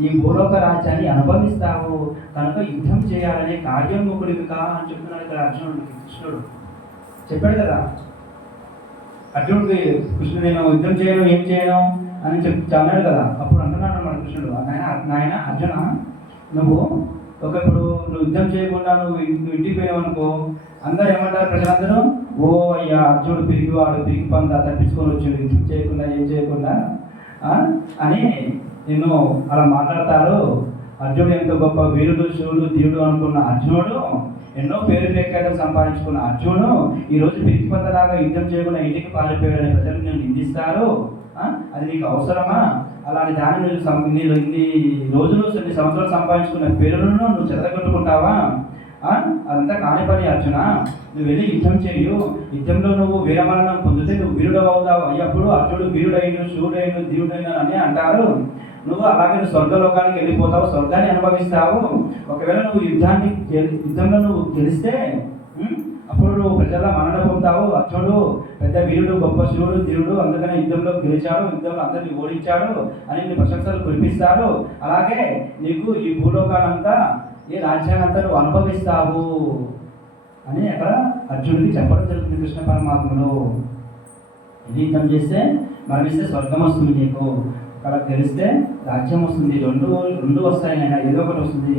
ఈ భూలోక రాజ్యాన్ని అనుభవిస్తావు. కనుక యుద్ధం చేయాలనే కార్యోన్ముఖుడివిగా అని చెప్తున్నాడు ఇక్కడ అర్జునుడికి. కృష్ణుడు చెప్పాడు కదా అర్జునుడికి, కృష్ణుడు నేను యుద్ధం చేయను, ఏం చేయను అని అన్నాడు కదా. అప్పుడు అంటున్నాడు మన కృష్ణుడు, నాయన అర్జున, నువ్వు యుద్ధం చేయకుండా నువ్వు ఇంటికి పోయావు అనుకో, అందరూ ఏమంటారు? ప్రజలందరూ, ఓ అయ్యా అర్జునుడు పిరికి పందా తప్పించుకొని వచ్చాడు, యుద్ధం చేయకుండా ఏం చేయకుండా అని నిన్ను అలా మాట్లాడతారు. అర్జునుడు ఎంతో గొప్ప వీరుడు, శూరుడు, ధీరుడు అనుకున్న అర్జునుడు, ఎన్నో పేరు ప్రఖ్యాతలు సంపాదించుకున్న అర్జునుడు ఈరోజు పిరికి పందలాగా యుద్ధం చేయకుండా ఇంటికి పారిపోయాడని ప్రజలు నేను నిందిస్తారు. అది నీకు అవసరమా? అలాంటి దాన్ని మీరు ఇన్ని రోజులు, ఇన్ని సంవత్సరాలు సంపాదించుకున్న పేరులను నువ్వు చెదరగొట్టుకుంటావా? అదంతా కాని పని అర్జున. నువ్వు వెళ్ళి యుద్ధం చేయు. యుద్ధంలో నువ్వు వీరమరణం పొందితే నువ్వు వీరుడు అవుతావు. అయ్యప్పుడు అర్జునుడు వీరుడైన, శూరుడైన, ధీరుడైన అని అంటారు. నువ్వు అలాగే స్వర్గలోకానికి వెళ్ళిపోతావు, స్వర్గాన్ని అనుభవిస్తావు. ఒకవేళ నువ్వు యుద్ధంలో నువ్వు గెలిస్తే అప్పుడు నువ్వు ప్రజల మన్నన పొందుతావు. అర్జునుడు పెద్ద వీరుడు, గొప్ప శూరుడు, ధీరుడు, అందుకనే యుద్ధంలో గెలిచాడు, యుద్ధంలో అందరినీ ఓడించాడు అని నీ ప్రశంసలు కురిపిస్తారు. అలాగే నీకు ఈ భూలోకాలంతా, ఈ రాజ్యాన్నంతా నువ్వు అనుభవిస్తావు అని అక్కడ అర్జునుడికి చెప్పడం జరుగుతుంది కృష్ణ పరమాత్మను. ఇది యుద్ధం చేస్తే మరణిస్తే స్వర్గం వస్తుంది నీకు, అక్కడ గెలిస్తే రాజ్యం వస్తుంది. రెండు వస్తాయి, ఏదో ఒకటి వస్తుంది.